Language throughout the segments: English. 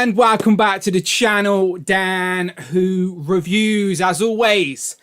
And welcome back to the channel, Dan Who Reviews. As always,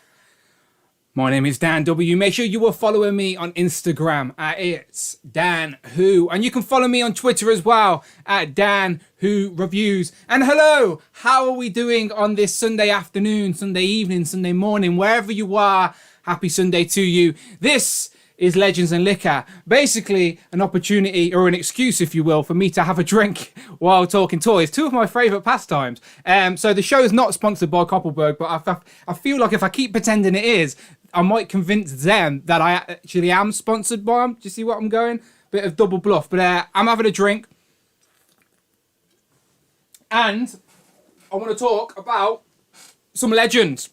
my name is Dan W. Make sure you are following me on Instagram at It's Dan Who. And you can follow me on Twitter as well at Dan Who Reviews. And hello, how are we doing on this Sunday afternoon, Sunday evening, Sunday morning, wherever you are? Happy Sunday to you. This is Legends and Liquor. Basically an opportunity or an excuse, if you will, for me to have a drink while talking toys. Two of my favourite pastimes. So the show is not sponsored by Koppelberg, but I feel like if I keep pretending it is, I might convince them that I actually am sponsored by them. Do you see what I'm going? Bit of double bluff. But I'm having a drink. And I want to talk about some legends.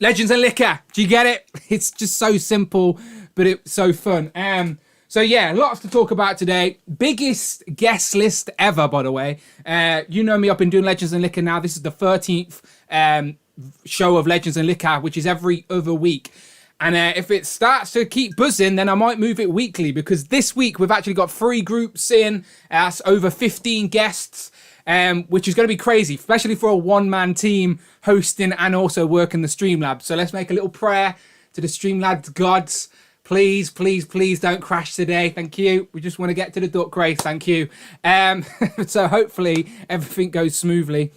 Legends and Liquor. Do you get it? It's just so simple, but it's so fun. So yeah, lots to talk about today. Biggest guest list ever, by the way. You know me, I've been doing Legends and Liquor now. This is the 13th show of Legends and Liquor, which is every other week. And if it starts to keep buzzing, then I might move it weekly, because this week we've actually got 3 groups in. That's over 15 guests. Which is going to be crazy, especially for a one-man team hosting and also working the Streamlabs. So let's make a little prayer to the Streamlabs gods. Please, please, please don't crash today. Thank you. We just want to get to the duck race. Thank you. So hopefully everything goes smoothly.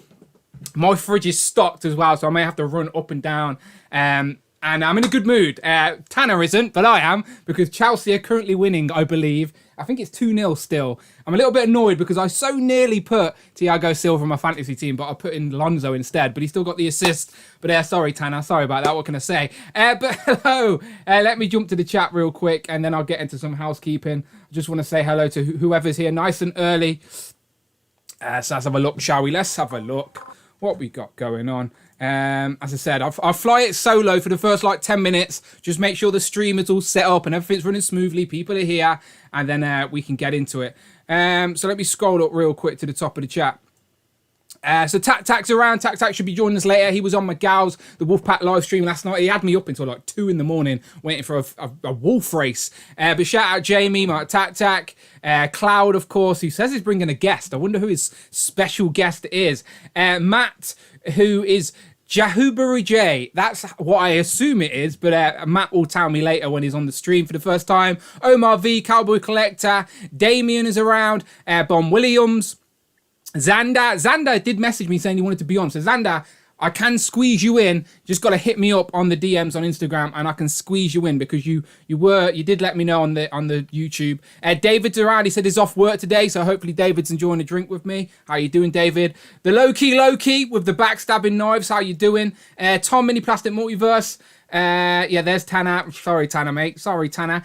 My fridge is stocked as well, so I may have to run up and down. And I'm in a good mood. Tanner isn't, but I am, because Chelsea are currently winning, I believe. I think it's 2-0 still. I'm a little bit annoyed because I so nearly put Thiago Silva in my fantasy team, but I put in Lonzo instead, but he still got the assist. But sorry, Tanner. Sorry about that. What can I say? But hello. Let me jump to the chat real quick, and then I'll get into some housekeeping. I just want to say hello to whoever's here nice and early. So let's have a look, shall we? Let's have a look what we got going on. As I said, I'll fly it solo for the first like 10 minutes. Just make sure the stream is all set up and everything's running smoothly. People are here, and then we can get into it. So let me scroll up real quick to the top of the chat. So TakTak's around. TakTak should be joining us later. He was on Miguel's the Wolfpack live stream last night. He had me up until like 2 in the morning waiting for a wolf race. But shout out Jamie, MarkTakTak, Cloud, of course, who says he's bringing a guest. I wonder who his special guest is. Matt, who is Jahubari J. That's what I assume it is, but Matt will tell me later when he's on the stream for the first time. Omar V, Cowboy Collector. Damien is around. Bon Williams. Xander did message me saying he wanted to be on. So Xander, I can squeeze you in. Just got to hit me up on the DMs on Instagram, and I can squeeze you in, because you did let me know on the YouTube. David's around. He said he's off work today, so hopefully David's enjoying a drink with me. How you doing, David? The Loki with the backstabbing knives. How you doing? Tom Mini Plastic Multiverse. Yeah, there's Tanner. Sorry, Tanner, mate. Sorry, Tanner.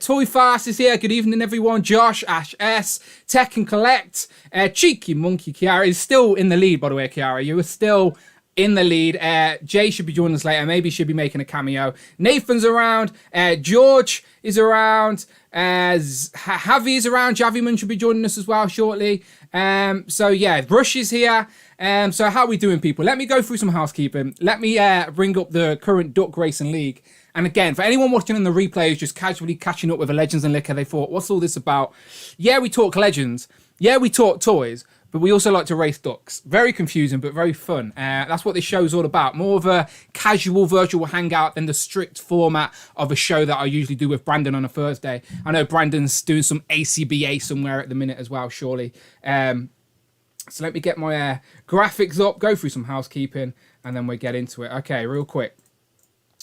Toy Fast is here. Good evening, everyone. Josh, Ash S, Tech and Collect. Cheeky Monkey Kiara is still in the lead, by the way, Kiara. You are still in the lead. Jay should be joining us later. Maybe should be making a cameo. Nathan's around. George is around. Javi is around. Javier should be joining us as well shortly. So yeah, Rush is here. So how are we doing, people? Let me go through some housekeeping. Let me bring up the current Duck Racing League. And again, for anyone watching on the replay who's just casually catching up with the Legends and Liquor, they thought, what's all this about? Yeah, we talk Legends. Yeah, we talk toys. But we also like to race ducks. Very confusing, but very fun. That's what this show is all about. More of a casual virtual hangout than the strict format of a show that I usually do with Brandon on a Thursday. I know Brandon's doing some ACBA somewhere at the minute as well, surely. So let me get my graphics up, go through some housekeeping, and then we'll get into it. Okay, real quick.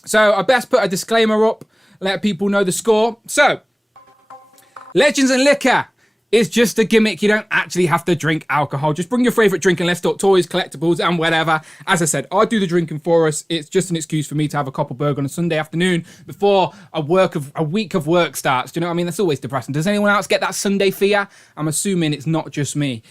So I best put a disclaimer up, let people know the score. So, Legends and Liquor is just a gimmick. You don't actually have to drink alcohol. Just bring your favourite drink and let's talk toys, collectibles, and whatever. As I said, I do the drinking for us. It's just an excuse for me to have a Koppelberg on a Sunday afternoon before a week of work starts. Do you know what I mean? That's always depressing. Does anyone else get that Sunday fear? I'm assuming it's not just me.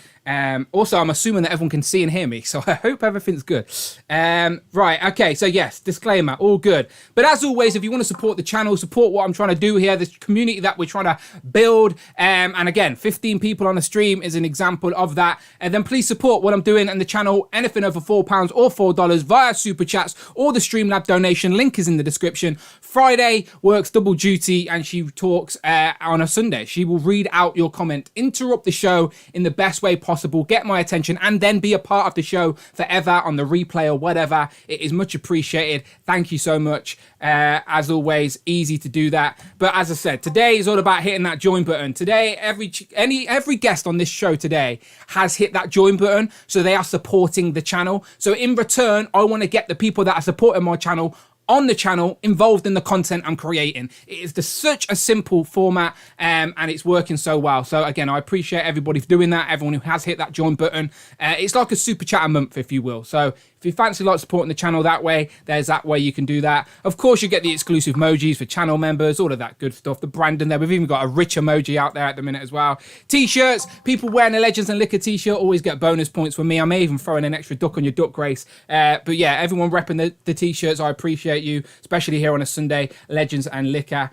Also, I'm assuming that everyone can see and hear me, so I hope everything's good. Right, okay, so yes, disclaimer, all good. But as always, if you want to support the channel, support what I'm trying to do here, this community that we're trying to build, and again, 15 people on the stream is an example of that, and then please support what I'm doing and the channel, anything over £4 or $4 via Super Chats or the Streamlab donation, link is in the description. Friday works double duty and she talks on a Sunday. She will read out your comment, interrupt the show in the best way possible, get my attention, and then be a part of the show forever on the replay or whatever. It is much appreciated. Thank you so much. As always, easy to do that. But as I said, today is all about hitting that join button. Today, every guest on this show today has hit that join button, so they are supporting the channel. So in return, I want to get the people that are supporting my channel on the channel involved in the content I'm creating. It is such a simple format, and it's working so well. So again, I appreciate everybody for doing that, everyone who has hit that join button. It's like a super chat a month, if you will. So if you fancy like supporting the channel that way, there's that way you can do that. Of course, you get the exclusive emojis for channel members, all of that good stuff. The branding there. We've even got a rich emoji out there at the minute as well. T-shirts. People wearing a Legends and Liquor t-shirt always get bonus points from me. I may even throw in an extra duck on your duck race. But yeah, everyone repping the t-shirts, I appreciate you, especially here on a Sunday, Legends and Liquor.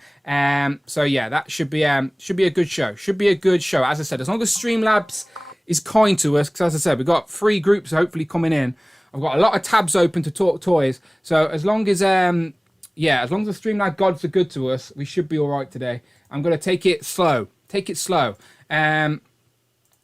So yeah, that should be a good show. Should be a good show. As I said, as long as Streamlabs is kind to us, because as I said, we've got 3 groups hopefully coming in. I've got a lot of tabs open to talk toys. So as long as as long as the Streamlab gods are good to us, we should be all right today. I'm going to take it slow. And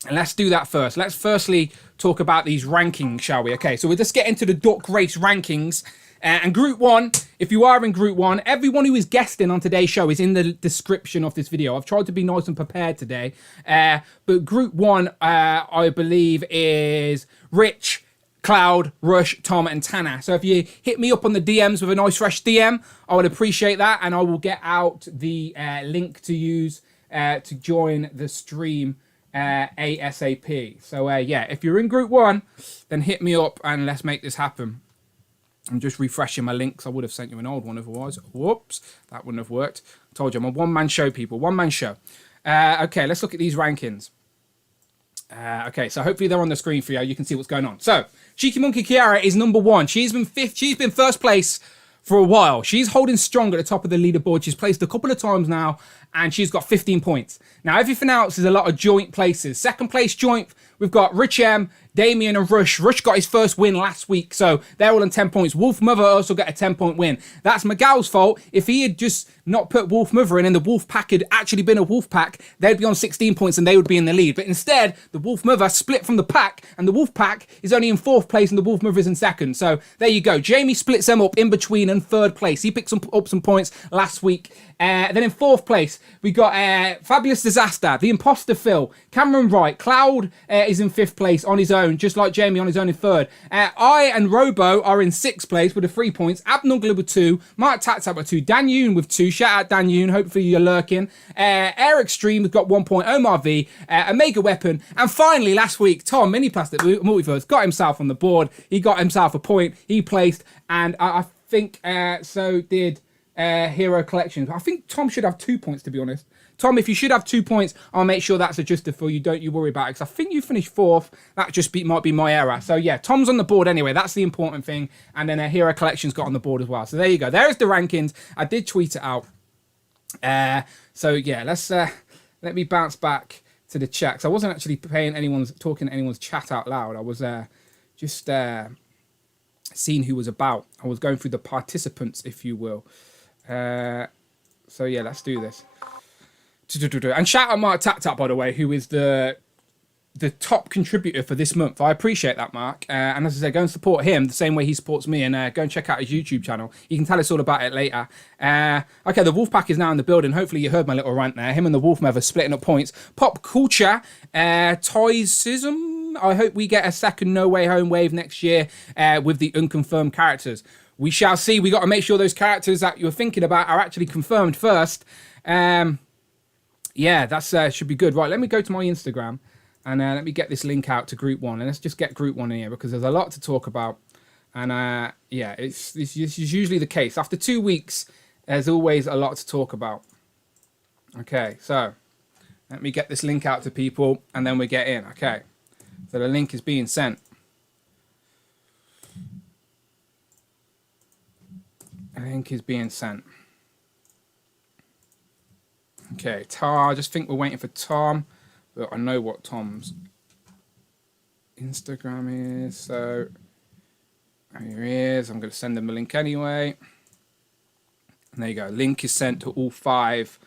let's do that first. Let's firstly talk about these rankings, shall we? Okay, so we'll just get into the duck race rankings. And Group 1, if you are in Group 1, everyone who is guesting on today's show is in the description of this video. I've tried to be nice and prepared today. But Group 1, I believe, is Rich, Cloud, Rush, Tom, and Tanner. So if you hit me up on the DMs with a nice fresh DM, I would appreciate that. And I will get out the link to use to join the stream ASAP. So yeah, if you're in Group 1, then hit me up and let's make this happen. I'm just refreshing my links. I would have sent you an old one otherwise. Whoops, that wouldn't have worked. I told you I'm a one-man show, people. One-man show. Okay, let's look at these rankings. Okay, so hopefully they're on the screen for you. You can see what's going on. So, Cheeky Monkey Kiara is number 1. She's been fifth. She's been first place for a while. She's holding strong at the top of the leaderboard. She's placed a couple of times now, and she's got 15 points. Now, everything else is a lot of joint places. Second place joint, we've got Rich M, Damien and Rush. Rush got his first win last week, so they're all on 10 points. Wolf Mother also got a 10-point win. That's Miguel's fault. If he had just not put Wolf Mother in and the Wolf Pack had actually been a Wolf Pack, they'd be on 16 points and they would be in the lead. But instead, the Wolf Mother split from the pack, and the Wolf Pack is only in 4th place and the Wolf Mother is in 2nd. So there you go. Jamie splits them up in between and 3rd place. He picked up some points last week. Then in 4th place, we got Fabulous Disaster, The Imposter Phil, Cameron Wright. Cloud is in 5th place on his own, just like Jamie on his own in 3rd. I and Robo are in 6th place with the 3 points. Abnugler with 2. MarkTakTak with 2. Dan Yoon with 2. Shout out Dan Yoon. Hopefully you're lurking. Eric Stream has got 1 point. Omar V. Omega Weapon. And finally, last week, Tom, Mini Plastic Multiverse, got himself on the board. He got himself a point. He placed. And I think so did Hero Collections. I think Tom should have 2 points, to be honest. Tom, if you should have 2 points, I'll make sure that's adjusted for you. Don't you worry about it, because I think you finished 4th. That just might be my error. So yeah, Tom's on the board anyway. That's the important thing. And then Hero Collections got on the board as well. So there you go. There's the rankings. I did tweet it out. So yeah, let me bounce back to the chat. 'Cause I wasn't actually talking anyone's chat out loud. I was just seeing who was about. I was going through the participants, if you will. So yeah, let's do this. And shout out MarkTakTak, by the way, who is the top contributor for this month. I appreciate that, Mark. And as I say, go and support him the same way he supports me, and go and check out his YouTube channel. You can tell us all about it later. Okay, the Wolfpack is now in the building. Hopefully you heard my little rant there. Him and the Wolf Mother splitting up points. Pop Culture, Toysism. I hope we get a second No Way Home wave next year with the unconfirmed characters. We shall see. We got to make sure those characters that you're thinking about are actually confirmed first. Yeah, that should be good. Right, let me go to my Instagram and let me get this link out to Group 1. And let's just get Group 1 in here because there's a lot to talk about. And yeah, this is usually the case. After 2 weeks, there's always a lot to talk about. Okay, so let me get this link out to people and then we get in. Okay, so the link is being sent. The link is being sent. Okay, I just think we're waiting for Tom, but I know what Tom's Instagram is, so here he is. I'm going to send him the link anyway. And there you go. Link is sent to all five.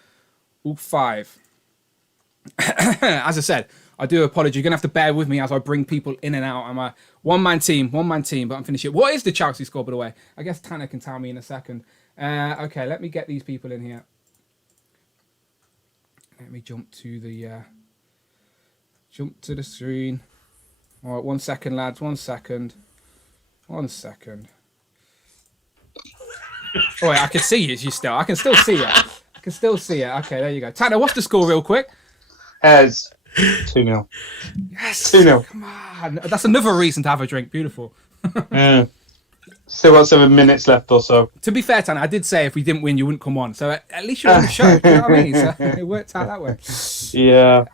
All five. As I said, I do apologize. You're going to have to bear with me as I bring people in and out. I'm a one-man team, but I'm finishing. What is the Chelsea score, by the way? I guess Tanner can tell me in a second. Okay, let me get these people in here. Let me jump to the screen. All right, 1 second, lads. 1 second. 1 second. Oh, wait, I can see you still. I can still see it. I can still see it. Okay, there you go. Tanner, what's the score real quick? As 2-0. Yes. 2-0. Come on. That's another reason to have a drink. Beautiful. Still got 7 minutes left or so. To be fair, Tanner, I did say if we didn't win, you wouldn't come on. So at least you're on the show. You know what I mean? So it worked out that way. Yeah.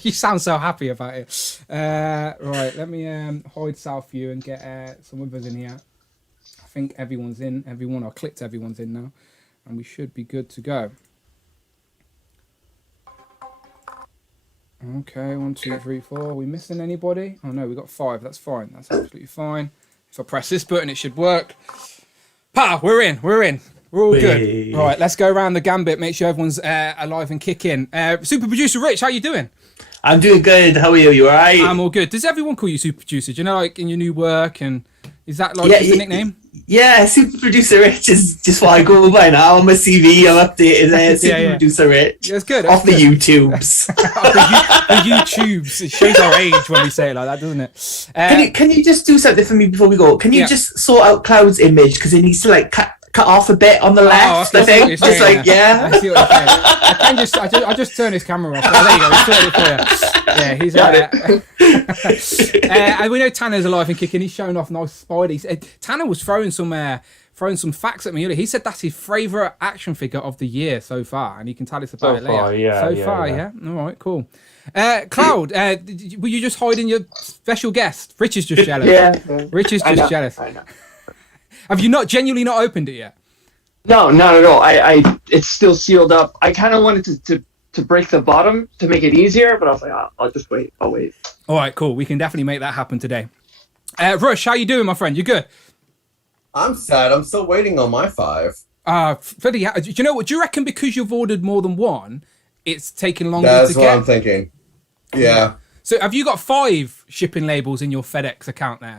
You sound so happy about it. Right, let me hide Southview and get some others in here. I think everyone's in. I clicked everyone's in now. And we should be good to go. Okay, 1, 2, 3, 4. Are we missing anybody? Oh no, we got 5. That's fine. That's absolutely fine. If I press this button, it should work. We're in. We're all good. All right, let's go around the gambit. Make sure everyone's alive and kick in. Super producer Rich, how you doing? I'm doing good. How are you? You all right? I'm all good. Does everyone call you super producer? Do you know, like in your new work, and is that like just a nickname? Yeah, super producer Rich is just what I go by now. On my CV, I'm updated there. Super producer Rich. That's good. Off the YouTubes. the YouTubes. It shows our age when we say it like that, doesn't it? Can you just do something for me before we go? Can you just sort out Cloud's image because it needs to like cut off a bit on the left? I think. Just like I see what you're saying. I just turn his camera off. Oh, there you go. He's sorted it for you. Yeah, he's and we know Tanner's alive and kicking. He's showing off nice Spideys. Tanner was throwing some facts at me earlier. He said that's his favourite action figure of the year so far, and he can tell us about it later. Yeah. All right, cool. Cloud, were you just hiding your special guest? Rich is just jealous. Yeah. Rich is just jealous. I know. Have you genuinely not opened it yet? No, not at all. It's still sealed up. I kind of wanted to break the bottom to make it easier, but I was like, I'll just wait. I'll wait. All right, cool. We can definitely make that happen today. Rush, how you doing, my friend? You good? I'm sad. I'm still waiting on my 5. Do you know what? Do you reckon because you've ordered more than one, it's taking longer to get? That's what I'm thinking. Yeah. So have you got 5 shipping labels in your FedEx account there?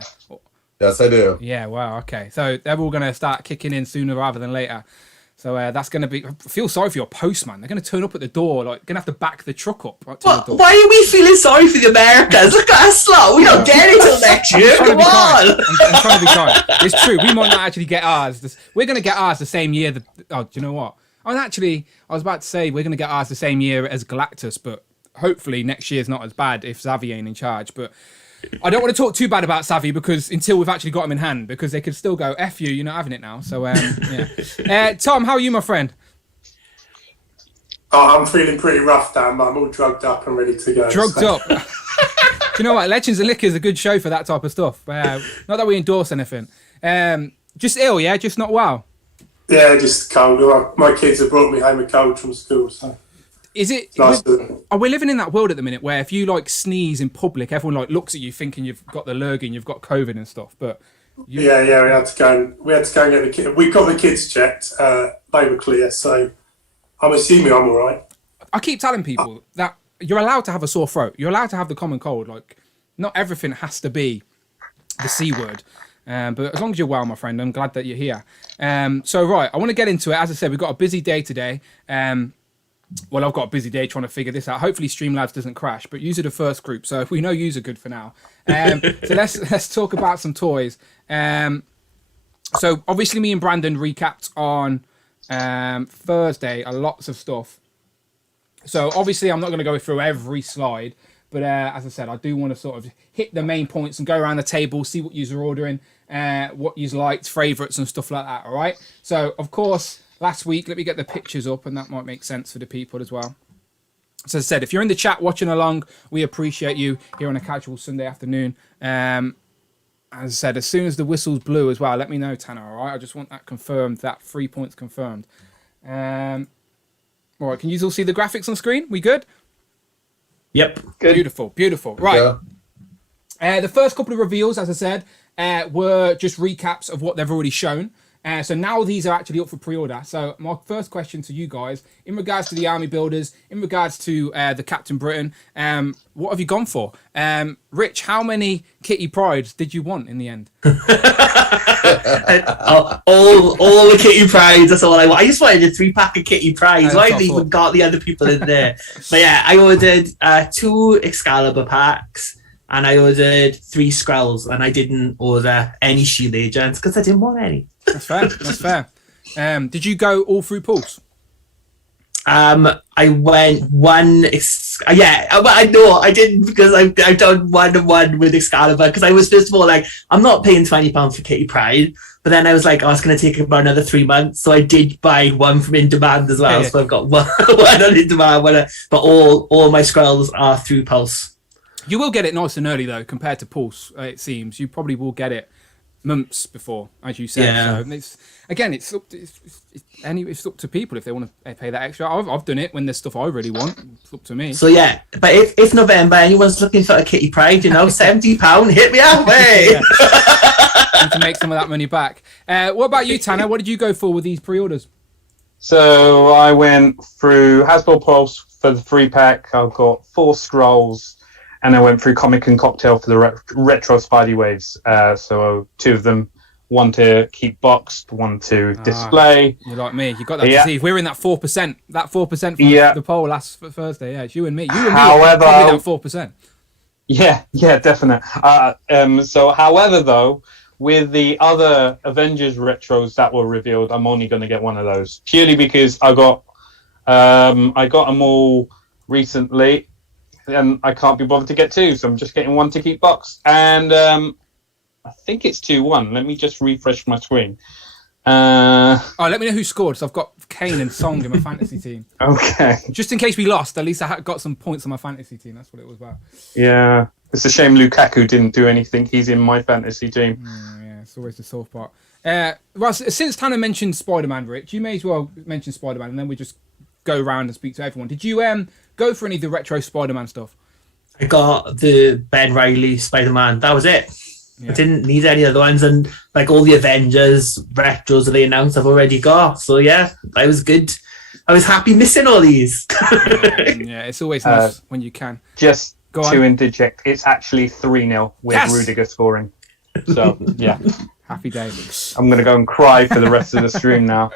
Yes, I do. Yeah, wow, okay. So they're all going to start kicking in sooner rather than later. So that's going to be... I feel sorry for your postman. They're going to turn up at the door, like, going to have to back the truck up. Right to the door. Why are we feeling sorry for the Americans? Look at us lot. We don't get it till next year. Come on. I'm trying to be kind. It's true. We might not actually get ours. We're going to get ours the same year. Do you know what? I was about to say we're going to get ours the same year as Galactus, but hopefully next year's not as bad if Xavier ain't in charge. But I don't want to talk too bad about Savvy because until we've actually got him in hand, because they could still go, F you, you're not having it now. So, yeah. Tom, how are you, my friend? Oh, I'm feeling pretty rough, Dan, but I'm all drugged up and ready to go. Drugged up? Do you know what? Legends and Liquor is a good show for that type of stuff. Not that we endorse anything. Just ill, yeah? Just not well? Yeah, just cold. My kids have brought me home a cold from school, so... Is it? Are we living in that world at the minute where if you like sneeze in public, everyone like looks at you thinking you've got the lurgy and you've got COVID and stuff? But yeah, we had to go and get the kids. We got the kids checked. They were clear, so I'm assuming I'm all right. I keep telling people that you're allowed to have a sore throat. You're allowed to have the common cold. Like, not everything has to be the C word. But as long as you're well, my friend, I'm glad that you're here. So right, I want to get into it. As I said, we've got a busy day today. Well, I've got a busy day trying to figure this out. Hopefully Streamlabs doesn't crash, but yous are the first group, so if we know yous are good for now. So let's talk about some toys. So obviously me and Brandon recapped on Thursday lots of stuff. So obviously I'm not going to go through every slide, but as I said, I do want to sort of hit the main points and go around the table, see what yous are ordering, what yous liked, favourites and stuff like that, all right? So, of course... Last week, let me get the pictures up, and that might make sense for the people as well. So as I said, if you're in the chat watching along, we appreciate you here on a casual Sunday afternoon. As I said, as soon as the whistle's blew as well, let me know, Tanner, all right? I just want that confirmed, that 3 points confirmed. All right, can you all see the graphics on screen? We good? Yep. Good. Beautiful, beautiful. Right. Yeah. The first couple of reveals, as I said, were just recaps of what they've already shown. So now these are actually up for pre-order. So my first question to you guys, in regards to the army builders, in regards to the Captain Britain, what have you gone for? Rich, how many Kitty Prides did you want in the end? all the Kitty Prides, that's all I want. I just wanted a 3-pack of Kitty Prides. Why have they even got the other people in there? But yeah, I ordered 2 Excalibur packs and I ordered 3 Skrulls, and I didn't order any Shield Agents because I didn't want any. That's fair. That's fair. Did you go all through pulse? I went one. I know I didn't because I've done 1-1 with Excalibur because I was first of all like I'm not paying £20 for Kitty Pride, but then I was like, oh, it's going to take about another 3 months, so I did buy one from In Demand as well. Yeah. So I've got one on In Demand, but all my Skrulls are through Pulse. You will get it nice and early though, compared to Pulse. It seems you probably will get it months before, as you said. Yeah. So it's up to people if they want to pay that extra. I've done it when there's stuff I really want. It's up to me. So yeah, but if November anyone's looking for a Kitty Pride, £70, hit me up, hey. And to make some of that money back. What about you, Tanner? What did you go for with these pre-orders? So I went through Hasbro Pulse for the 3-pack. I've got 4 Skrulls. And I went through Comic and Cocktail for the retro Spidey Waves. So 2 of them, 1 to keep boxed, 1 to display. You're like me. You got that disease. We're in that 4%. That 4% from the poll last Thursday. Yeah, it's you and me. However, probably that 4%. Yeah, definitely. However, though, with the other Avengers retros that were revealed, I'm only going to get one of those purely because I got them all recently. And I can't be bothered to get 2, so I'm just getting 1 to keep box. And I think it's 2-1. Let me just refresh my screen. Let me know who scored. So I've got Kane and Song in my fantasy team. Okay. Just in case we lost, at least I got some points on my fantasy team. That's what it was about. Yeah. It's a shame Lukaku didn't do anything. He's in my fantasy team. Yeah, it's always the soft part. Well, since Tanner mentioned Spider-Man, Rich, you may as well mention Spider-Man, and then we just go around and speak to everyone. Did you go for any of the retro Spider-Man stuff? I got the Ben Reilly Spider-Man. That was it. Yeah. I didn't need any other ones, and like all the Avengers retros that they announced, I've already got. So yeah, I was good. I was happy missing all these. Yeah, it's always nice when you can. Just to interject, it's actually 3-0 with Rudiger scoring. So yeah. Happy day. I'm going to go and cry for the rest of the stream now.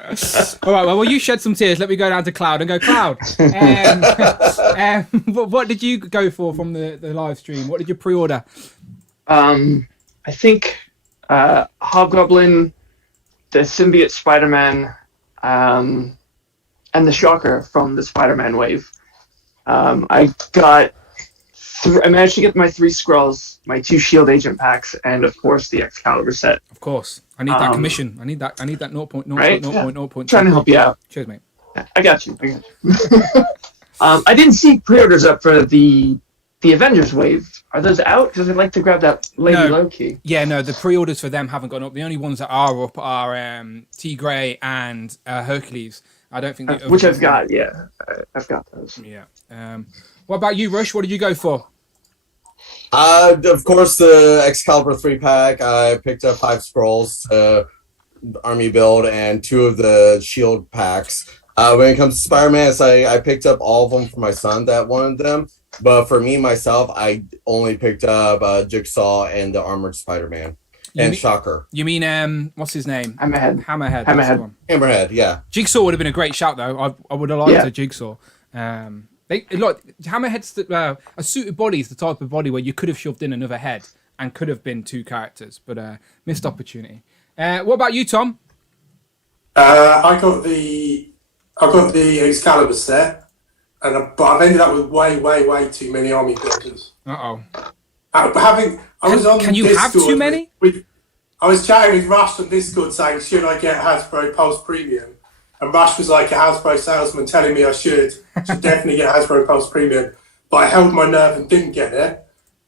All right, well, you shed some tears. Let me go down to Cloud and go, Cloud. What did you go for from the live stream? What did you pre-order? I think Hobgoblin, the Symbiote Spider-Man, and the Shocker from the Spider-Man wave. I managed to get my 3 Skrulls, my 2 Shield Agent packs, and of course the Excalibur set. Of course, I need that commission. I need that 0.0. Right? Trying to help you out. Cheers, mate. I got you. I didn't see pre-orders up for the Avengers wave. Are those out? Because I'd like to grab that Lady Loki. Yeah, no, the pre-orders for them haven't gone up. The only ones that are up are T Grey and Hercules. I don't think which I've got. Yeah, I've got those. Yeah. What about you, Rush? What did you go for? Of course, the Excalibur 3-pack. I picked up 5 Skrulls, Army build, and 2 of the Shield packs. When it comes to Spider-Man, I picked up all of them for my son that wanted them. But for me, myself, I only picked up Jigsaw and the Armored Spider-Man. Shocker. You mean, what's his name? Hammerhead. Hammerhead, yeah. Jigsaw would have been a great shout, though. I would have liked a Jigsaw. Hammerhead's a suited body is the type of body where you could have shoved in another head and could have been 2 characters, but missed opportunity. What about you, Tom? I got the Excalibur set, but I've ended up with way too many army builders. Can you have too many? I was chatting with Rush on Discord saying, should I get Hasbro Pulse Premium? And Rush was like a Hasbro salesman telling me I should definitely get Hasbro Pulse Premium. But I held my nerve and didn't get it.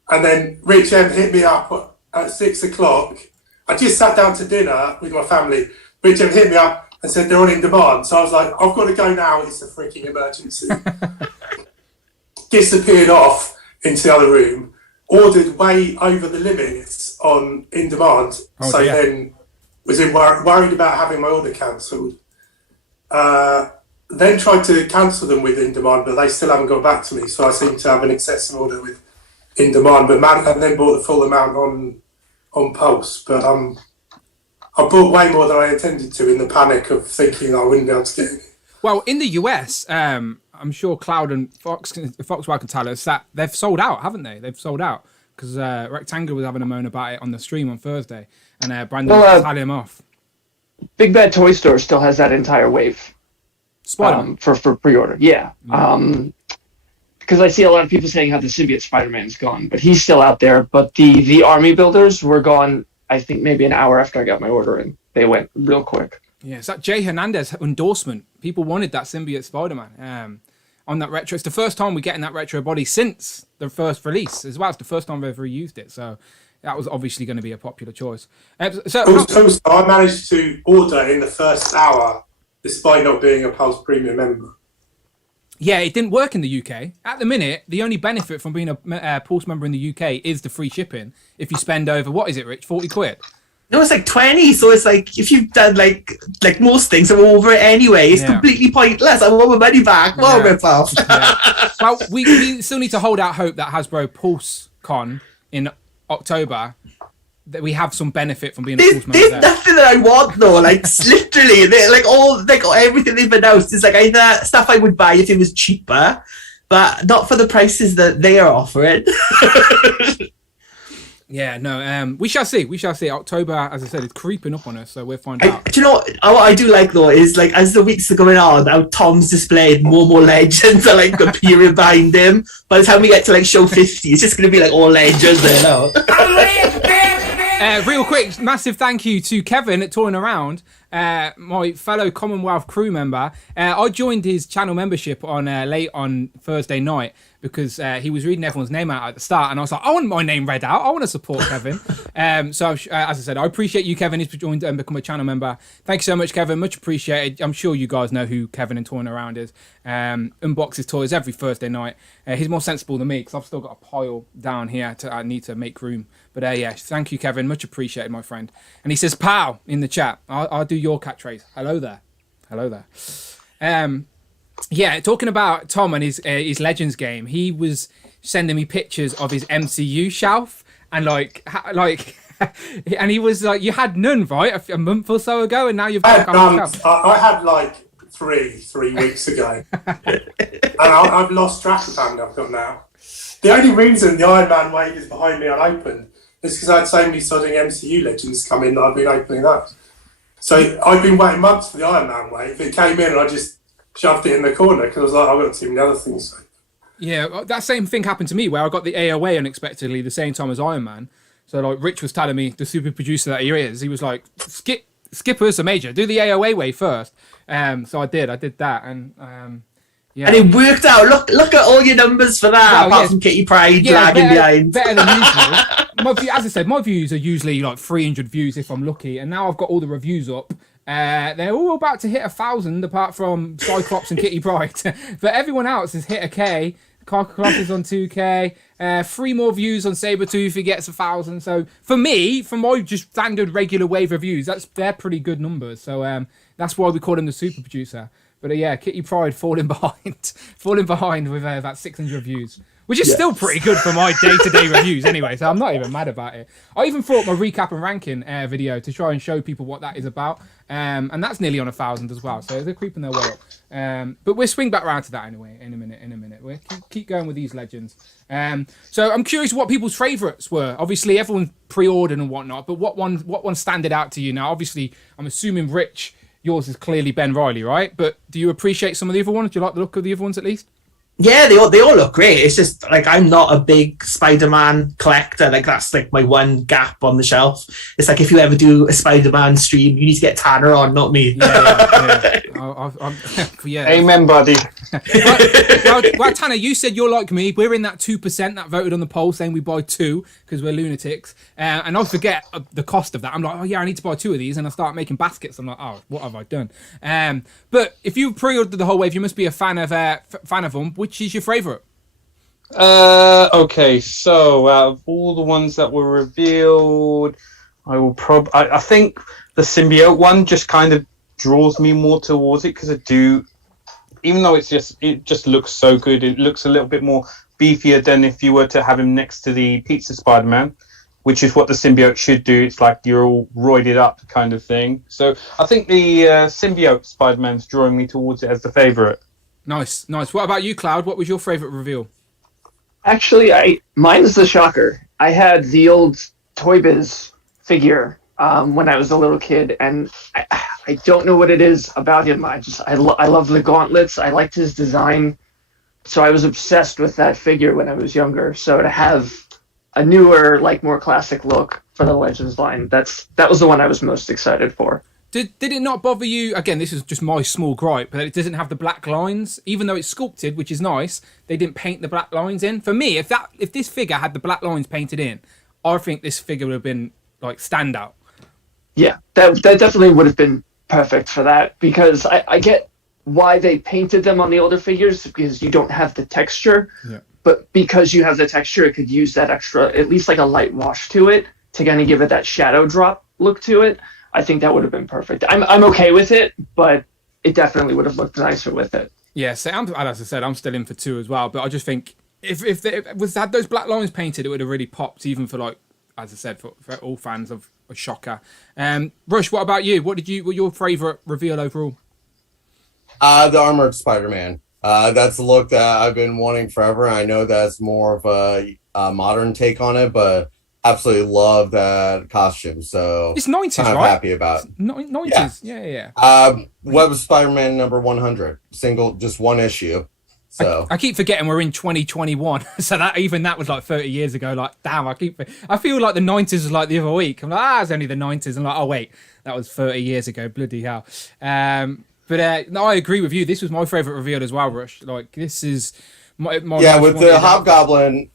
And then Rich M hit me up at 6 o'clock. I just sat down to dinner with my family. Rich M hit me up and said they're on in demand. So I was like, I've got to go now. It's a freaking emergency. Disappeared off into the other room. Ordered way over the limits on in demand. Then was worried about having my order cancelled. Then tried to cancel them with In Demand, but they still haven't got back to me. So I seem to have an excessive order with In Demand, and then bought the full amount on Pulse. But I bought way more than I intended to in the panic of thinking I wouldn't be able to get it. Well, in the US, I'm sure Cloud and Foxwell can tell us that they've sold out, haven't they? They've sold out because Rectangular was having a moan about it on the stream on Thursday, and Brandon was telling him off. Big Bad Toy Store still has that entire wave for pre-order. Yeah. Because I see a lot of people saying how the symbiote Spider-Man's gone, but he's still out there. But the army builders were gone, I think, maybe an hour after I got my order in. They went real quick. Yeah, it's that Jay Hernandez endorsement. People wanted that symbiote Spider-Man on that retro. It's the first time we're getting that retro body since the first release as well. It's the first time we've ever used it. So that was obviously going to be a popular choice. Also, I managed to order in the first hour, despite not being a Pulse Premium member. Yeah, it didn't work in the UK. At the minute, the only benefit from being a Pulse member in the UK is the free shipping. If you spend over, what is it, Rich, 40 quid? No, it's like 20. So it's like, if you've done like most things, I'm over it anyway. It's completely pointless. I want my money back. Well, rip off. Well, we still need to hold out hope that Hasbro Pulse Con in October, that we have some benefit from being a Pulse member There's there. nothing that I want though. Like literally, everything they've announced is like either stuff I would buy if it was cheaper, but not for the prices that they are offering. Yeah, no, we shall see. We shall see. October, as I said, is creeping up on us, so we'll find out. Do you know what I do like though is like as the weeks are going on, how Tom's displayed more legends are like appearing behind him. By the time we get to like show 50, it's just going to be like all legends there now. Real quick, massive thank you to Kevin at Touring Around, my fellow Commonwealth crew member. I joined his channel membership on late on Thursday night because he was reading everyone's name out at the start, and I was like, I want my name read out. I want to support Kevin. So as I said, I appreciate you, Kevin. He's joined and become a channel member. Thank you so much, Kevin. Much appreciated. I'm sure you guys know who Kevin and Touring Around is. Unboxes toys every Thursday night. He's more sensible than me because I've still got a pile down here. I need to make room. But yeah, thank you, Kevin. Much appreciated, my friend. And he says, "Pow" in the chat. I'll do your catchphrase. Hello there. Hello there. Yeah, talking about Tom and his Legends game, he was sending me pictures of his MCU shelf and and he was like, "You had none, right, a month or so ago, and now you've got I had like three weeks ago, and I've lost track of how many I've got now. The only reason the Iron Man wave is behind me unopened is because I had so many sodding MCU Legends come in that I've been opening that. So I've been waiting months for the Iron Man wave. It came in and I just shoved it in the corner because I was like, I've got too many other things. Yeah, that same thing happened to me where I got the AOA unexpectedly the same time as Iron Man. So like Rich was telling me, the super producer that he is, he was like, skip Ursa Major, do the AOA wave first. So I did that, and yeah. And it worked out. Look at all your numbers for that, apart from Kitty Pride lagging behind. Better than usual. As I said, my views are usually like 300 views if I'm lucky, and now I've got all the reviews up. They're all about to hit 1,000 apart from Cyclops and Kitty Pride. But everyone else has hit a K. Carcross is on 2K. 3 more views on Sabretooth if he gets 1,000. So for me, for my just standard regular wave reviews, they're pretty good numbers. So that's why we call him the super producer. But yeah, Kitty Pride falling behind with about 600 views, which is still pretty good for my day-to-day reviews anyway, so I'm not even mad about it. I even thought my recap and ranking video to try and show people what that is about, and that's nearly on 1,000 as well, so they're creeping their way up. But we'll swing back around to that anyway in a minute. We'll keep going with these legends. So I'm curious what people's favourites were. Obviously, everyone pre-ordered and whatnot, but what one standed out to you? Now, obviously, I'm assuming Rich, yours is clearly Ben Reilly, right? But do you appreciate some of the other ones? Do you like the look of the other ones at least? Yeah, they all look great. It's just like I'm not a big Spider-Man collector. Like that's like my one gap on the shelf. It's like if you ever do a Spider-Man stream, you need to get Tanner on, not me. Yeah. Amen, buddy. well, Tanner, you said you're like me. We're in that 2% that voted on the poll saying we buy 2 because we're lunatics. And I forget the cost of that. I'm like, oh yeah, I need to buy 2 of these, and I start making baskets. I'm like, oh, what have I done? But if you pre-ordered the whole wave, you must be a fan of them. Which is your favourite? Okay, so out of all the ones that were revealed, I think the symbiote one just kind of draws me more towards it because even though it just looks so good, it looks a little bit more beefier than if you were to have him next to the Pizza Spider-Man, which is what the symbiote should do. It's like you're all roided up kind of thing. So I think the symbiote Spider-Man's drawing me towards it as the favourite. Nice. What about you, Cloud? What was your favourite reveal? Actually, mine is the Shocker. I had the old Toy Biz figure when I was a little kid, and I don't know what it is about him. I love the gauntlets. I liked his design, so I was obsessed with that figure when I was younger. So to have a newer, like more classic look for the Legends line, that was the one I was most excited for. Did it not bother you? Again, this is just my small gripe, but it doesn't have the black lines, even though it's sculpted, which is nice. They didn't paint the black lines in. For me, if this figure had the black lines painted in, I think this figure would have been like standout. Yeah, that definitely would have been perfect for that, because I get why they painted them on the older figures, because you don't have the texture. Yeah. But because you have the texture, it could use that extra, at least like a light wash to it, to kind of give it that shadow drop look to it. I think that would have been perfect. I'm okay with it, but it definitely would have looked nicer with it. Yeah, so as I said, I'm still in for 2 as well. But I just think if they had those black lines painted, it would have really popped, even for, like, as I said, for all fans of a Shocker. Rush, what about you? What your favourite reveal overall? The Armored Spider-Man. That's the look that I've been wanting forever. I know that's more of a modern take on it, but absolutely love that costume. So it's 90s, I'm right? happy about it. 90s, yeah. Web of Spider-Man number 100, single, just one issue. So I keep forgetting we're in 2021. So that was like 30 years ago. Like, damn, I feel like the 90s was like the other week. I'm like, it's only the 90s. I'm like, oh wait, that was 30 years ago. Bloody hell. But no, I agree with you. This was my favourite reveal as well, Rush. Like, this is my with the Hobgoblin.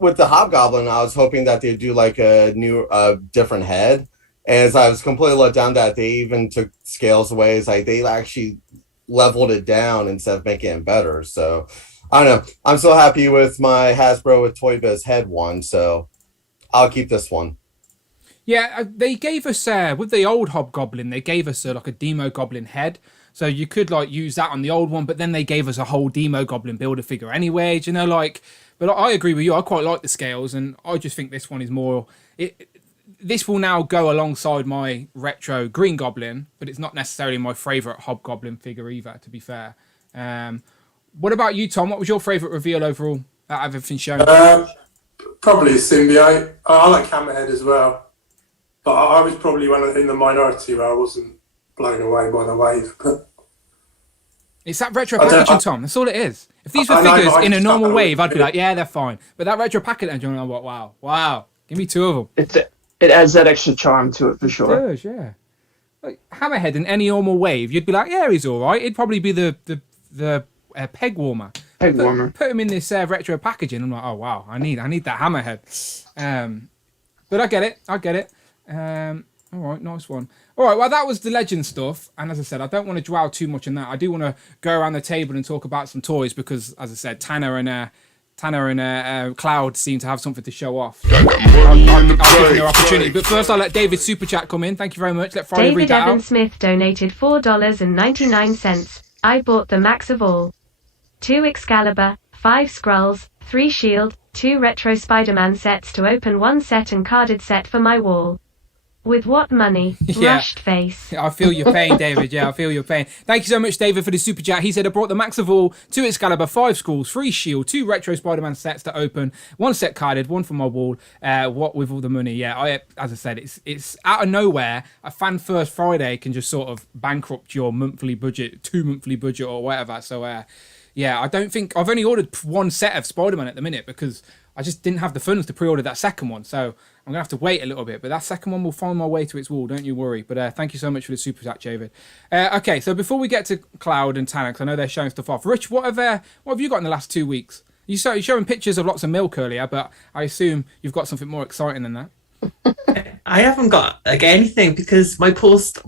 With the Hobgoblin, I was hoping that they'd do like a new, different head. And as I was completely let down that they even took scales away, it's like they actually leveled it down instead of making it better. So I don't know. I'm so happy with my Hasbro with Toy Biz head one. So I'll keep this one. Yeah, they gave us with the old Hobgoblin, they gave us like a Demo Goblin head. So you could like use that on the old one, but then they gave us a whole Demo Goblin builder figure anyway. Do you know, like? But I agree with you. I quite like the scales, and I just think this one is more. This will now go alongside my retro Green Goblin, but it's not necessarily my favourite Hobgoblin figure either, to be fair. What about you, Tom? What was your favourite reveal overall out of everything shown? Probably a symbiote. I like Hammerhead as well, but I was probably in the minority where I wasn't blown away by the wave. But it's that retro packaging, Tom. That's all it is. If these were figures in a normal wave, I'd be like, yeah, they're fine. But that retro packaging, I'm like, wow. Give me 2 of them. It adds that extra charm to it for sure. It does, yeah. Like, Hammerhead in any normal wave, you'd be like, yeah, he's all right. It'd probably be the peg warmer. Put him in this retro packaging. I'm like, oh wow, I need that Hammerhead. But I get it. All right, nice one. All right, well, that was the Legend stuff. And as I said, I don't want to dwell too much on that. I do want to go around the table and talk about some toys because, as I said, Tanner and Cloud seem to have something to show off. I'll give them their opportunity. But first, I'll let David Super Chat come in. Thank you very much. Let Friday read that out. David Evan Smith donated $4.99. I bought the max of all. 2 Excalibur, 5 Skrulls, 3 Shield, 2 Retro Spider-Man sets to open, 1 set and carded set for my wall. With what money? Yeah. Rushed face. I feel your pain, David. Yeah, I feel your pain. Thank you so much, David, for the super chat. He said, I brought the max of all, 2 Excalibur, 5 Skrulls, 3 Shield, 2 Retro Spider-Man sets to open, 1 set carded, 1 for my wall. What with all the money? Yeah, as I said, it's out of nowhere. A Fan First Friday can just sort of bankrupt your monthly budget, 2 monthly budget or whatever. So, yeah, I don't think... I've only ordered 1 set of Spider-Man at the minute because I just didn't have the funds to pre-order that second one. So I'm going to have to wait a little bit. But that second one will find my way to its wall, don't you worry. But thank you so much for the super chat, David. Okay, so before we get to Cloud and Tanner, because I know they're showing stuff off. Rich, what have you got in the last 2 weeks? You're showing pictures of lots of milk earlier, but I assume you've got something more exciting than that. I haven't got anything because my post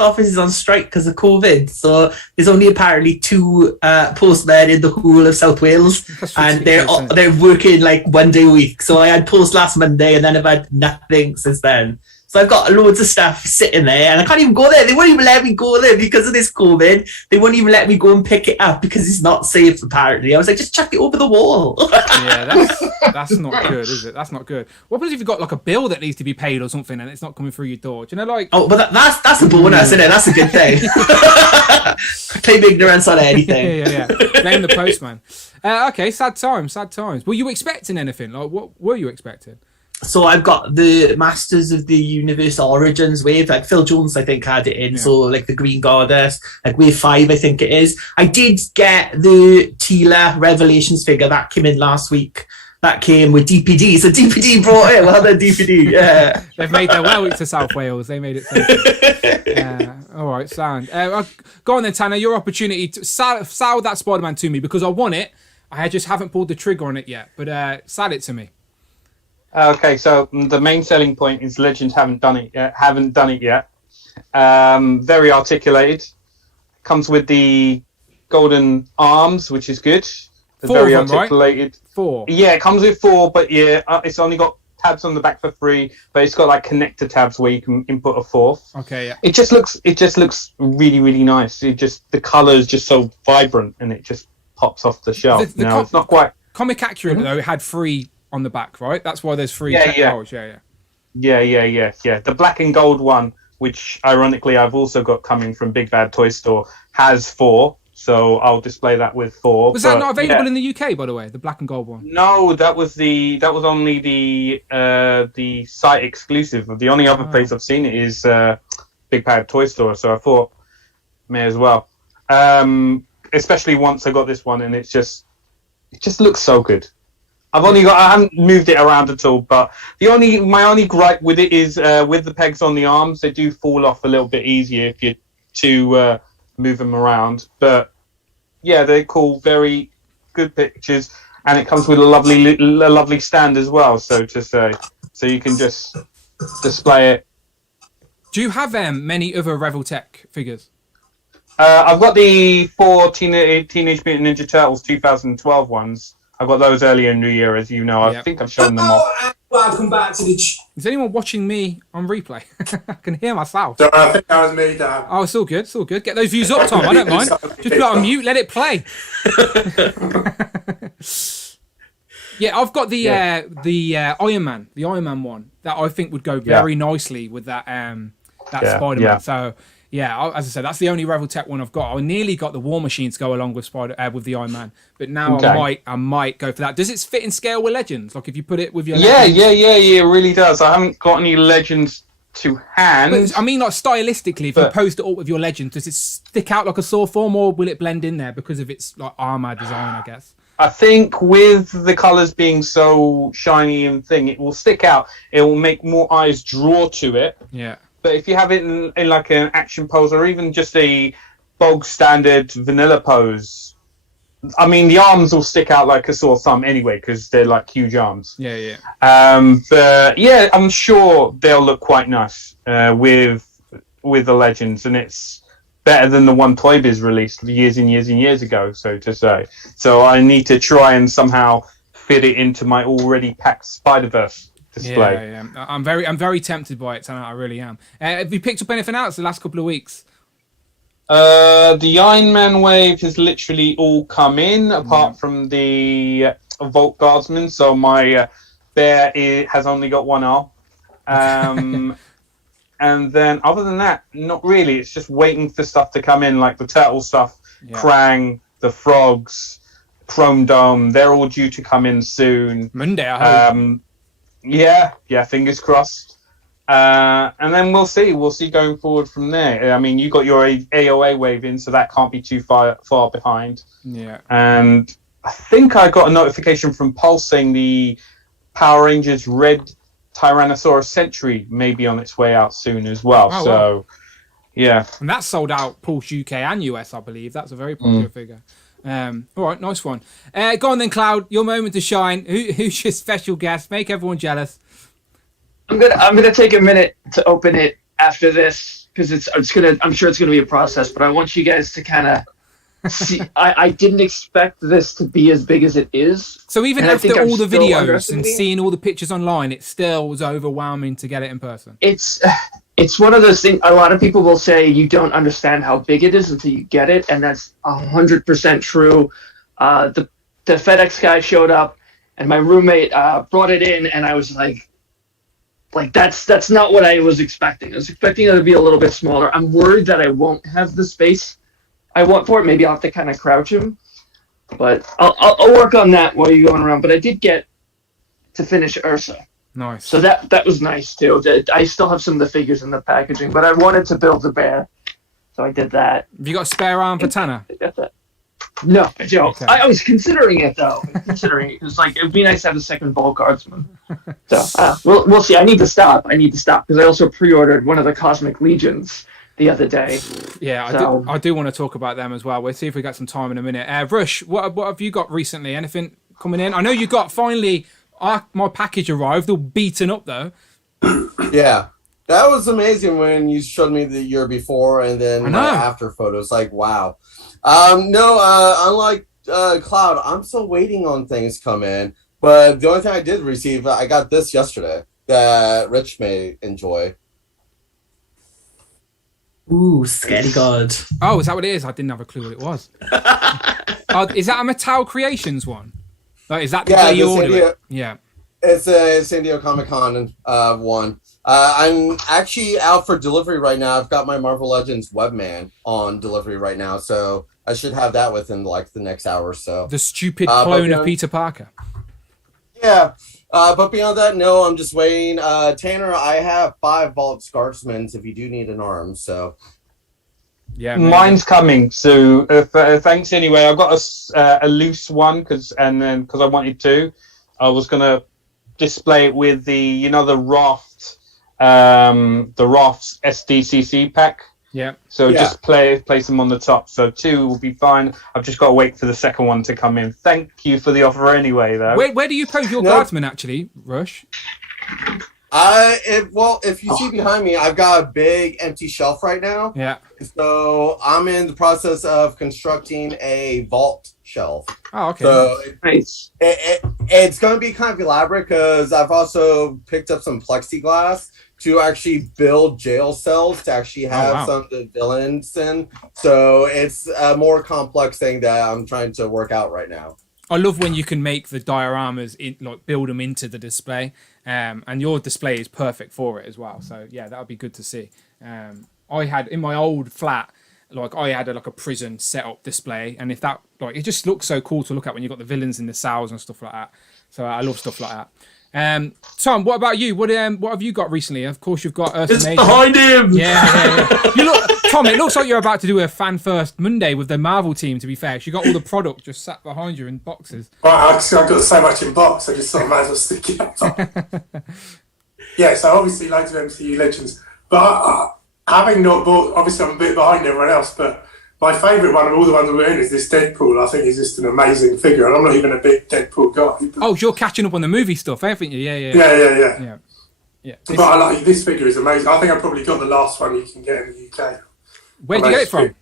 office is on strike because of COVID. So there's only apparently 2 postmen in the whole of South Wales, and they're working like 1 day a week. So I had post last Monday, and then I've had nothing since then. So I've got loads of stuff sitting there, and I can't even go there. They won't even let me go there because of this COVID. They won't even let me go and pick it up because it's not safe, apparently. I was like, just chuck it over the wall. Yeah, that's not good, is it? That's not good. What happens if you've got like a bill that needs to be paid or something and it's not coming through your door? Do you know, like... Oh, but that's a bonus, isn't it? That's a good thing. Claim ignorance on anything. yeah. Blame the postman. Okay, sad times. Were you expecting anything? Like, what were you expecting? So I've got the Masters of the Universe Origins wave. Like Phil Jones, I think, had it in. Yeah. So like the Green Goddess, like wave 5, I think it is. I did get the Tila Revelations figure that came in last week. That came with DPD. So DPD brought it. Well done, DPD. Yeah. They've made their way to South Wales. They made it. All right, sound. Go on then, Tanner. Your opportunity to sell that Spider-Man to me because I want it. I just haven't pulled the trigger on it yet. But sell it to me. Okay, so the main selling point is Legends haven't done it yet. Very articulated. Comes with the golden arms, which is good. Very articulated. Right? 4. Yeah, it comes with 4, but yeah, it's only got tabs on the back for 3, but it's got like connector tabs where you can input a 4th. Okay, yeah. It just looks really, really nice. The colour is just so vibrant, and it just pops off the shelf. It's not quite comic accurate though. It had 3 on the back, right? That's why there's 3 rolls. Yeah. The black and gold one, which ironically I've also got coming from Big Bad Toy Store, has 4. So I'll display that with 4. Was that not available in the UK, by the way? The black and gold one? No, that was only the site exclusive. The only other place I've seen it is Big Bad Toy Store. So I thought, may as well. Especially once I got this one, and it just looks so good. I haven't moved it around at all, but my only gripe with it is with the pegs on the arms, they do fall off a little bit easier if you're too move them around. But yeah, they're cool, very good pictures, and it comes with a lovely stand as well, so to say, so you can just display it. Do you have many other Reveltech figures? I've got the 4 Teenage Mutant Ninja Turtles 2012 ones. I got those earlier in the year, as you know. I think I've shown them off. Welcome back to the... Is anyone watching me on replay? I can hear myself. Sorry, I think that was me, Dan. Oh, it's all good. Get those views up, Tom. I don't mind. Just put it on mute, let it play. Yeah, I've got the Iron Man one that I think would go very nicely with that Spider-Man. Yeah. So yeah, as I said, that's the only Reveltech one I've got. I nearly got the War Machine to go along with with the Iron Man, but now I might go for that. Does it fit in scale with Legends? Like if you put it with your Legends? It really does. I haven't got any Legends to hand. But, I mean, like stylistically, if you post it all with your Legends, does it stick out like a sore form, or will it blend in there because of its like armor design? I guess. I think with the colours being so shiny and thing, it will stick out. It will make more eyes draw to it. Yeah. But if you have it in like an action pose or even just a bog standard vanilla pose, I mean, the arms will stick out like a sore thumb anyway because they're like huge arms. Yeah. But yeah, I'm sure they'll look quite nice with the Legends, and it's better than the one Toy Biz released years and years and years ago, so to say. So I need to try and somehow fit it into my already packed Spider-Verse display. Yeah. I'm very tempted by it, Tanner. I really am. Have you picked up anything else the last couple of weeks? The Iron Man wave has literally all come in, apart from the Vault Guardsman. So my bear has only got one arm. And then other than that, not really. It's just waiting for stuff to come in, like the turtle stuff, Krang, the frogs, Chrome Dome. They're all due to come in soon. Monday, I hope. Yeah, fingers crossed. And then we'll see going forward from there. I mean, you got your AOA wave in, so that can't be too far behind. Yeah. And I think I got a notification from Pulse saying the Power Rangers Red Tyrannosaurus Sentry may be on its way out soon as well. Oh, so, wow. Yeah. And that's sold out Pulse UK and US, I believe. That's a very popular figure. All right, nice one. Go on then, Cloud. Your moment to shine. Who's your special guest? Make everyone jealous. I'm gonna take a minute to open it after this because I'm sure it's gonna be a process. But I want you guys to kind of See, I didn't expect this to be as big as it is. So even And I after think I'm all the still videos and underestimating. seeing all the pictures online, it still was overwhelming to get it in person. It's one of those things. A lot of people will say you don't understand how big it is until you get it, and that's 100% true. The FedEx guy showed up, and my roommate brought it in, and I was like that's not what I was expecting. I was expecting it to be a little bit smaller. I'm worried that I won't have the space I want for it. Maybe I'll have to kind of crouch him, but I'll work on that while you're going around. But I did get to finish Ursa. Nice. So that was nice too. I still have some of the figures in the packaging, but I wanted to build the bear, so I did that. Have you got a spare arm for Tanner? I got that. No, I don't. Okay. I was considering it though. It was like it would be nice to have a second ball guardsman. So we'll see. I need to stop because I also pre-ordered one of the Cosmic Legions the other day. Yeah, So- I do want to talk about them as well. We'll see if we got some time in a minute. Rush, what have you got recently? Anything coming in? I know you got finally. My package arrived, all beaten up though. Yeah, that was amazing when you showed me the year before and then I my know. after photos. Like, wow. Unlike Cloud, I'm still waiting on things come in. But the only thing I did receive, I got this yesterday that Rich may enjoy. Ooh, Scary God. Oh, is that what it is? I didn't have a clue what it was. Is that a Mattel Creations one? Like, is that the Yeah, day you the San ordered Diego- it? Yeah. It's a San Diego Comic-Con one. I'm actually out for delivery right now. I've got my Marvel Legends Webman on delivery right now, so I should have that within like the next hour or so. The stupid but clone of beyond- Peter Parker. Yeah, but beyond that, no, I'm just waiting. Tanner, I have 5 Vault Scartsmans if you do need an arm, so... Yeah. maybe. Mine's coming, so thanks anyway. I got a loose one because I wanted to. I was gonna display it with the Raft SDCC pack. Yeah. So Yeah. just place them on the top. So 2 will be fine. I've just got to wait for the second one to come in. Thank you for the offer anyway, though. Where do you pose your No. guardsman actually, Rush? If you see behind me, I've got a big empty shelf right now. Yeah. So I'm in the process of constructing a vault shelf. Oh, okay. So Nice. it's going to be kind of elaborate because I've also picked up some plexiglass to actually build jail cells to actually have wow. some of the villains in. So it's a more complex thing that I'm trying to work out right now. I love when you can make the dioramas build them into the display, and your display is perfect for it as well. So yeah, that would be good to see. I had in my old flat, I had a prison setup display, and if that it just looks so cool to look at when you've got the villains in the cells and stuff like that. So I love stuff like that. Tom, what about you? What have you got recently? Of course, you've got Ursa It's Major. behind him! Yeah. Tom, it looks like you're about to do a fan first Monday with the Marvel team, to be fair. 'Cause you got all the product just sat behind you in boxes. Right, I've got so much in box, I just sort of might as well stick it up top. Yeah, so obviously loads of MCU legends. But having not bought, obviously I'm a bit behind everyone else, but my favourite one of all the ones we're in is this Deadpool. I think he's just an amazing figure, and I'm not even a big Deadpool guy. But Oh, you're catching up on the movie stuff, haven't you? Yeah. yeah. But I like this figure is amazing. I think I probably got the last one you can get in the UK. Where'd you get it from?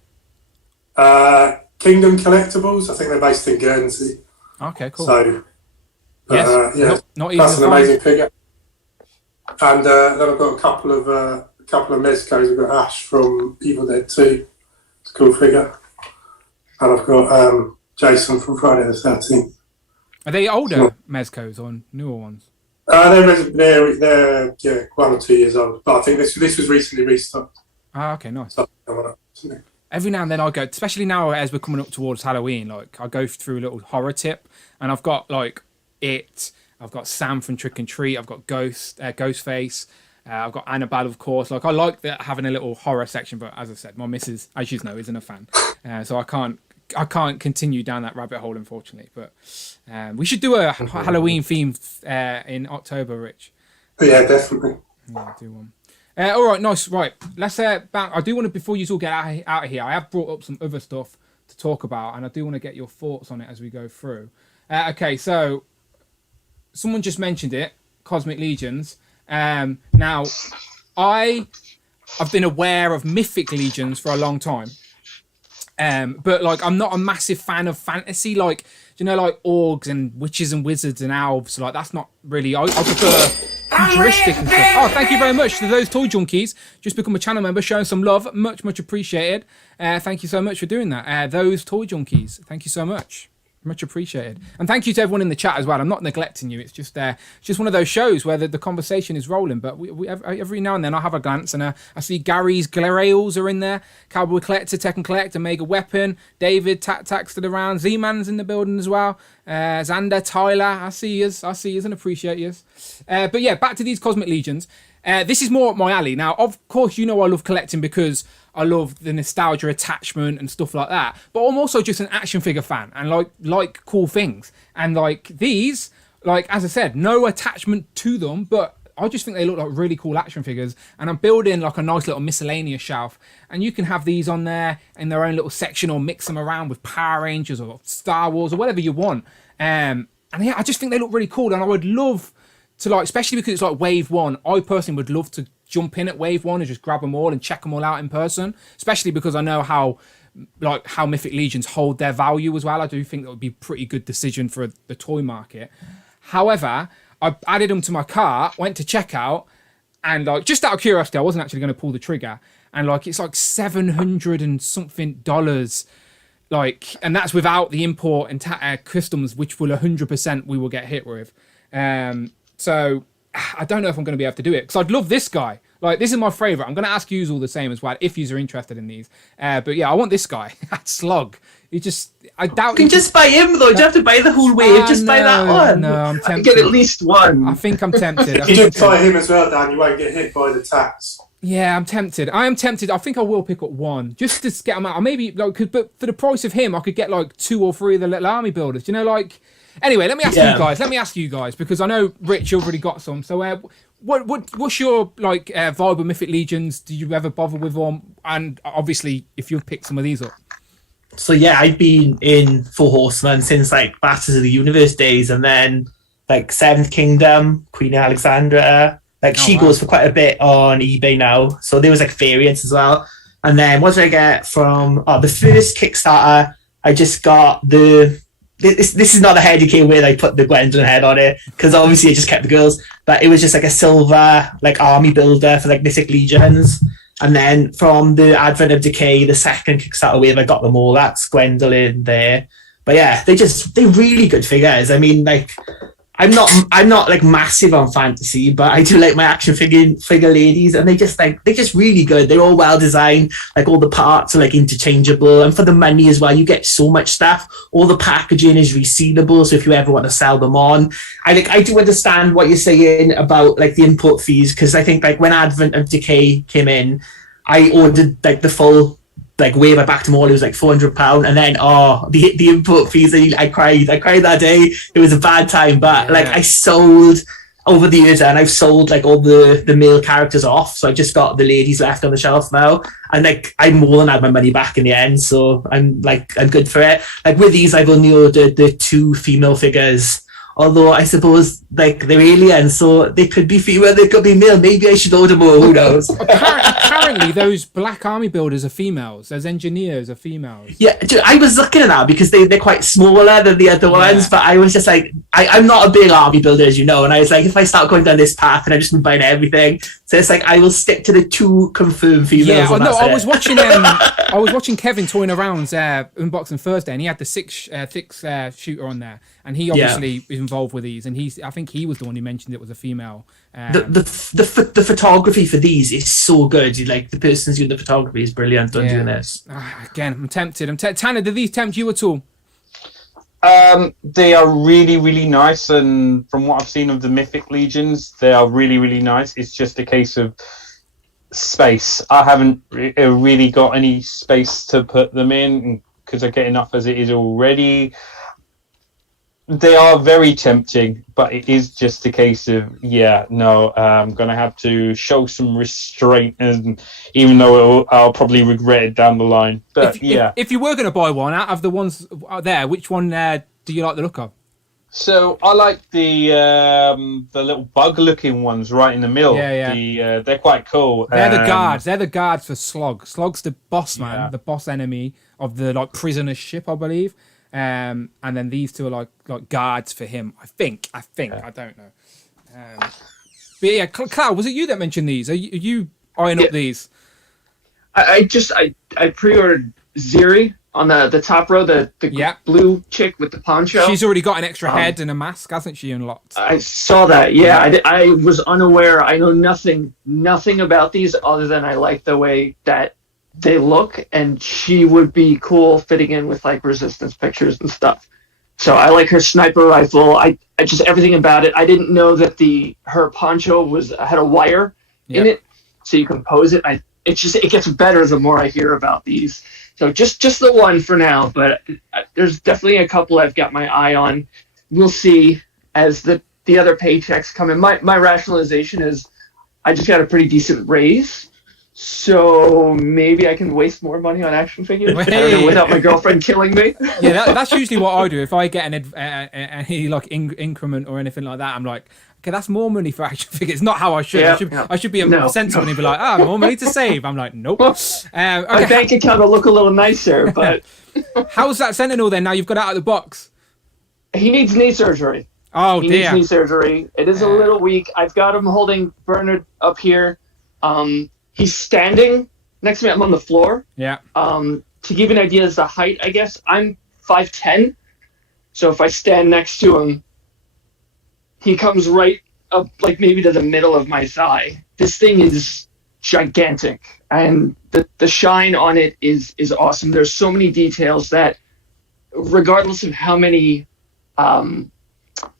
Kingdom Collectables. I think they're based in Guernsey. Okay, cool. So, yes, yeah, not easy that's to an find. amazing figure. And then I've got a couple of Mezcos. I've got Ash from Evil Dead 2. It's a cool figure. And I've got Jason from Friday the 13th. Are they older Mezcos or newer ones? They're 1 or 2 years old. But I think this was recently restocked. Ah, okay, nice. So, Every now and then I go, especially now as we're coming up towards Halloween, I go through a little horror tip, and I've got It, I've got Sam from Trick and Treat, I've got Ghostface, I've got Annabelle, of course. I like having a little horror section, but as I said, my missus, as you know, isn't a fan, so I can't continue down that rabbit hole, unfortunately. But we should do a Halloween theme in October, Rich. Yeah, definitely. Yeah, do one. All right, nice. Right, let's back. I do want to, before you all get out of here, I have brought up some other stuff to talk about, and I do want to get your thoughts on it as we go through. Okay, so someone just mentioned it, Cosmic Legions. Now, I've been aware of Mythic Legions for a long time. But like, I'm not a massive fan of fantasy. Like, you know, like orcs and witches and wizards and elves. Like, that's not really. I prefer futuristic and stuff. Oh, thank you very much to those toy junkies. Just become a channel member, showing some love. Much appreciated. Thank you so much for doing that. Those toy junkies. Thank you so much. Much appreciated. And thank you to everyone in the chat as well. I'm not neglecting you. It's just one of those shows where the conversation is rolling. But we every now and then I have a glance and I see Gary's Glarails are in there. Cowboy Collector, Tekken Collect, Omega Weapon, David, TakTak's to the round, ZMan's in the building as well. Xander, Tyler, I see yous and appreciate yous. But yeah, back to these Cosmic Legions. This is more up my alley. Now, of course, you know I love collecting because I love the nostalgia attachment and stuff like that. But I'm also just an action figure fan and like cool things. And like these, like as I said, no attachment to them, but I just think they look like really cool action figures. And I'm building like a nice little miscellaneous shelf. And you can have these on there in their own little section or mix them around with Power Rangers or Star Wars or whatever you want. And yeah, I just think they look really cool. And I would love to, like, especially because it's like Wave 1, I personally would love to jump in at Wave 1 and just grab them all and check them all out in person, especially because I know how Mythic Legions hold their value as well. I do think that would be a pretty good decision for the toy market. However, I added them to my cart, went to checkout, and like, just out of curiosity, I wasn't actually going to pull the trigger, and like it's like $700 and something, like, and that's without the import and customs, which will 100% we will get hit with. So I don't know if I'm going to be able to do it because I'd love this guy. Like, this is my favorite. I'm going to ask you all the same as well if you are interested in these. But yeah, I want this guy. That Slug. I doubt you can just buy him though. You don't have to buy the whole wave. Just buy that one. No, I'm tempted. Get at least one. I think I'm tempted. If you just buy him as well, Dan, you won't get hit by the tax. Yeah, I'm tempted. I am tempted. I think I will pick up one just to get them out. Or maybe like, but for the price of him, I could get like 2 or 3 of the little army builders. You know, like. Anyway, let me ask you guys because I know Rich already got some. So, what's your like vibe with Mythic Legions? Do you ever bother with them? And obviously, if you've picked some of these up. So yeah, I've been in Four Horsemen since like Masters of the Universe days, and then like Seventh Kingdom, Queen Alexandra. Like she goes for quite a bit on eBay now. So there was like variants as well. And then what did I get from the first Kickstarter? I just got the. This is not the head you came with. I put the Gwendolyn head on it because obviously I just kept the girls. But it was just like a silver like army builder for like Mythic Legions. And then from the Advent of Decay, the second Kickstarter wave, I got them all. That's Gwendolyn there. But yeah, they're really good figures. I mean, like I'm not like massive on fantasy, but I do like my action figure ladies, and they're just really good. They're all well designed. Like all the parts are like interchangeable, and for the money as well, you get so much stuff. All the packaging is resealable, so if you ever want to sell them on, I do understand what you're saying about like the import fees, because I think like when Advent of Decay came in, I ordered like the full like wave. I backed them all. It was like £400, and then the import fees. I cried that day. It was a bad time, but like I sold over the years, and I've sold like all the male characters off. So I just got the ladies left on the shelf now, and like I more than had my money back in the end. So I'm good for it. Like with these, I've only ordered the 2 female figures. Although I suppose like they're aliens, so they could be female, they could be male. Maybe I should order more. Who knows? Apparently, those black army builders are females. Those engineers are females. Yeah, dude, I was looking at that because they're quite smaller than the other ones. But I was just like, I'm not a big army builder, as you know. And I was like, if I start going down this path, and I just been buying everything, so it's like I will stick to the 2 confirmed females. Yeah, no, I was watching. I was watching Kevin toying around unboxing Thursday, and he had the 6 shooter on there, and he obviously is involved with these, and I think he was the one who mentioned it was a female. The photography for these is so good. Like the person's doing the photography is brilliant on doing this. Again, I'm tempted. Tanner, did these tempt you at all? They are really, really nice, and from what I've seen of the Mythic Legions, they are really, really nice. It's just a case of space. I haven't really got any space to put them in because I get enough as it is already. They are very tempting, but it is just a case of, I'm going to have to show some restraint, and even though I'll probably regret it down the line. But if you were going to buy one out of the ones out there, which one do you like the look of? So I like the little bug-looking ones right in the middle. Yeah. They're quite cool. They're the guards. They're the guards for Slog. Slog's the boss man, Yeah. the boss enemy of the like prisoner ship, I believe. And then these two are like guards for him. I think. I don't know. But yeah, Cloud, was it you that mentioned these? Are you eyeing up these? I pre-ordered Ziri on the top row, the blue chick with the poncho. She's already got an extra head and a mask, hasn't she, unlocked? I saw that. Yeah, I was unaware. I know nothing about these other than I like the way that they look, and she would be cool fitting in with like resistance pictures and stuff. So I like her sniper rifle. I just everything about it. I didn't know that her poncho had a wire in it, so you can pose it. It gets better the more I hear about these. So just the one for now, but there's definitely a couple I've got my eye on. We'll see as the other paychecks come in. My rationalization is I just got a pretty decent raise, so maybe I can waste more money on action figures without my girlfriend killing me. Yeah, that's usually what I do. If I get any like increment or anything like that, I'm like, okay, that's more money for action figures. Not how I should. I should be sensible and be like, more money to save. I'm like, nope. Okay. My bank account will look a little nicer, but how's that Sentinel then? Now you've got it out of the box. He needs knee surgery. Oh, he dear. needs knee surgery. It is a little weak. I've got him holding Bernard up here. He's standing next to me. I'm on the floor. Yeah. To give you an idea as the height, I guess I'm 5'10". So if I stand next to him, he comes right up, like maybe to the middle of my thigh. This thing is gigantic, and the shine on it is awesome. There's so many details that, regardless of how many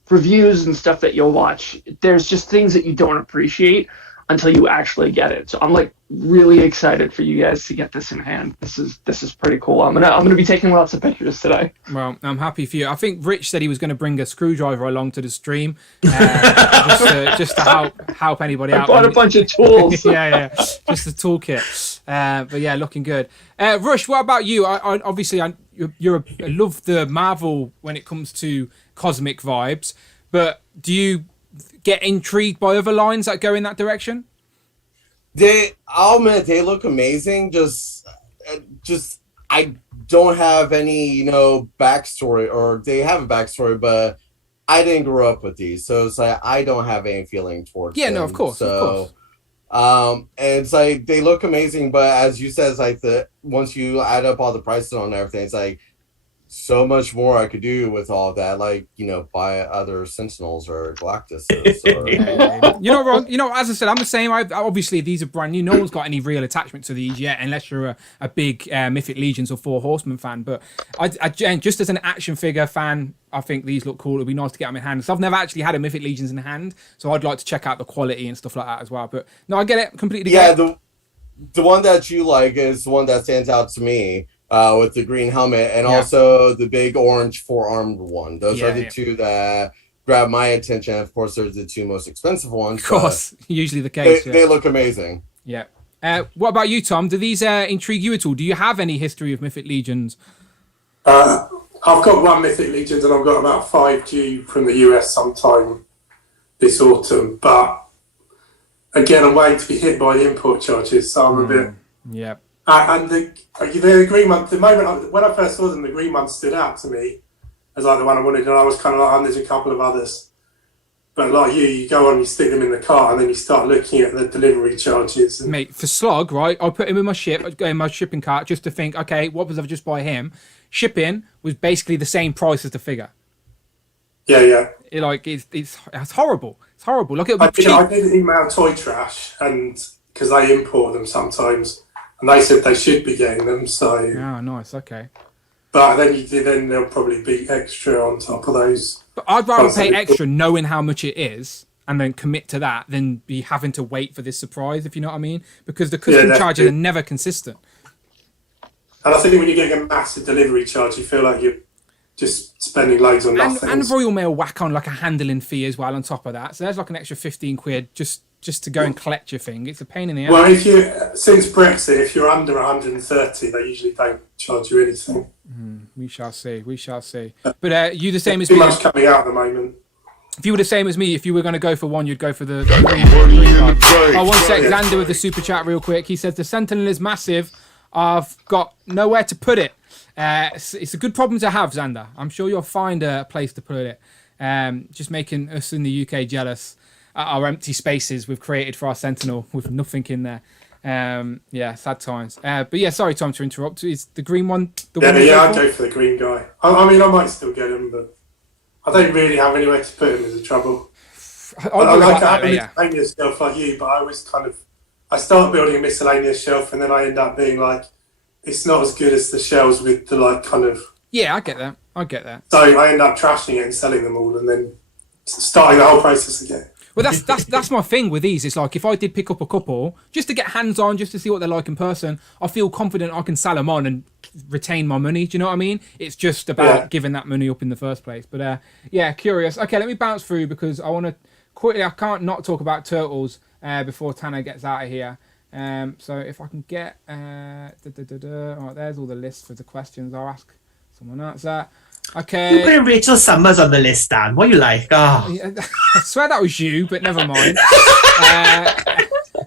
reviews and stuff that you'll watch, there's just things that you don't appreciate until you actually get it. So I'm like really excited for you guys to get this in hand. This is pretty cool. I'm gonna be taking lots of pictures today. Well, I'm happy for you. I think Rich said he was going to bring a screwdriver along to the stream, just to help anybody out. I bought a bunch of tools. yeah, just the toolkit. But yeah, looking good. Rush, what about you? I love the Marvel when it comes to cosmic vibes, but do you get intrigued by other lines that go in that direction? I'll admit, they look amazing. Just I don't have any, backstory, or they have a backstory, but I didn't grow up with these, so it's like I don't have any feeling towards them. No, of course, so, and it's like they look amazing, but as you said, it's like once you add up all the prices on everything, it's like so much more I could do with all of that, like, buy other Sentinels or Galactuses. You're not wrong. As I said, I'm the same. Obviously, these are brand new. No one's got any real attachment to these yet, unless you're a big Mythic Legions or Four Horsemen fan. But I just as an action figure fan, I think these look cool. It'd be nice to get them in hand. So I've never actually had a Mythic Legions in hand, so I'd like to check out the quality and stuff like that as well. But no, I get it completely. Yeah, the one that you like is the one that stands out to me. With the green helmet and also the big orange four-armed one. Those are the two that grab my attention. Of course, they're the two most expensive ones. Of course, usually the case. They look amazing. Yeah. What about you, Tom? Do these intrigue you at all? Do you have any history of Mythic Legions? I've got one Mythic Legions and I've got about 5 due from the US sometime this autumn. But again, I'm waiting to be hit by the import charges, so I'm a bit... Yeah. And the green one, the moment when I first saw them, the green one stood out to me as like the one I wanted, and I was kind of like, there's a couple of others. But like you go on, you stick them in the cart, and then you start looking at the delivery charges. And... Mate, for Slog, right, I put him in my shipping cart just to think, okay, what was I just buy him? Shipping was basically the same price as the figure. Yeah. It's horrible. It's horrible. Look at I did email Toy Trash, and because they import them sometimes. And they said they should be getting them, so... Oh, nice, okay. But then there'll probably be extra on top of those. But I'd rather pay extra knowing how much it is and then commit to that than be having to wait for this surprise, if you know what I mean? Because the custom charges are never consistent. And I think when you're getting a massive delivery charge, you feel like you're just spending loads on nothing. And Royal Mail whack on like a handling fee as well on top of that. So there's like an extra 15 quid just just to go and collect your thing. It's a pain in the ass. Well, since Brexit, if you're under 130, they usually don't charge you anything. We shall see. But you the same as Too me? much coming out at the moment. If you were the same as me, if you were going to go for one, you'd go for the green card. Oh, one sec. Xander with the super chat real quick. He says, the Sentinel is massive. I've got nowhere to put it. It's a good problem to have, Xander. I'm sure you'll find a place to put it. Just making us in the UK jealous at our empty spaces we've created for our Sentinel with nothing in there. Yeah, sad times. But yeah, sorry, Tom, to interrupt. Is the green one the one? Yeah, I'd go for the green guy. I mean, I might still get him, but I don't really have anywhere to put him is the trouble. I like having a miscellaneous shelf like you, but I start building a miscellaneous shelf and then I end up being like, it's not as good as the shelves with the like kind of... Yeah, I get that. So I end up trashing it and selling them all and then starting the whole process again. Well, that's my thing with these. It's like if I did pick up a couple just to get hands on, just to see what they're like in person, I feel confident I can sell them on and retain my money. Do you know what I mean? It's just about giving that money up in the first place. But yeah, curious. Okay, let me bounce through because I want to quickly. I can't not talk about turtles before Tanner gets out of here. So if I can get, all right, there's all the lists for the questions. I'll ask someone else that. Okay. You put Rachel Summers on the list, Dan. What you like? Oh. I swear that was you, but never mind.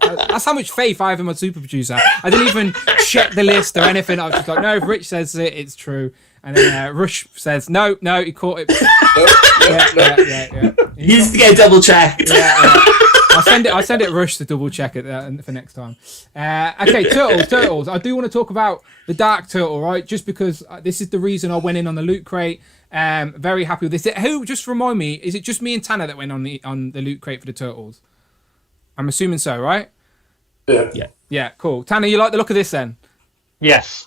That's how much faith I have in my super producer. I didn't even check the list or anything. I was just like, no, if Rich says it, it's true. And then Rush says, no, he caught it. Yeah. He needs to get double checked. Yeah. I'll send it Rush to double check it for next time. Okay, turtles. I do want to talk about the Dark Turtle, right? Just because this is the reason I went in on the loot crate. Very happy with this. Who, just remind me, is it just me and Tanner that went on the loot crate for the turtles? I'm assuming so, right? Yeah, cool. Tanner, you like the look of this then? Yes,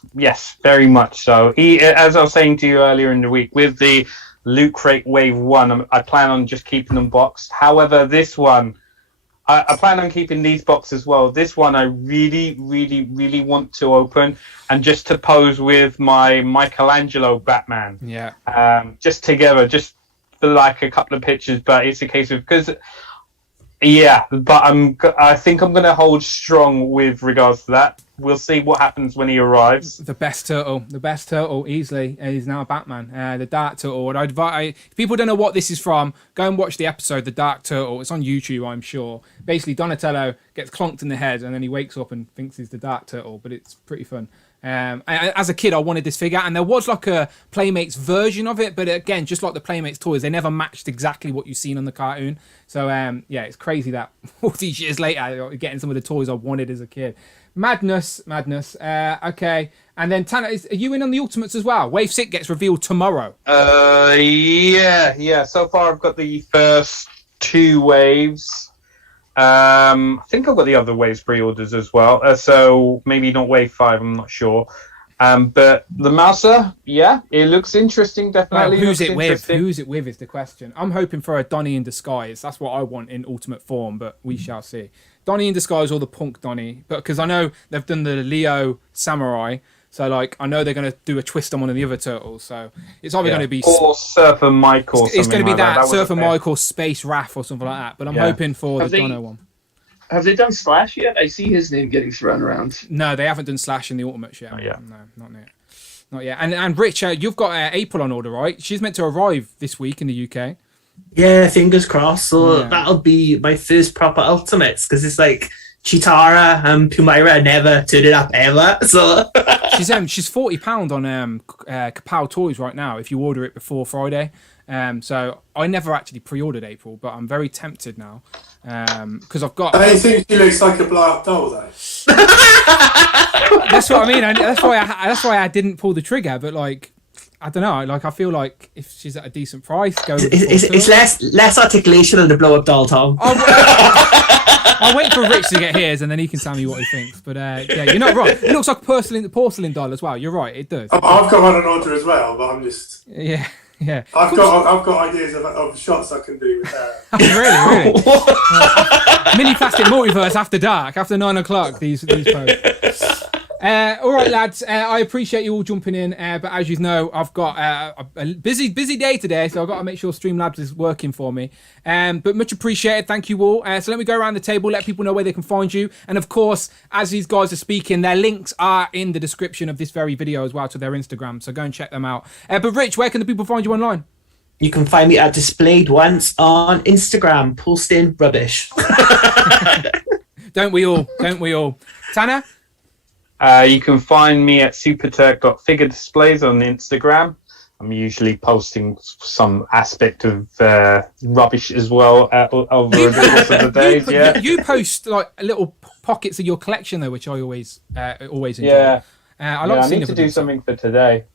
very much so. As I was saying to you earlier in the week, with the Loot Crate Wave 1, I plan on just keeping them boxed. However, this one, I plan on keeping these boxes as well. This one I really, really, really want to open and just to pose with my Michelangelo Batman. Yeah. Just together, just for like a couple of pictures, but it's a case of... but I think I'm going to hold strong with regards to that. We'll see what happens when he arrives. The best turtle, easily. He's now a Batman. The Dark Turtle. And if people don't know what this is from, go and watch the episode, The Dark Turtle. It's on YouTube, I'm sure. Basically, Donatello gets clonked in the head, and then he wakes up and thinks he's the Dark Turtle. But it's pretty fun. As a kid, I wanted this figure, and there was like a Playmates version of it, but again, just like the Playmates toys, they never matched exactly what you've seen on the cartoon. So it's crazy that all these years later, getting some of the toys I wanted as a kid. Madness. Okay, and then Tanner, are you in on the Ultimates as well? Wave 6 gets revealed tomorrow. Yeah. So far, I've got the first 2 waves. I think I've got the other waves pre-orders as well. So maybe not wave 5, I'm not sure. But the Mouser, it looks interesting, definitely. Well, who's it with? Who's it with is the question. I'm hoping for a Donnie in disguise. That's what I want in ultimate form, but we shall see. Donnie in disguise or the punk Donnie, but because I know they've done the Leo Samurai, so like I know they're going to do a twist on one of the other turtles. So it's either going to be or Surfer Mike or something. It's going to be like that Surfer Mike or Space Wrath or something like that. But I'm hoping for the Dono one. Have they done Slash yet? I see his name getting thrown around. No, they haven't done Slash in the Ultimates yet. Yeah. No, not yet. And Rich, you've got April on order, right? She's meant to arrive this week in the UK. Yeah, fingers crossed. So that'll be my first proper Ultimates, because it's like Chitara and Pumaira never turned it up ever. So she's £40 on Kapow Toys right now if you order it before Friday. So I never actually pre-ordered April, but I'm very tempted now because I've got. I think she looks like a blow-up doll, though. That's what I mean. That's why I didn't pull the trigger. But like, I don't know. Like, I feel like if she's at a decent price, it's less articulation than the blow-up doll, Tom. I'll wait for Rich to get his, and then he can tell me what he thinks. But you're not wrong. It looks like a porcelain doll as well. You're right. It does. I've got one on order as well, but I'm just. Yeah. I've got ideas of shots I can do with that. Really. Mini Plastic Multiverse after dark, after 9 o'clock. These posts. All right, lads. I appreciate you all jumping in, but as you know, I've got a busy day today, so I've got to make sure Streamlabs is working for me. But much appreciated. Thank you all. So let me go around the table, let people know where they can find you, and of course, as these guys are speaking, their links are in the description of this very video as well to their Instagram. So go and check them out. But Rich, where can the people find you online? You can find me at Displayed Once on Instagram, posting rubbish. Don't we all? Don't we all? Tanner? You can find me at superturk.figure displays on Instagram. I'm usually posting some aspect of rubbish as well over the course of the days. You post like little pockets of your collection though, which I always enjoy. Yeah. I need to do something for today.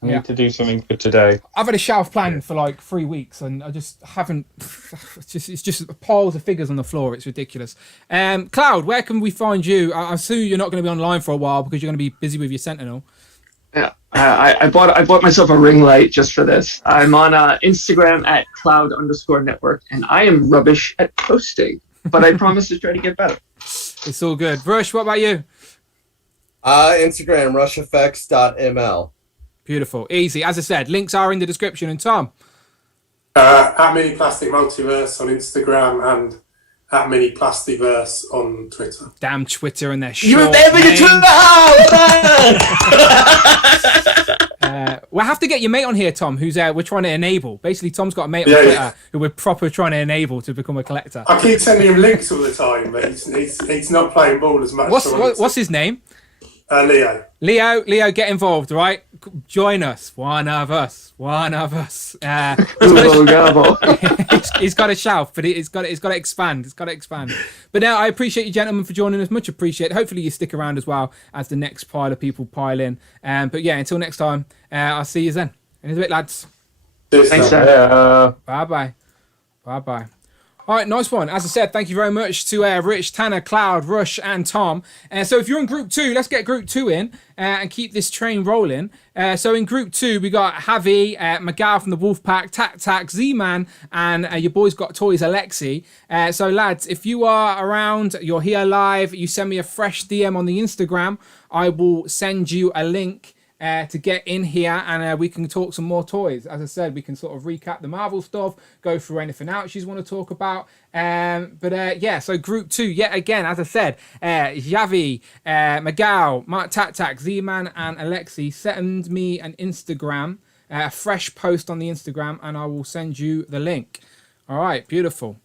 I've had a shelf plan for like 3 weeks and I just haven't. It's just piles of figures on the floor. It's ridiculous. Cloud, where can we find you? I assume you're not going to be online for a while because you're going to be busy with your Sentinel. Yeah, I bought myself a ring light just for this. I'm on Instagram at cloud_network, and I am rubbish at posting, but I promise to try to get better. It's all good. Rush, what about you? Instagram, rusheffects.ml. Beautiful. Easy. As I said, links are in the description. And Tom? At Mini Plastic Multiverse on Instagram and at Mini Plastiverse on Twitter. Damn Twitter and their short You remember your Twitter! We'll have to get your mate on here, Tom, who's we're trying to enable. Basically, Tom's got a mate on Twitter who we're proper trying to enable to become a collector. I keep sending him links all the time, but he's not playing ball as much. What's his name? Leo. Leo, get involved, right? Join us. One of us. He's got a shelf, but it's got to expand. But now I appreciate you, gentlemen, for joining us. Much appreciated. Hopefully you stick around as well as the next pile of people pile in. But yeah, until next time, I'll see you then. In a bit, lads. Thanks, sir. Bye bye. All right, nice one. As I said, thank you very much to Rich, Tanner, Cloud, Rush, and Tom. So if you're in Group 2, let's get Group 2 in and keep this train rolling. So in Group 2, we got Javi, Miguel from the Wolfpack, TakTak, ZMan, and your boys got toys, Alexi. So lads, if you are around, you're here live, you send me a fresh DM on the Instagram, I will send you a link to get in here and we can talk some more toys. As I said, we can sort of recap the Marvel stuff, go through anything else you want to talk about. Yeah, so Group 2, yet again, as I said, Javi, Miguel, MarkTakTak, ZMan, and Alexi, send me an Instagram, a fresh post on the Instagram, and I will send you the link. All right, beautiful.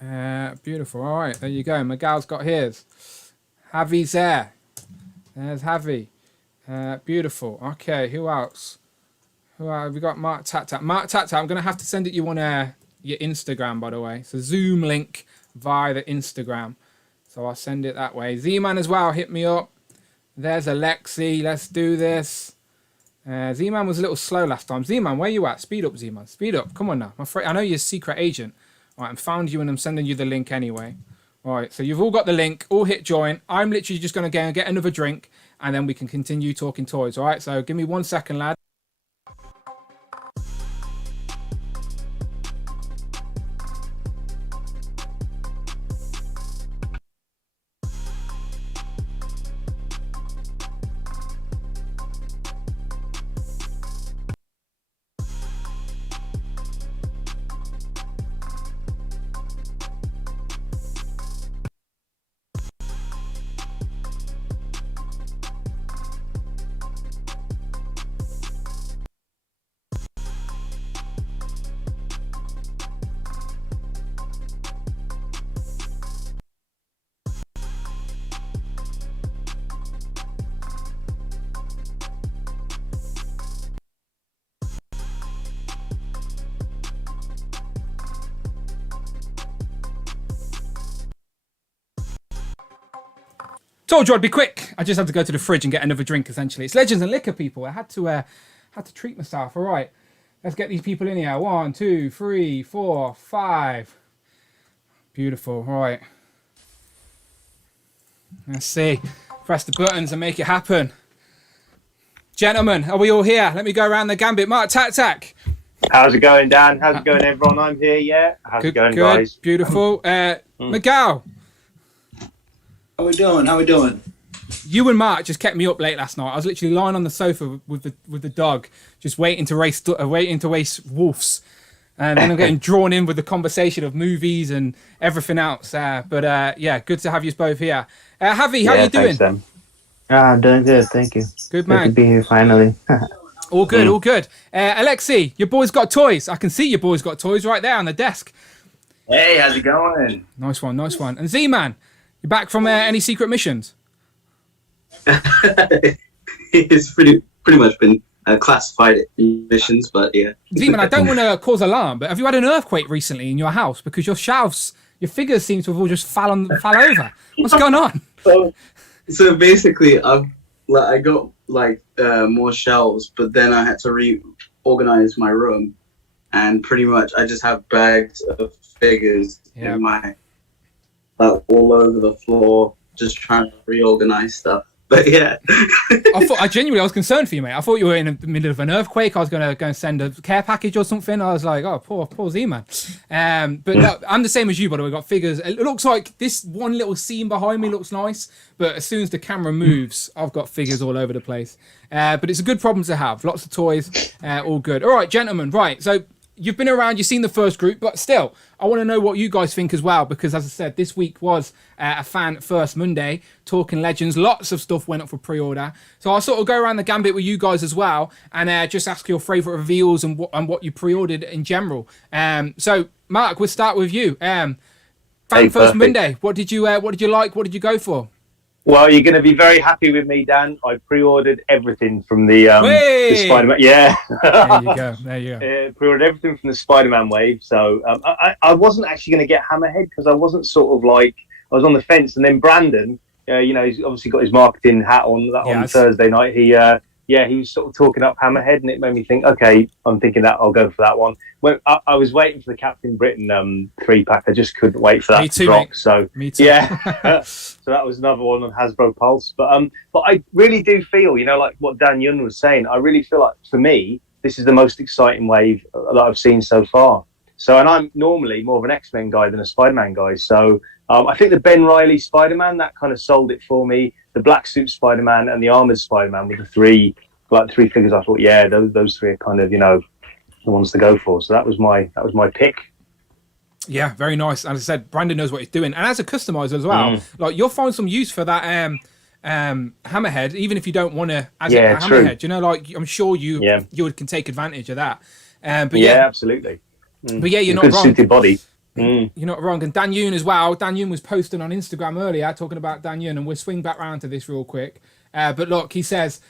Beautiful. All right, there you go. Miguel's got his. Javi's there. There's Javi. Beautiful. Okay, who else? We got MarkTakTak. MarkTakTak, I'm going to have to send it you on your Instagram, by the way. So Zoom link via the Instagram. So I'll send it that way. Z-Man as well, hit me up. There's Alexi. Let's do this. Z-Man was a little slow last time. Z-Man, where you at? Speed up, Z-Man. Speed up. Come on now. I know you're a secret agent. All right, I found you and I'm sending you the link anyway. All right, so you've all got the link. All hit join. I'm literally just going to go and get another drink and then we can continue talking toys. All right, so give me 1 second, lad. Told you I'd be quick. I just had to go to the fridge and get another drink, essentially. It's Legends and Liquor, people. I had to treat myself. All right, let's get these people in here. 1, 2, 3, 4, 5. Beautiful. All right. Let's see. Press the buttons and make it happen. Gentlemen, are we all here? Let me go around the gambit. MarkTakTak. How's it going, Dan? How's it going, everyone? I'm here, yeah. How's it going, guys? Beautiful. Miguel. How we doing? you and Mark just kept me up late last night. I was literally lying on the sofa with the dog, just waiting to race wolves. And then I'm getting drawn in with the conversation of movies and everything else. But yeah, good to have you both here. Javi, how are you doing? Thanks, doing good, thank you. Good, man. Good to be here finally. All good, all good. Alexi, your boy's got toys. I can see your boy's got toys right there on the desk. Hey, how's it going? Nice one, nice one. And ZMan, you back from any secret missions? It's pretty much been classified missions, but yeah. ZMan, I don't want to cause alarm, but have you had an earthquake recently in your house? Because your shelves, your figures seem to have all just fell over. What's going on? So basically, I got more shelves, but then I had to reorganize my room, and pretty much I just have bags of figures in my all over the floor, just trying to reorganize stuff. But yeah, I genuinely was concerned for you, mate. I thought you were in the middle of an earthquake. I was going to go and send a care package or something. I was like, oh, poor Z-Man. But no, I'm the same as you, by the way. We've got figures. It looks like this one little scene behind me looks nice, but as soon as the camera moves, I've got figures all over the place. But it's a good problem to have. Lots of toys, all good. All right, gentlemen. Right, so you've been around, you've seen the first group, but still, I want to know what you guys think as well, because as I said, this week was a fan first Monday, talking Legends. Lots of stuff went up for pre-order. So I'll sort of go around the gambit with you guys as well, and just ask your favourite reveals and what you pre-ordered in general. So Mark, we'll start with you. Fan first Monday, what did you like? What did you go for? Well, you're going to be very happy with me, Dan. I pre-ordered everything from the Spider-Man. Yeah. There you go. Pre-ordered everything from the Spider-Man wave. So I wasn't actually going to get Hammerhead because I wasn't I was on the fence. And then Brandon, he's obviously got his marketing hat on Thursday night. He was sort of talking up Hammerhead, and it made me think, okay, I'm thinking that I'll go for that one. When I was waiting for the Captain Britain 3-pack, I just couldn't wait for that to drop. Mate. So Me too. yeah, so that was another one on Hasbro Pulse. But I really do feel, like what Dan Yun was saying, I really feel like for me, this is the most exciting wave that I've seen so far. So, and I'm normally more of an X-Men guy than a Spider-Man guy. So I think the Ben Reilly Spider-Man, that kind of sold it for me. The black suit Spider-Man and the armored Spider-Man were the three figures. I thought, yeah, those three are kind of, the ones to go for. So that was my pick. Yeah, very nice. As I said, Brandon knows what he's doing, and as a customizer as well, like you'll find some use for that Hammerhead, even if you don't want to as a Hammerhead. I'm sure you can take advantage of that. But yeah, absolutely. But yeah, you're not good wrong. Suited body. You're not wrong. And Dan Yoon as well. Dan Yoon was posting on Instagram earlier talking about Dan Yoon, and we'll swing back round to this real quick. But look, he says,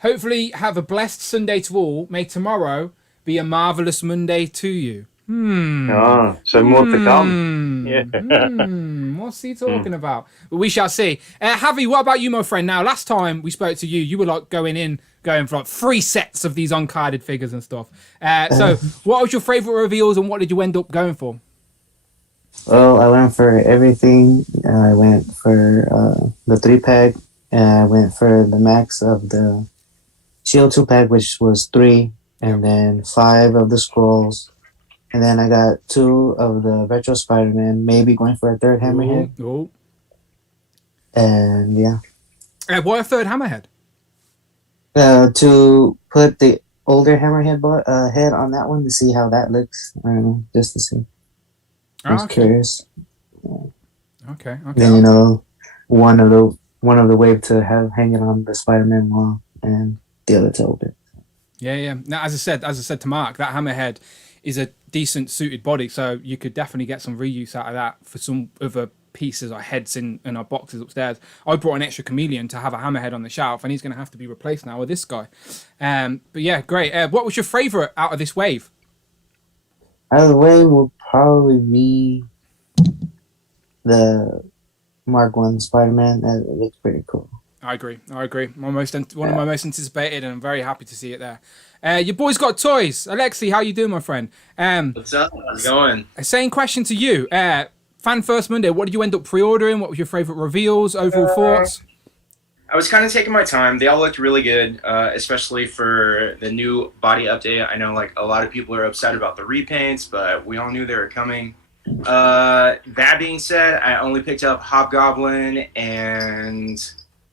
hopefully have a blessed Sunday to all. May tomorrow be a marvellous Monday to you. So more to come. What's he talking about? But we shall see. Javi, what about you, my friend? Now, last time we spoke to you, you were like going for like 3 sets of these uncarded figures and stuff. So what was your favourite reveals and what did you end up going for? Well, I went for everything. I went for the 3-pack. I went for the max of the Shield 2-pack, which was 3. And then 5 of the scrolls. And then I got 2 of the Retro Spider-Man, maybe going for a 3rd Hammerhead. Ooh. And yeah. Why a 3rd Hammerhead? To put the older Hammerhead head on that one to see how that looks. I don't know, just to see. I was curious. Okay. Then, one of the wave to have hanging on the Spider-Man wall and the other to open. Yeah. Now, as I said to Mark, that Hammerhead is a decent suited body, so you could definitely get some reuse out of that for some other pieces or heads in our boxes upstairs. I brought an extra chameleon to have a Hammerhead on the shelf, and he's going to have to be replaced now with this guy. But yeah, great. What was your favourite out of this wave? Out of the wave will probably be the Mark 1 Spider-Man. That looks pretty cool. I agree. One of my most anticipated, and I'm very happy to see it there. Your boy's got toys. Alexi, how you doing, my friend? What's up? How's it going? Same question to you. Fan First Monday, what did you end up pre-ordering? What was your favourite reveals? Overall thoughts? I was kind of taking my time. They all looked really good, especially for the new body update. I know a lot of people are upset about the repaints, but we all knew they were coming. That being said, I only picked up Hobgoblin and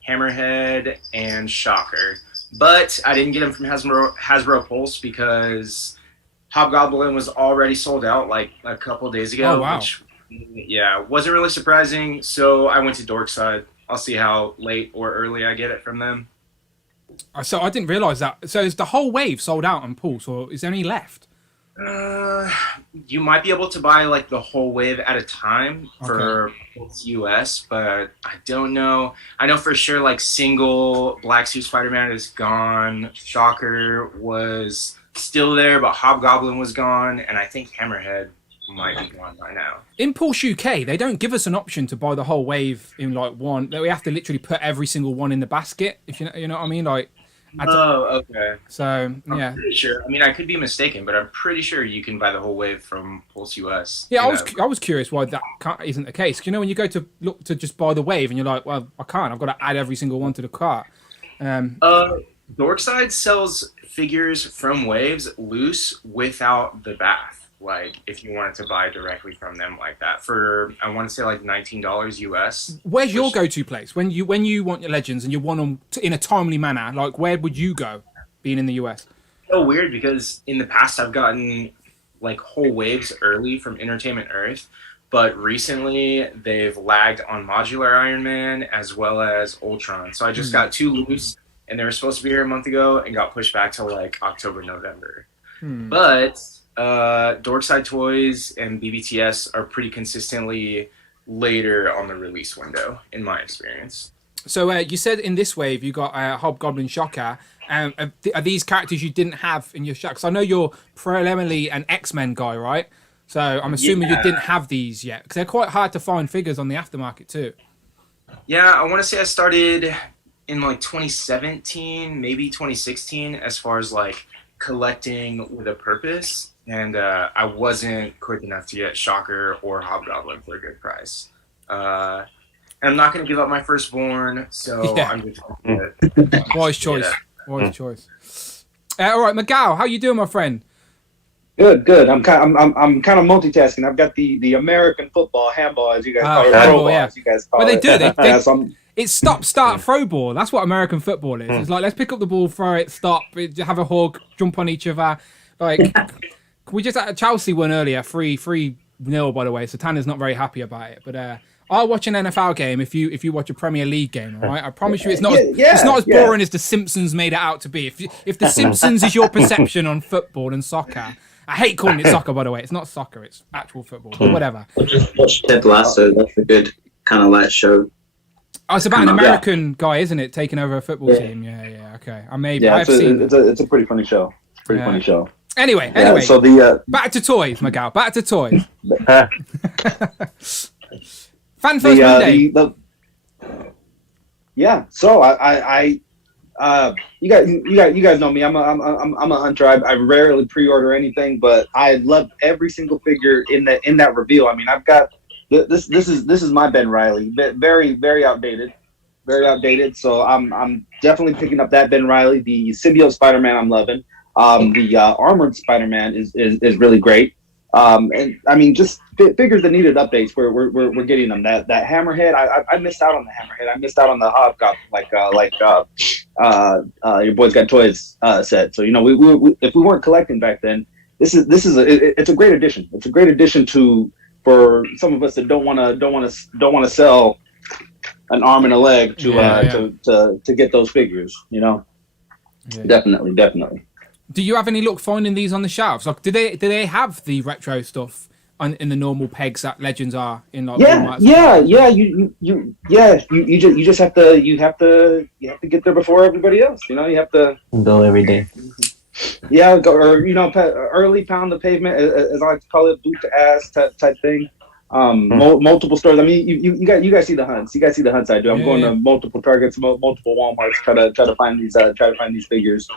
Hammerhead, and Shocker. But I didn't get them from Hasbro Pulse because Hobgoblin was already sold out like a couple days ago. Oh, wow. Which, yeah, wasn't really surprising. So I went to Dorkside. I'll see how late or early I get it from them. So I didn't realize that. So is the whole wave sold out on Pulse, or is there any left? You might be able to buy like the whole wave at a time for US, but I don't know. I know for sure like single Black Suit Spider-Man is gone. Shocker was still there, but Hobgoblin was gone, and I think Hammerhead might be gone by now. In Pulse UK, they don't give us an option to buy the whole wave in like one. We have to literally put every single one in the basket. If you know what I mean, like. Okay. So yeah, I'm pretty sure. I mean, I could be mistaken, but I'm pretty sure you can buy the whole wave from Pulse US. Yeah, I was curious why that isn't the case. You know, when you go to look to just buy the wave, and you're like, well, I can't. I've got to add every single one to the cart. Dorkside sells figures from waves loose without the bath. Like, if you wanted to buy directly from them like that for, I want to say like $19 US. Where's your go-to place when you want your legends and you want them in a timely manner? Like, where would you go, being in the US? So weird because in the past I've gotten like whole waves early from Entertainment Earth, but recently they've lagged on Modular Iron Man as well as Ultron. So I just got 2 loose, and they were supposed to be here a month ago and got pushed back to like October, November. But Dorkside Toys and BBTS are pretty consistently later on the release window, in my experience. So you said in this wave you got Hobgoblin, Shocker. Are these characters you didn't have in your shop? Because I know you're preliminarily an X-Men guy, right? So I'm assuming you didn't have these yet, because they're quite hard to find figures on the aftermarket too. Yeah, I want to say I started in like 2017, maybe 2016, as far as like collecting with a purpose. And I wasn't quick enough to get Shocker or Hobgoblin for a good price. And I'm not going to give up my firstborn, so I'm just going to Wise choice. Wise choice. All right, Miguel, how you doing, my friend? Good. I'm kind of multitasking. I've got the American football handball, as you guys call it, handball, ball, as you guys call they it. do. It's stop, start, throw ball. That's what American football is. It's like, let's pick up the ball, throw it, stop, have a hug, jump on each other. Like, we just had a Chelsea one earlier, 3-0, by the way. So Tanner's not very happy about it. But I'll watch an NFL game if you watch a Premier League game, all right? I promise you it's not as boring as The Simpsons made it out to be. If The Simpsons is your perception on football and soccer, I hate calling it soccer, by the way. It's not soccer, it's actual football, but whatever. Just watch Ted Lasso. That's a good kind of light show. Oh, it's about an American guy, isn't it? Taking over a football team. Yeah, okay. I've seen it. It's a pretty funny show. Funny show. Anyway. So back to toys, Miguel. Back to toys. Fan First Monday. So I you guys know me. I'm a hunter. I rarely pre-order anything, but I love every single figure in that reveal. I mean, I've got this is my Ben Reilly, very outdated, So I'm definitely picking up that Ben Reilly. The symbiote Spider-Man I'm loving. The armored Spider-Man is really great. And I mean, just figures that needed updates. We're getting them. That Hammerhead, I missed out on the Hammerhead. I missed out on the Hobgoblin, your Boys Got Toys set. So we if we weren't collecting back then, it's a great addition. It's a great addition for some of us that don't want to sell an arm and a leg to get those figures. Definitely. Do you have any luck finding these on the shelves? Like, do they have the retro stuff in the normal pegs that Legends are in? Like, You just have to get there before everybody else. You have to go every day. Yeah, early pound the pavement, as I like to call it, boot to ass type thing. Multiple stores. I mean, you guys see the hunts. You guys see the hunts I do. I'm going to multiple Targets, multiple Walmarts, try to find these figures.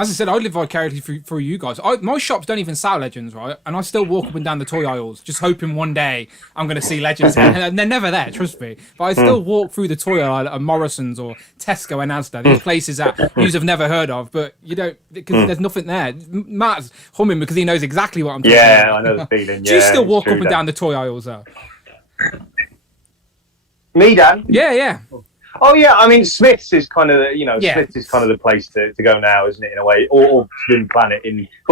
As I said, I live vicariously through you guys. My shops don't even sell Legends, right? And I still walk up and down the toy aisles, just hoping one day I'm going to see Legends. And they're never there, trust me. But I still walk through the toy aisle at Morrison's or Tesco and Asda, these places that you have never heard of, but you don't, because there's nothing there. Matt's humming because he knows exactly what I'm talking about. Yeah, I know the feeling. Do you still walk up and down the toy aisles, though? Me, Dan? Yeah. Oh yeah, I mean Smiths is kind of Yeah. Smiths is kind of the place to go now, isn't it, in a way? Or Swim Planet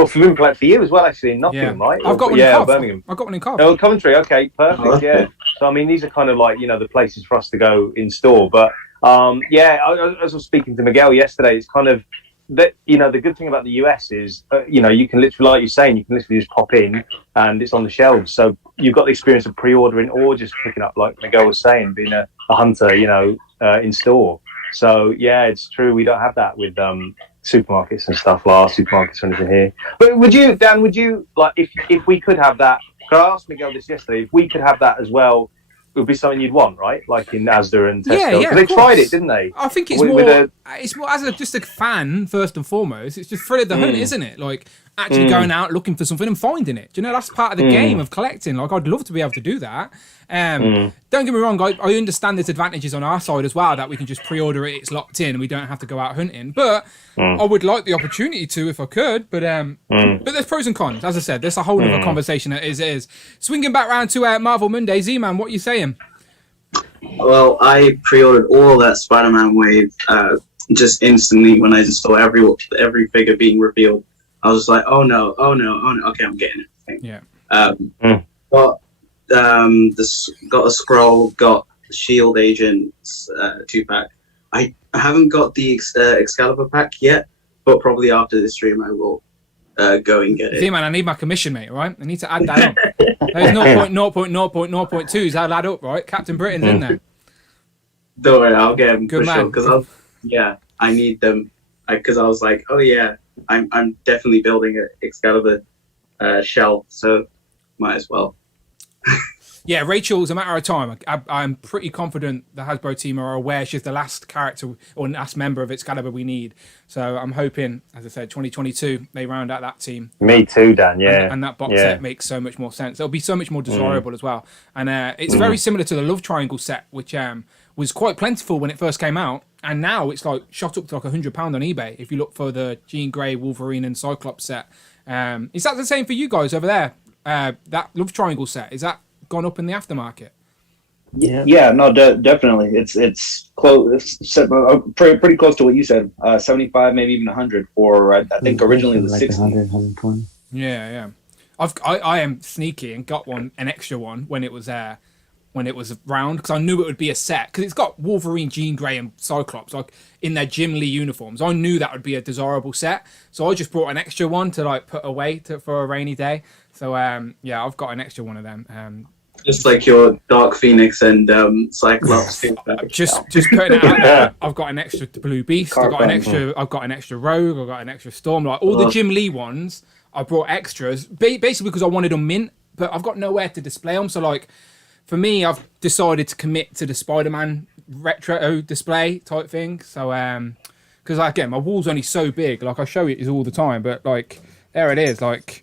Swim Planet for you as well, actually in Nottingham, right? I've got one yeah, in Cov. Birmingham. I've got one in Cov. Oh, Coventry. Okay, perfect. Yeah. So I mean, these are kind of like the places for us to go in store. But yeah, as I was speaking to Miguel yesterday, it's kind of that the good thing about the US is you can literally, like you're saying, you can literally just pop in and it's on the shelves. So you've got the experience of pre-ordering or just picking up, like Miguel was saying, being a hunter, in store. So yeah, it's true. We don't have that with supermarkets and stuff, like supermarkets or anything here. But would you, Dan? Would you like if we could have that? Because I asked Miguel this yesterday. If we could have that as well, it would be something you'd want, right? Like in Asda and Tesco. Yeah, They tried it, didn't they? I think it's it's more as just a fan first and foremost. It's just thrill of the hunt, isn't it? Like actually going out looking for something and finding it. Do you know, that's part of the game of collecting. Like I'd love to be able to do that. Don't get me wrong, I understand there's advantages on our side as well, that we can just pre-order it, it's locked in, and we don't have to go out hunting. But I would like the opportunity to if I could. But there's pros and cons. As I said, there's a whole other conversation that is. Swinging back round to Marvel Monday, ZMan, what are you saying? Well, I pre-ordered all that Spider-Man wave just instantly when I just saw every figure being revealed. I was just like, oh no, okay, I'm getting everything. Yeah. Got got a scroll, got Shield Agents 2-pack. I haven't got the Excalibur pack yet, but probably after this stream I will go and get it. See, man, I need my commission, mate, right? I need to add that up. Those 0.0.0.0.2s, I'll add up, right? Captain Britain's in there. Don't worry, I'll get them Good for man. sure. Because I need them. Because I was like, oh yeah, I'm definitely building an Excalibur shelf, so might as well. Yeah, Rachel's a matter of time. I'm pretty confident the Hasbro team are aware she's the last character or last member of Excalibur we need. So I'm hoping, as I said, 2022, they round out that team. Me too, Dan, yeah. And that box set makes so much more sense. It'll be so much more desirable as well. And it's very similar to the Love Triangle set, which was quite plentiful when it first came out. And now it's like shot up to like £100 on eBay if you look for the Jean Grey, Wolverine and Cyclops set. Is that the same for you guys over there? That Love Triangle set, is that gone up in the aftermarket? Yeah, no, definitely. It's close, pretty close to what you said. 75, maybe even 100 for I think originally the 60. 100, 120. Yeah. I am sneaky and got an extra one when it was round, because I knew it would be a set, because it's got Wolverine, Jean Grey and Cyclops like in their Jim Lee uniforms. I knew that would be a desirable set, so I just brought an extra one to like put away for a rainy day. So yeah, I've got an extra one of them. Just like your Dark Phoenix and Cyclops. just putting it out there. I've got an extra Blue Beast. I've got an extra Rogue. I've got an extra Storm. Like all the Jim Lee ones, I brought extras basically because I wanted them mint, but I've got nowhere to display them. So like for me, I've decided to commit to the Spider-Man retro display type thing. So because again, my wall's only so big. Like I show it all the time, but like there it is. Like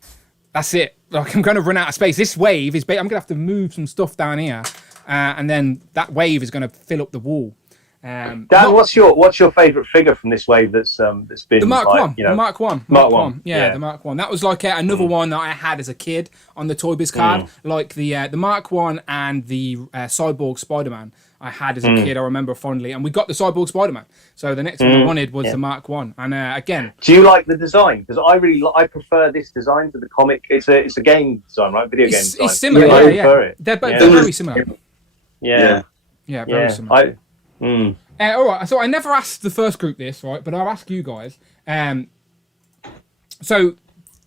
that's it. Like I'm going to run out of space. This wave is. I'm going to have to move some stuff down here, and then that wave is going to fill up the wall. Dan, what's your favourite figure from this wave that's been the Mark like, One? The Mark One. Mark One. Yeah, the Mark One. That was like another one that I had as a kid on the Toy Biz card, like the Mark One and the Cyborg Spider-Man. I had as a kid, I remember fondly, and we got the Cyborg Spider-Man. So the next one I wanted was the Mark One. And again, do you like the design? Because I prefer this design to the comic. It's a game design, right? Video game design. It's similar. Yeah. They're very similar. Yeah, very similar. All right, so I never asked the first group this, right? But I'll ask you guys. So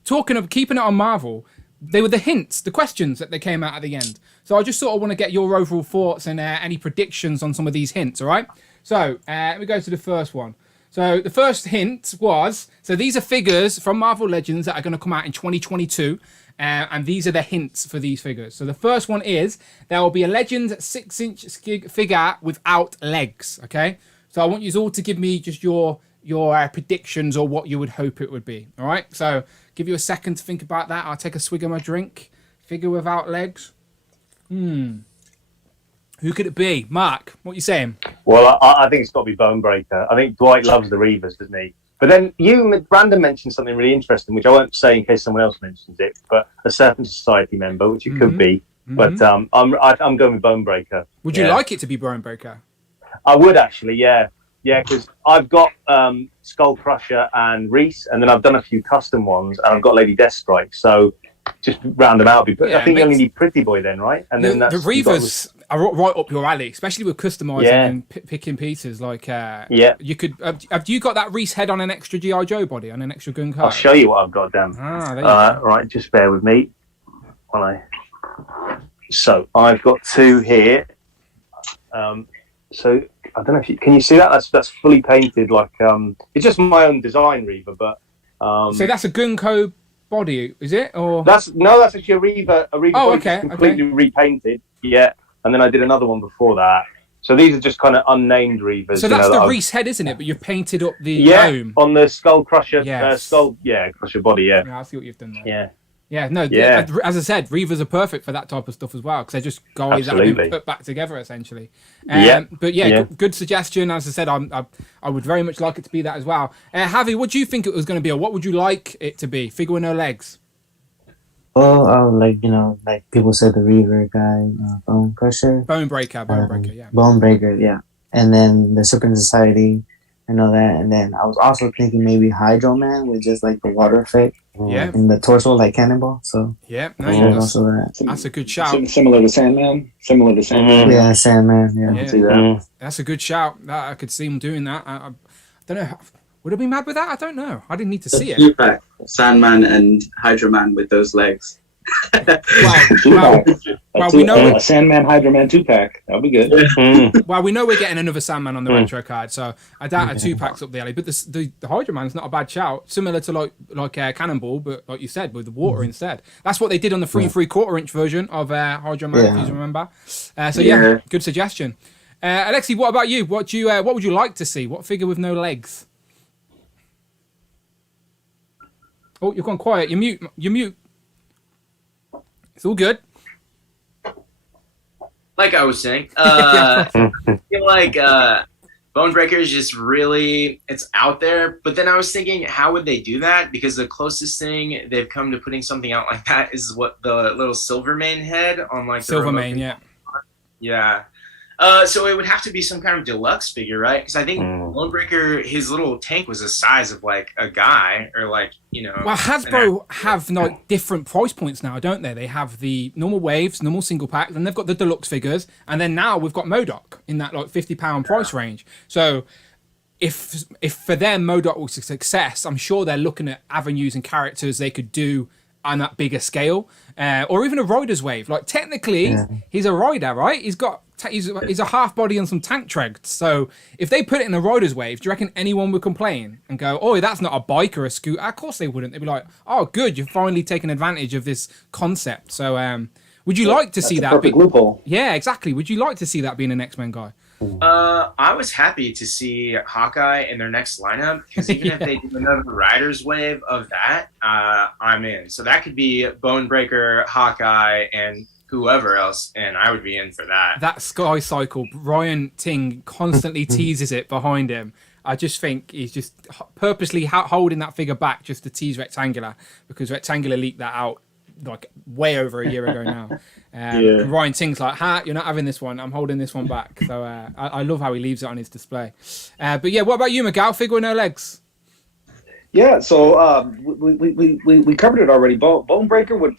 talking of keeping it on Marvel, they were the hints, the questions that they came out at the end. So I just sort of want to get your overall thoughts and any predictions on some of these hints, all right? So let me go to the first one. So the first hint was, so these are figures from Marvel Legends that are going to come out in 2022. And these are the hints for these figures. So the first one is, there will be a Legends 6-inch figure without legs, okay? So I want you all to give me just your predictions or what you would hope it would be, all right? So give you a second to think about that. I'll take a swig of my drink. Figure without legs. Who could it be? Mark, what are you saying? Well, I think it's got to be Bone Breaker. I think Dwight loves the Reavers, doesn't he? But then Brandon mentioned something really interesting, which I won't say in case someone else mentions it, but a Serpent Society member, which it could be. But I'm going with Bone Breaker. Would you like it to be Bone Breaker? I would actually, yeah, because I've got Skull Crusher and Reese, and then I've done a few custom ones, and I've got Lady Deathstrike. So just round them out. But I think you only need Pretty Boy then, right? And then the Reavers are right up your alley, especially with customizing and picking pieces. Like, you could. Have you got that Reese head on an extra GI Joe body on an extra gun card? I'll show you what I've got, Dan. Right, just bear with me. So I've got two here. So I don't know if can you see that? That's fully painted. Like it's just my own design, Reaver. But so that's a Gunko body, is it? Or that's actually a Reaver. A Reaver body completely repainted. Yeah, and then I did another one before that. So these are just kind of unnamed Reavers. So that's the Reese head, isn't it? But you've painted up the dome on the Skull Crusher. Crusher body. Yeah, I see what you've done there. Yeah. Yeah, no, as I said, Reavers are perfect for that type of stuff as well, because they're just guys that have been put back together, essentially. But good suggestion. As I said, I would very much like it to be that as well. Javi, what do you think it was going to be, or what would you like it to be? Figure with no legs? Well, like people said, the Reaver guy, Bone Crusher. Bone Breaker, yeah. Bone Breaker, yeah. And then the Serpent Society, I know that. And then I was also thinking maybe Hydro Man with just like the water effect. In the torso, like Cannonball. So that's a good shout. Similar to Sandman. Yeah, Sandman. Yeah, see that. That's a good shout. I could see him doing that. I don't know. Would I be mad with that? I don't know. I didn't need to see it. Two-pack, Sandman and Hydro Man with those legs. Well, we know a Sandman Hydro Man 2-pack. That'll be good. Well, we know we're getting another Sandman on the retro card, so I doubt a 2-pack's up the alley. But the Hydro Man's not a bad shout, similar to like Cannonball, but like you said, with the water instead. That's what they did on the 3 3/4 inch version of Hydro Man, if you remember. Good suggestion. Alexi, what about you? What would you like to see? What figure with no legs? Oh, you've gone quiet. You're mute. It's all good. Like I was saying, I feel like Bone Breaker is just really, it's out there. But then I was thinking, how would they do that? Because the closest thing they've come to putting something out like that is what the little Silvermane head on like Silvermane, yeah. So it would have to be some kind of deluxe figure, right? Because I think Bone Breaker, his little tank was the size of like a guy, or like, you know. Well, Hasbro have like different price points now, don't they? They have the normal waves, normal single pack, then they've got the deluxe figures, and then now we've got MODOK in that like £50 price range. So if for them MODOK was a success, I'm sure they're looking at avenues and characters they could do on that bigger scale, or even a Rider's Wave. Like technically, he's a rider, right? He's a half body and some tank treads. So if they put it in a Rider's Wave, do you reckon anyone would complain and go, "Oh, that's not a bike or a scooter"? Of course they wouldn't. They'd be like, "Oh, good, you've finally taken advantage of this concept." So, would you like to see that? Perfect loophole. Yeah, exactly. Would you like to see that being an X-Men guy? I was happy to see Hawkeye in their next lineup, because even if they do another Rider's Wave of that, I'm in. So that could be Bone Breaker, Hawkeye, and whoever else, and I would be in for that. That Sky Cycle, Ryan Ting constantly teases it behind him. I just think he's just purposely holding that figure back just to tease Rectangular, because Rectangular leaked that out like way over a year ago now. And Ryan Ting's like, you're not having this one, I'm holding this one back. So I love how he leaves it on his display. But yeah, what about you, Miguel? Figure with no legs? Yeah, so we covered it already. Bone Breaker would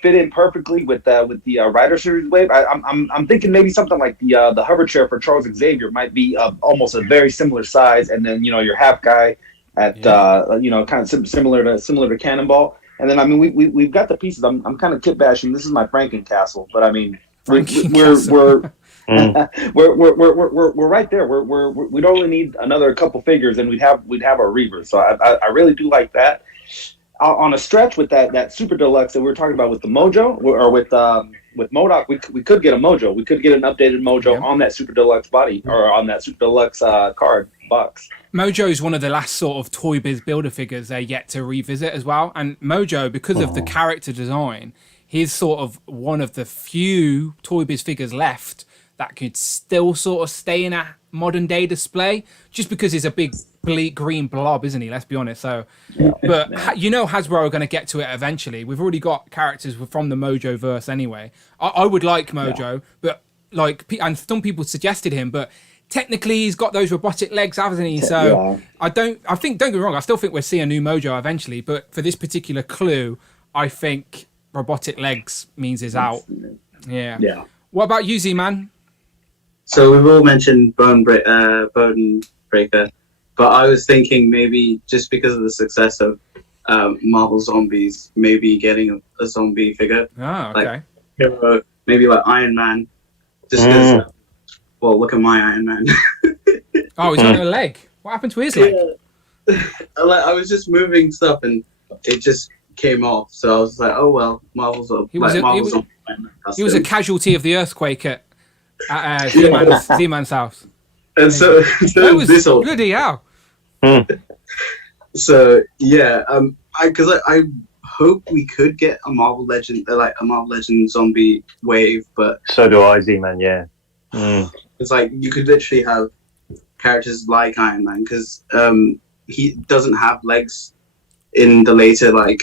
fit in perfectly with the Rider Series Wave. I'm thinking maybe something like the hover chair for Charles Xavier might be almost a very similar size, and then your half guy at kind of similar to Cannonball. And then we've got the pieces. I'm kind of kit bashing. This is my Franken Castle, but I mean we're right there. We'd only need another couple figures, and we'd have our Reavers. So I really do like that. On a stretch with that super deluxe that we were talking about with the Mojo, or with MODOK, we could get a Mojo. We could get an updated Mojo on that super deluxe body, or on that super deluxe card box. Mojo is one of the last sort of Toy Biz builder figures they're yet to revisit as well. And Mojo, because of the character design, he's sort of one of the few Toy Biz figures left that could still sort of stay in a modern day display, just because he's a big green blob, isn't he? Let's be honest. So, but Hasbro are going to get to it eventually. We've already got characters from the Mojo verse anyway. I would like Mojo, but and some people suggested him, but technically he's got those robotic legs, hasn't he? So don't get me wrong, I still think we'll see a new Mojo eventually, but for this particular clue, I think robotic legs means he's out. Yeah. What about you, ZMan? So we've all mentioned Bone Breaker, but I was thinking maybe just because of the success of Marvel Zombies, maybe getting a zombie figure. Oh, okay. Like, maybe like Iron Man. Just because, well, look at my Iron Man. Oh, he's got a leg. What happened to his leg? I was just moving stuff and it just came off. So I was like, oh well, Marvel's up. He was a casualty of the earthquake at Z-Man's house. And so that was this whole bloody hell. So yeah, I hope we could get a Marvel Legend, zombie wave, but so do I, Z-Man. Yeah, it's like you could literally have characters like Iron Man because he doesn't have legs in the later I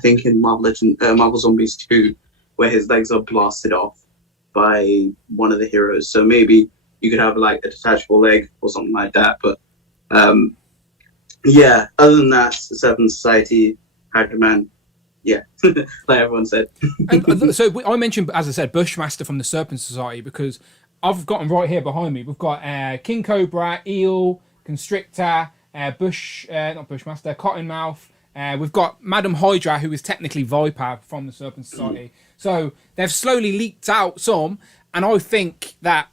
think in Marvel Zombies 2, where his legs are blasted off by one of the heroes. So maybe you could have like a detachable leg or something like that. But yeah, other than that, Seven Society, Hydra Man, yeah, like everyone said. And so I mentioned, as I said, Bushmaster from the Serpent Society because I've got them right here behind me. We've got King Cobra, Eel, Constrictor, not Bushmaster, Cottonmouth. We've got Madam Hydra, who is technically Viper from the Serpent Society. So they've slowly leaked out some, and I think that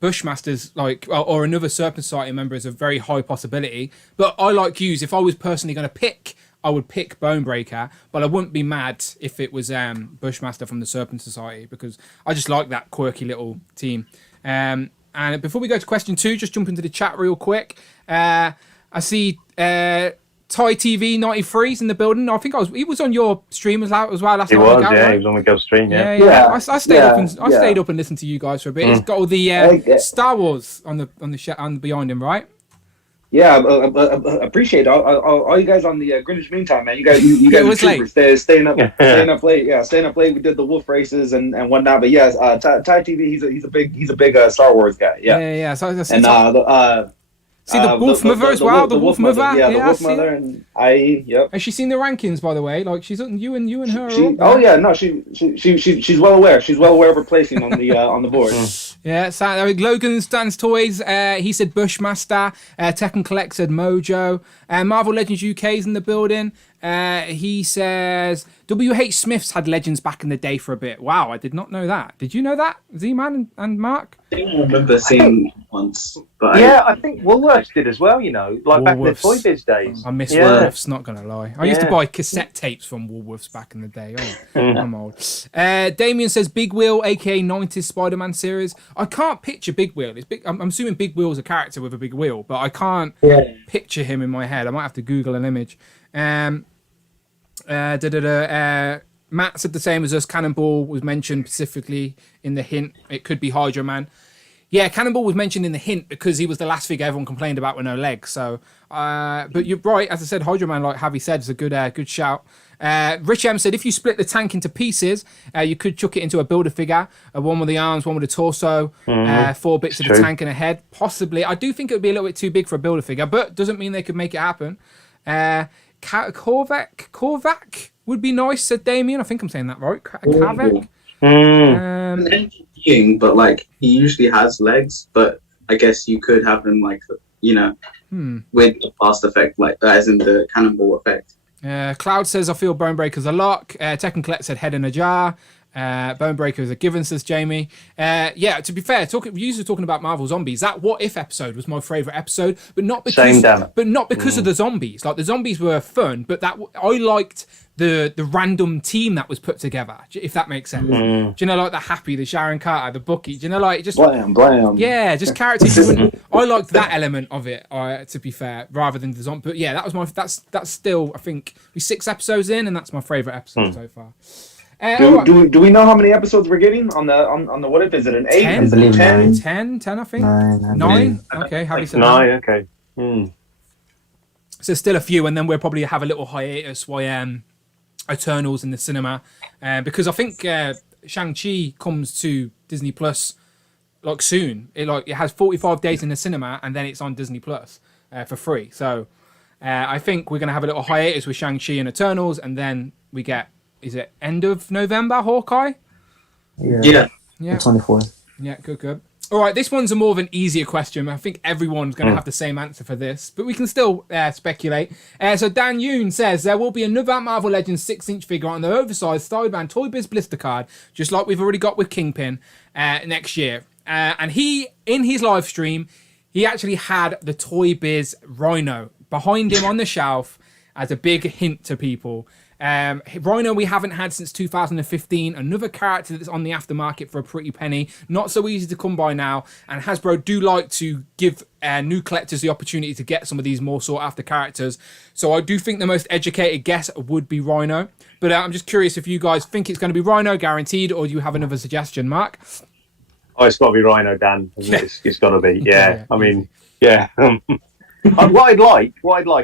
Bushmaster's or another Serpent Society member is a very high possibility. But I like yous. If I was personally going to pick, I would pick Bonebreaker, but I wouldn't be mad if it was Bushmaster from the Serpent Society because I just like that quirky little team. And before we go to question 2, just jump into the chat real quick. I see Thai TV 93's in the building. I think he was on your stream as well last night. He was on the Gov stream. Yeah. I stayed up and listened to you guys for a bit. He's got all the Star Wars on behind him, right? Yeah, appreciate it. All you guys on the Greenwich Mean Time, man. You guys are troopers. Staying up late. Yeah, staying up late. We did the wolf races and whatnot. But yeah, Thai TV. He's a big Star Wars guy. Yeah. So and see the Wolf Mother as well. The Wolf Mother. Yeah, the Wolf Mother and Yep. Has she seen the rankings, by the way? Like she's you and her. She's well aware. She's well aware of her placing on the board. Yeah, so Logan Stands Toys, he said Bushmaster. Tekken Collect said Mojo. Marvel Legends UK's in the building. He says WH Smiths had Legends back in the day for a bit. Wow, I did not know that. Did you know that, Z-Man and Mark? I think I remember seeing once. But I think Woolworths did as well, like back in the Toy Biz days. I miss Woolworths, not going to lie. I used to buy cassette tapes from Woolworths back in the day. I'm old. Damien says Big Wheel, aka 90s Spider-Man series. I can't picture Big Wheel. I'm assuming Big Wheel's a character with a big wheel, but I can't picture him in my head. I might have to Google an image. Matt said the same as us. Cannonball was mentioned specifically in the hint. It could be Hydra Man. Yeah, Cannonball was mentioned in the hint because he was the last figure everyone complained about with no legs. So, but you're right. As I said, Hydra Man, like Javi said, is a good shout. Rich M said if you split the tank into pieces, you could chuck it into a builder figure. One with the arms, one with the torso, 4 bits of the tank and a head. Possibly. I do think it would be a little bit too big for a builder figure, but doesn't mean they could make it happen. Korvac would be nice, said Damien. I think I'm saying that right. Korvac. But like he usually has legs, but I guess you could have him with the blast effect, like as in the cannonball effect. Cloud says I feel Bonebreaker's a lock. Tekken Collect said head in a jar. Bonebreaker is a given, says Jamie. To be fair, you were talking about Marvel Zombies. That What If episode was my favourite episode, but not because of the zombies. Like the zombies were fun, but I liked the random team that was put together, if that makes sense. Do you know, like the Happy, the Sharon Carter, the Bookie? Do you know, like just blam. Yeah, just characters. I liked that element of it. To be fair, rather than the zombie. But yeah, that was that's still, I think we're 6 episodes in, and that's my favourite episode so far. Do we know how many episodes we're getting on the What If? Is it an 8? 10? I believe 10? 10, I think. 9. Okay, how do you say 9? Okay. So still a few, and then we'll probably have a little hiatus while Eternals in the cinema, because I think Shang-Chi comes to Disney Plus like soon. It has 45 days in the cinema, and then it's on Disney Plus for free. So I think we're gonna have a little hiatus with Shang-Chi and Eternals, and then we get, is it end of November, Hawkeye? Yeah. Yeah. 24th. Yeah, good. All right, this one's a more of an easier question. I think everyone's going to have the same answer for this, but we can still speculate. So Dan Yoon says, there will be another Marvel Legends 6-inch figure on the oversized Spider-Man Toy Biz blister card, just like we've already got with Kingpin, next year. And he, in his live stream, he actually had the Toy Biz Rhino behind him on the shelf as a big hint to people. Rhino we haven't had since 2015. Another character that's on the aftermarket for a pretty penny. Not so easy to come by now. And Hasbro do like to give new collectors the opportunity to get some of these more sought after characters. So I do think the most educated guess would be Rhino. But I'm just curious if you guys think it's going to be Rhino guaranteed, or do you have another suggestion, Mark? Oh, it's got to be Rhino, Dan. It's got to be. Yeah. I mean, yeah. What I'd like,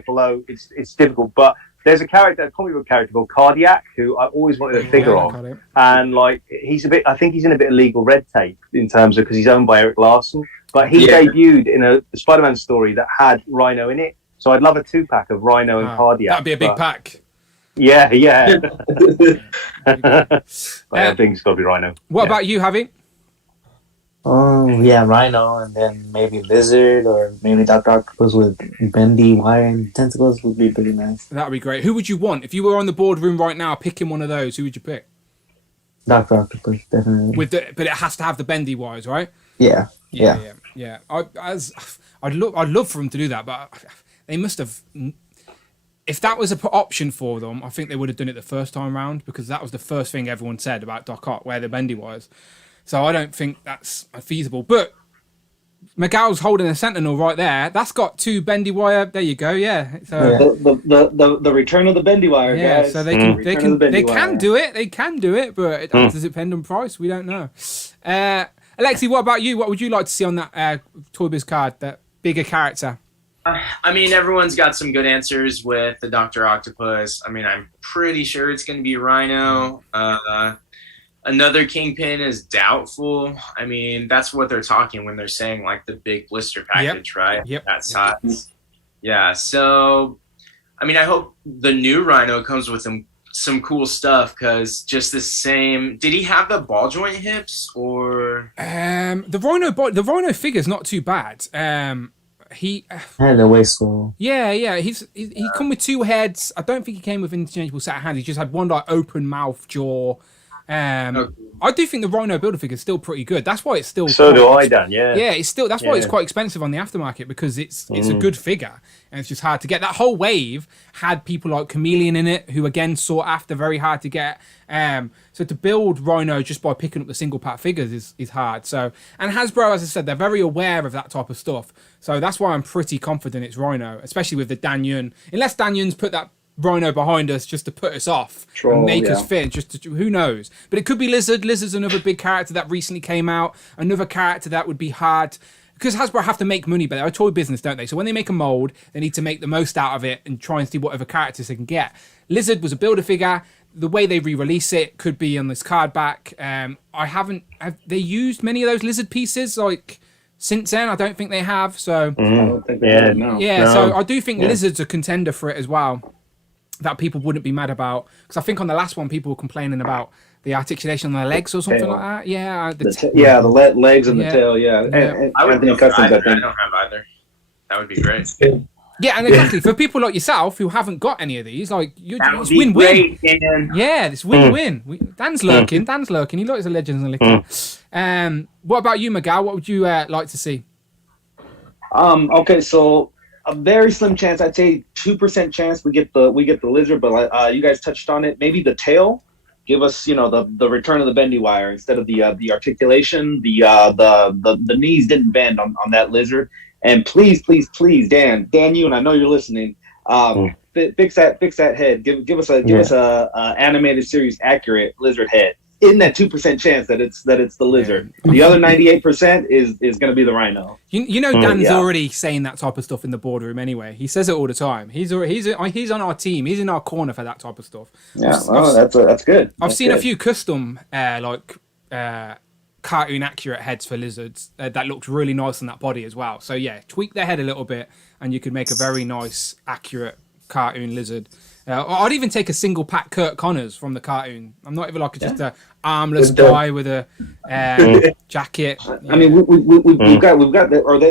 although it's difficult, but there's a comic book character called Cardiac, who I always wanted a figure of, and like I think he's in a bit of legal red tape in terms of, because he's owned by Eric Larson, but he debuted in a Spider-Man story that had Rhino in it, so I'd love a 2-pack of Rhino and Cardiac. That'd be a big pack. Yeah. I think it's got to be Rhino. What about you, Javi? Oh, yeah, Rhino, and then maybe Lizard, or maybe Dr. Octopus with bendy wire and tentacles would be pretty nice. That'd be great. Who would you want? If you were on the boardroom right now picking one of those, who would you pick? Dr. Octopus, definitely. But it has to have the bendy wires, right? Yeah. I'd love for them to do that, but they must have. If that was an option for them, I think they would have done it the first time round, because that was the first thing everyone said about Doc Ock, where the bendy wires. So I don't think that's feasible. But Miguel's holding a Sentinel right there. That's got 2 bendy wire. There you go. Yeah. So the return of the bendy wire, guys. So they can do it. They can do it, but it does depend on price. We don't know. Alexi, what about you? What would you like to see on that Toy Biz card? That bigger character. I mean, everyone's got some good answers with the Dr. Octopus. I mean, I'm pretty sure it's going to be Rhino. Another Kingpin is doubtful. I mean, that's what they're talking when they're saying like the big blister package, right? Yep. That size. Yeah. So, I mean, I hope the new Rhino comes with some cool stuff, because just the same. Did he have the ball joint hips or? The Rhino figure's not too bad. He had the waistful. Yeah. He come with 2 heads. I don't think he came with an interchangeable set of hands. He just had one like open mouth jaw. I do think the Rhino Builder figure is still pretty good. That's why it's still. So do I, Dan. Yeah. Yeah, it's still. That's why it's quite expensive on the aftermarket, because it's a good figure, and it's just hard to get. That whole wave had people like Chameleon in it, who again sought after, very hard to get. So to build Rhino just by picking up the single pack figures is hard. So, and Hasbro, as I said, they're very aware of that type of stuff. So that's why I'm pretty confident it's Rhino, especially with the Dan Yun. Unless Dan Yun's put that Rhino behind us just to put us off and make us fit, who knows. But it could be Lizard. Lizard's another big character that recently came out, another character that would be hard, because Hasbro have to make money, but they're a toy business, don't they? So when they make a mold, they need to make the most out of it and try and see whatever characters they can get. Lizard was a builder figure. The way they re-release it could be on this card back. Have they used many of those Lizard pieces like since then? I don't think they have. So I don't think they have, no. So I do think Lizard's a contender for it as well, that people wouldn't be mad about, because I think on the last one people were complaining about the articulation on the legs or something like that. Yeah, the legs and the tail. Yeah, and I would Anthony Customs. I don't have either. That would be great. Yeah, and exactly for people like yourself who haven't got any of these, like it's win-win. Great, Dan. Yeah, it's win-win. Dan's lurking. He likes the Legends and Liquor. What about you, Miguel? What would you like to see? Okay, so a very slim chance. I'd say 2% chance we get the Lizard, but you guys touched on it. Maybe the tail. Give us, the return of the bendy wire instead of the articulation. The knees didn't bend on that Lizard. And please, Dan, you, and I know you're listening. Fix that head. Give us a animated series accurate Lizard head. In that 2% chance that it's the Lizard. The other 98% is going to be the Rhino. Dan's already saying that type of stuff in the boardroom anyway. He says it all the time. He's on our team. He's in our corner for that type of stuff. Yeah, that's good. I've seen a few custom cartoon accurate heads for lizards that looked really nice on that body as well. So yeah, tweak their head a little bit and you could make a very nice accurate cartoon lizard. I'd even take a single pack Kurt Connors from the cartoon. I'm not even like just a armless guy with a jacket. I mean, we've got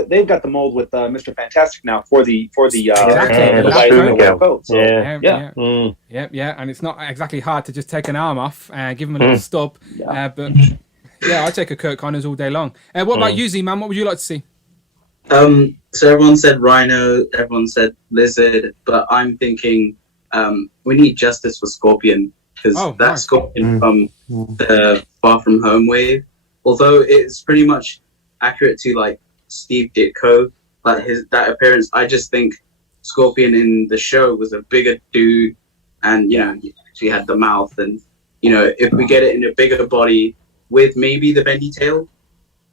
they've got the mold with Mr. Fantastic now for the lab coat. So, yeah, and it's not exactly hard to just take an arm off and give him a little stub. But yeah, I'd take a Kurt Connors all day long. What about you, Z-Man? What would you like to see? So everyone said rhino, everyone said lizard, but I'm thinking we need justice for Scorpion, because that's Scorpion from the Far From Home wave. Although it's pretty much accurate to like Steve Ditko, like that appearance, I just think Scorpion in the show was a bigger dude, and she had the mouth, and if we get it in a bigger body with maybe the bendy tail,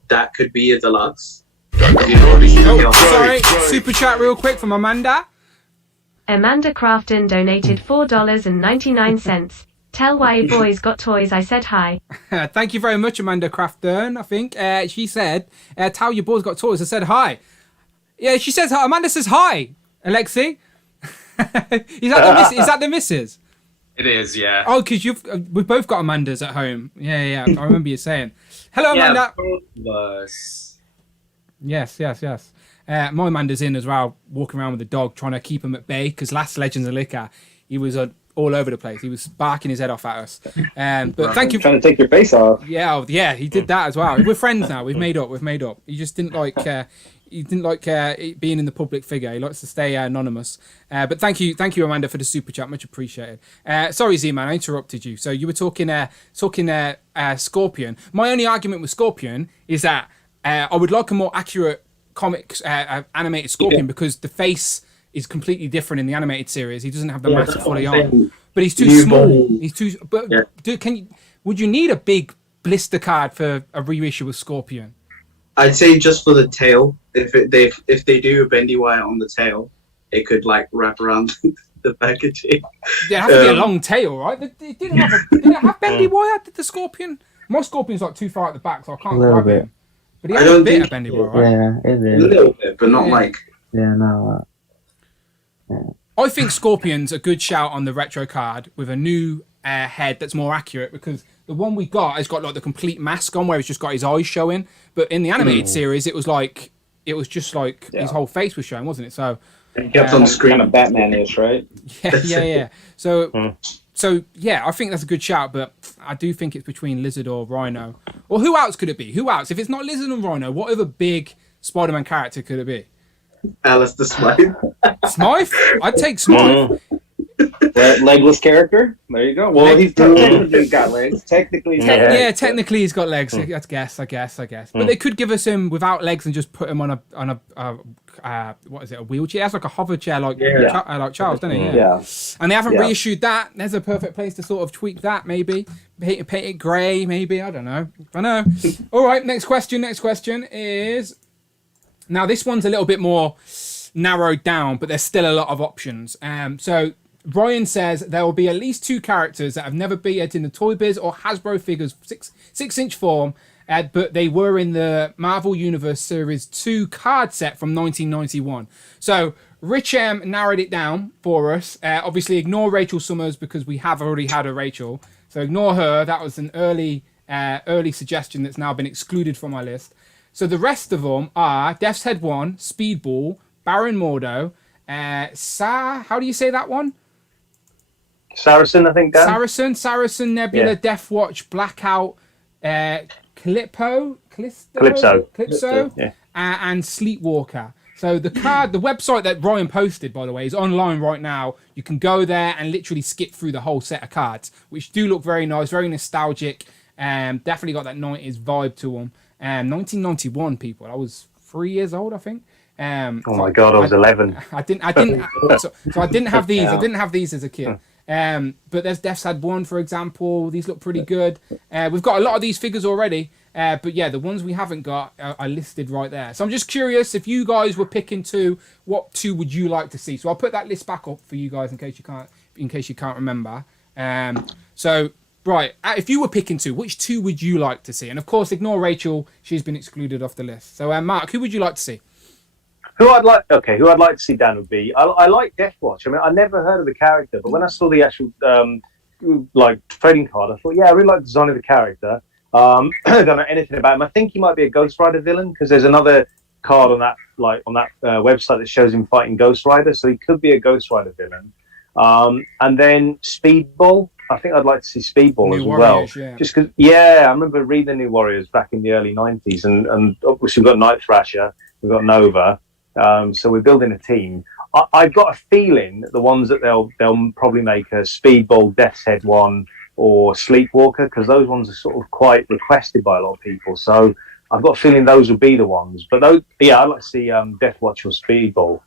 that could be a deluxe. Sorry, super chat real quick from Amanda. Amanda Crafton donated $4.99. Tell why boys got toys I said hi. Thank you very much, Amanda Crafton, I think. She said, tell your boys got toys I said hi. Yeah, she says hi. Amanda says hi, Alexi. Is that the missus? It is, yeah. Oh, because we've both got Amandas at home. Yeah. I remember you saying. Hello, Amanda. Yes. My Amanda's in as well, walking around with the dog, trying to keep him at bay, because last Legends of Liquor, he was all over the place. He was barking his head off at us. But thank you. Trying to take your face off. Yeah, he did that as well. We're friends now. We've made up. He just didn't like... He didn't like being in the public figure. He likes to stay anonymous. But thank you, Amanda, for the super chat. Much appreciated. Sorry, Z-Man, I interrupted you. So you were talking Scorpion. My only argument with Scorpion is that I would like a more accurate comics animated Scorpion, because the face is completely different in the animated series. He doesn't have the mask fully on, but he's too small. He's too. But would you need a big blister card for a reissue of Scorpion? I'd say just for the tail. If they do a bendy wire on the tail, it could like wrap around the packaging. Yeah, it has to be a long tail, right? Did it have bendy wire? Did the Scorpion? My Scorpion's like too far at the back, so I can't grab him. But he has a bit of bendy wire, right? Yeah, it is. A little bit, but not like. Yeah, no. I think Scorpion's a good shout on the retro card with a new head that's more accurate, because the one we got has got like the complete mask on where it's just got his eyes showing. But in the animated series, it was just like his whole face was showing, wasn't it? So it kept on screen of Batman-ish, right? Yeah. So yeah, I think that's a good shout, but I do think it's between Lizard or Rhino. Or who else could it be? Who else? If it's not Lizard and Rhino, what other big Spider-Man character could it be? Alice the Smythe. Smythe? I'd take Smythe. Legless character. There you go. Well, he's technically got legs. Technically he's got legs. I guess. But they could give us him without legs and just put him on a what is it? A wheelchair? He has like a hover chair, like Charles, doesn't he? Yeah. And they haven't reissued that. There's a perfect place to sort of tweak that. Maybe paint it grey. Maybe I don't know. All right. Next question is. Now this one's a little bit more narrowed down, but there's still a lot of options. So Brian says there will be at least 2 characters that have never been in the Toy Biz or Hasbro figures 6-inch form, but they were in the Marvel Universe Series 2 card set from 1991. So Rich M narrowed it down for us. Obviously ignore Rachel Summers, because we have already had a Rachel. So ignore her. That was an early suggestion that's now been excluded from my list. So the rest of them are Death's Head 1, Speedball, Baron Mordo, how do you say that one? Saracen, I think, Dan. Saracen, Nebula, Death Watch, Blackout, Calypso, and Sleepwalker. So the website that Ryan posted, by the way, is online right now. You can go there and literally skip through the whole set of cards, which do look very nice, very nostalgic. Definitely got that 90s vibe to them. 1991, people. I was 3 years old, I think. Oh my God, I was 11. I didn't. So I didn't have these. I didn't have these as a kid. But there's Death's Head 1, for example. These look pretty good. We've got a lot of these figures already. But yeah, the ones we haven't got are listed right there. So I'm just curious, if you guys were picking 2, what 2 would you like to see? So I'll put that list back up for you guys in case you can't remember. So Right, if you were picking two, which two would you like to see? And of course, ignore Rachel; she's been excluded off the list. So, Mark, who would you like to see? Who I'd like to see, Dan, would be I like Deathwatch. I mean, I never heard of the character, but when I saw the actual trading card, I thought, yeah, I really like the design of the character. I don't know anything about him. I think he might be a Ghost Rider villain because there's another card on that website that shows him fighting Ghost Rider, so he could be a Ghost Rider villain. And then Speedball. I think I'd like to see Speedball New as Warriors, well. yeah. Just because, I remember reading the New Warriors back in the early 90s, and obviously we've got Night Thrasher, we've got Nova, so we're building a team. I've got a feeling that the ones that they'll probably make a Speedball, Death's Head one, or Sleepwalker, because those ones are sort of quite requested by a lot of people. So I've got a feeling those will be the ones. But those, I'd like to see Deathwatch or Speedball.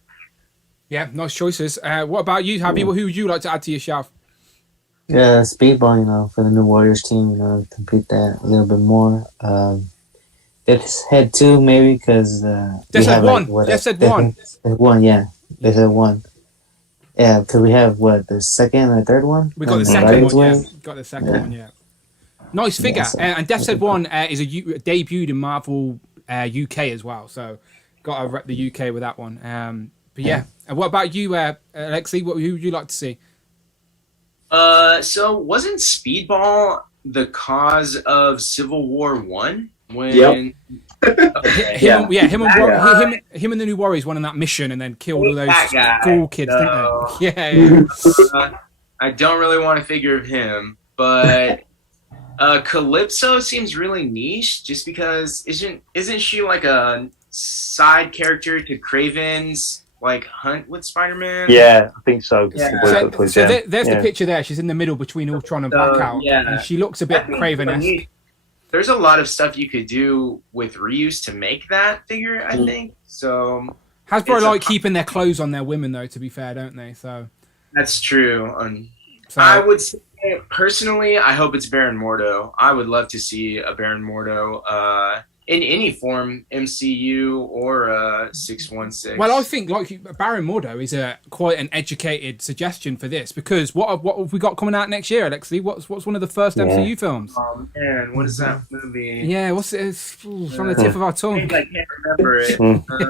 Yeah, nice choices. What about you, Javier? Who would you like to add to your shelf? Yeah, Speedball, for the new Warriors team, complete that a little bit more. Death's Head 2, maybe, because Death's Head 1. Death's Head 1. One, yeah. Death's Head 1. Yeah, because we have, the second or third one? We got the second one, yeah. Got the second one, yeah. Nice figure. Yeah, and Death's Head 1 is debuted in Marvel UK as well, so got to rep the UK with that one. But yeah, and what about you, Alexi? Who would you like to see? So wasn't Speedball the cause of Civil War 1? When Yep. Him and the New Warriors went on that mission and then killed all those cool kids, didn't they? Yeah. I don't really want a figure of him, but Calypso seems really niche just because isn't she like a side character to Kraven's hunt with Spider-Man? Yeah, I think so. Yeah. There's the picture there. She's in the middle between Ultron and Blackout. And she looks a bit Kraven-esque. There's a lot of stuff you could do with reuse to make that figure, I think. So Hasbro like keeping their clothes on their women, though, to be fair, don't they? So that's true. I would say, personally, I hope it's Baron Mordo. I would love to see a Baron Mordo in any form, MCU or 616. Well, I think Baron Mordo is quite an educated suggestion for this because what have we got coming out next year, Alexi? What's one of the first MCU films? Oh man, what is that movie? Yeah, what's it? It's on the tip of our tongue. I can't remember it.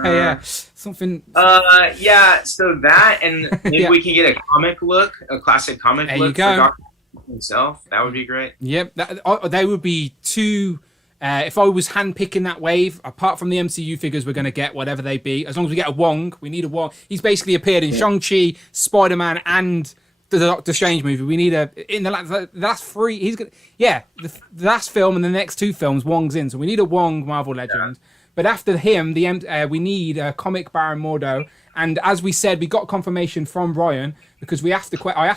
Yeah, something. Yeah. So that, and maybe we can get a comic look, a classic comic there look you go. for Doctor himself. That would be great. Yep, they would be two. If I was handpicking that wave, apart from the MCU figures, we're going to get whatever they be. As long as we get a Wong, we need a Wong. He's basically appeared in Shang-Chi, Spider-Man, and the Doctor Strange movie. We need in the last three. He's gonna, the last film and the next two films, Wong's in. So we need a Wong Marvel Legend. Yeah. But after him, we need a comic Baron Mordo. And as we said, we got confirmation from Ryan because I asked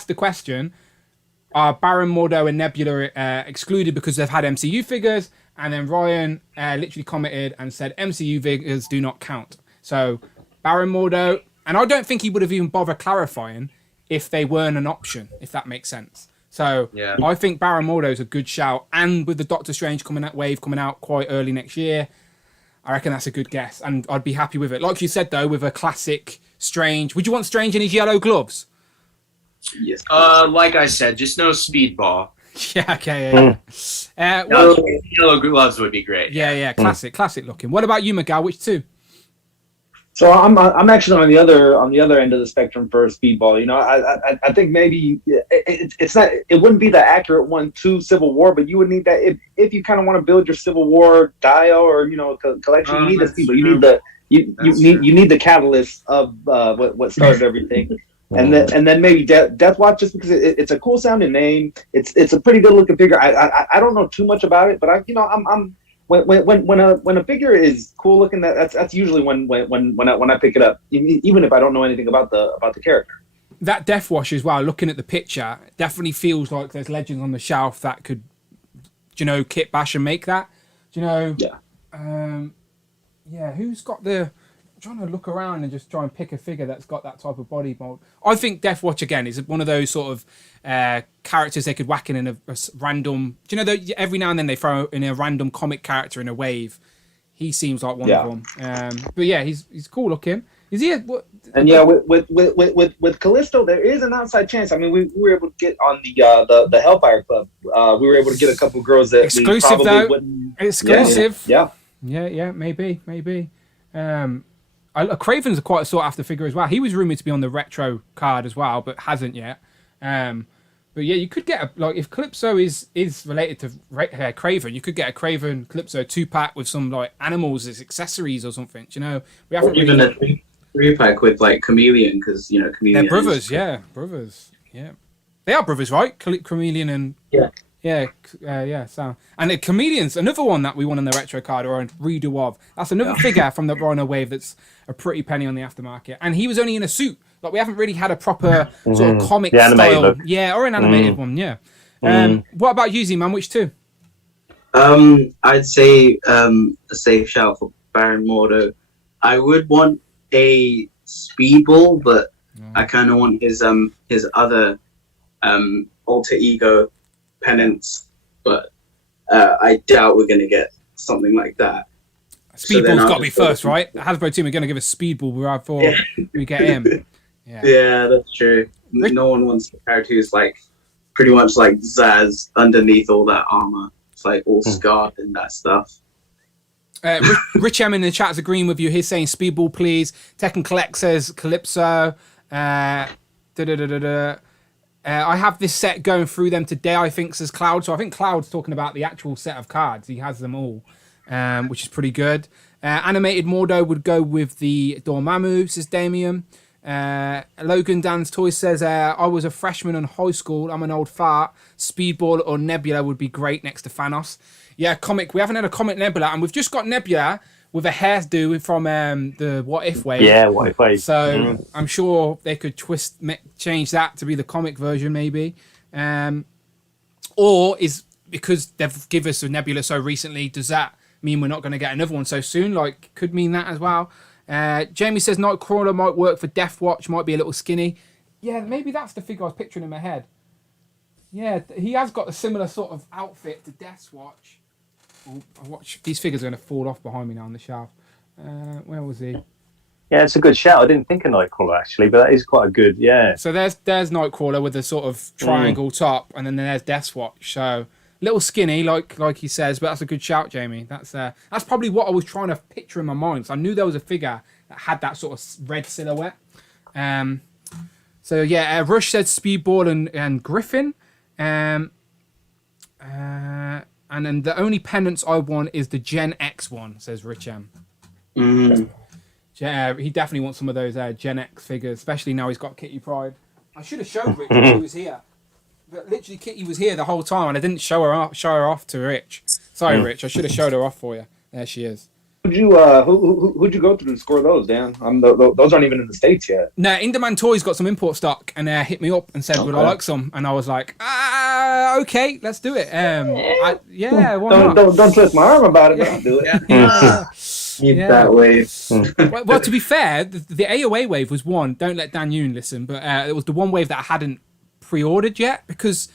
the question: are Baron Mordo and Nebula excluded because they've had MCU figures? And then Ryan literally commented and said MCU figures do not count. So Baron Mordo, and I don't think he would have even bothered clarifying if they weren't an option, if that makes sense. So I think Baron Mordo is a good shout. And with the Doctor Strange coming out quite early next year, I reckon that's a good guess. And I'd be happy with it. Like you said, though, with a classic Strange. Would you want Strange in his yellow gloves? Yes. Like I said, just no Speedball. Yeah, okay, yeah. Yellow gloves would be great. Yeah, classic looking. What about you, Miguel? Which two? So I'm actually on the other end of the spectrum for Speedball. I think maybe it wouldn't be the accurate one to Civil War, but you would need that if you kind of want to build your Civil War dial or collection. You need the Speedball. You need the catalyst of what started everything. And then maybe Deathwatch, just because it's a cool sounding name. It's a pretty good looking figure. I don't know too much about it, but I'm when a figure is cool looking, that's usually when I pick it up, even if I don't know anything about the character. That Deathwatch as well. Looking at the picture, definitely feels like there's legends on the shelf that could, kit bash and make that. Who's got the? Trying to look around and just try and pick a figure that's got that type of body mold. I think Deathwatch again is one of those sort of characters they could whack in a random. Every now and then they throw in a random comic character in a wave. He seems like one of them. But yeah, he's cool looking. Is he? What? And yeah, with Callisto, there is an outside chance. I mean, we were able to get on the Hellfire Club. We were able to get a couple girls that Exclusive we probably though. wouldn't. Exclusive. Yeah. Maybe. Craven's a quite a sought after figure as well. He was rumored to be on the retro card as well, but hasn't yet. But yeah, you could get if Calypso is related to Craven, you could get a Craven Calypso 2-pack with some like animals as accessories or something. You know, we haven't Even really. a 3-pack with like Chameleon, because Chameleon. They're brothers, brothers. They are brothers, right? Chameleon and So and the Chameleon's another one that we want on the retro card or a redo of. That's another figure from the Rhino Wave that's a pretty penny on the aftermarket, and he was only in a suit. Like we haven't really had a proper sort of comic style, or an animated one, What about you, ZMan? Which two? I'd say a safe shout for Baron Mordo. I would want a Speedball, but I kind of want his other alter ego penance, but I doubt we're gonna get something like that. Speedball's got to be first, right? The Hasbro team are going to give us Speedball before we get him. Yeah, that's true. No one wants a character who's like pretty much like Zaz underneath all that armor. It's like all scarred and that stuff. Rich M in the chat's agreeing with you. He's saying Speedball, please. Tekken Collect says Calypso. I have this set going through them today, I think, says Cloud. So I think Cloud's talking about the actual set of cards. He has them all, which is pretty good. Animated Mordo would go with the Dormammu, says Damien. Logan Dan's Toy says, I was a freshman in high school. I'm an old fart. Speedball or Nebula would be great next to Thanos. Yeah, comic. We haven't had a comic Nebula, and we've just got Nebula with a hairdo from the What If wave. Yeah, What If wave. So I'm sure they could change that to be the comic version, maybe. Or is because they've given us a Nebula so recently, does that mean we're not going to get another one so soon? Like, could mean that as well. Jamie says Nightcrawler might work for Death Watch, might be a little skinny. Yeah, maybe that's the figure I was picturing in my head. Yeah, he has got a similar sort of outfit to Death Watch. Watch these figures are going to fall off behind me now on the shelf. Where was he? Yeah, it's a good shout. I didn't think of Nightcrawler actually, but that is quite a good. Yeah. So there's Nightcrawler with the sort of triangle top, and then there's Death Watch. So little skinny, like he says, but that's a good shout, Jamie. That's probably what I was trying to picture in my mind. So I knew there was a figure that had that sort of red silhouette. So yeah, Rush said Speedball and Griffin. And then the only pendants I want is the Gen X one, says Rich M. He definitely wants some of those Gen X figures, especially now he's got Kitty Pryde. I should have showed Rich if he was here. But literally, Kitty was here the whole time, and I didn't show her off to Rich. Sorry, Rich. I should have showed her off for you. There she is. Who'd you go through to score those, Dan? Those aren't even in the States yet. No, Inderman Toys got some import stock and hit me up and said, would I like some? And I was like, okay, let's do it. Why not? Don't twist my arm about it, but I'll do it. That wave. Well, to be fair, the AOA wave was one. Don't let Dan Yoon listen, but it was the one wave that I hadn't pre-ordered yet because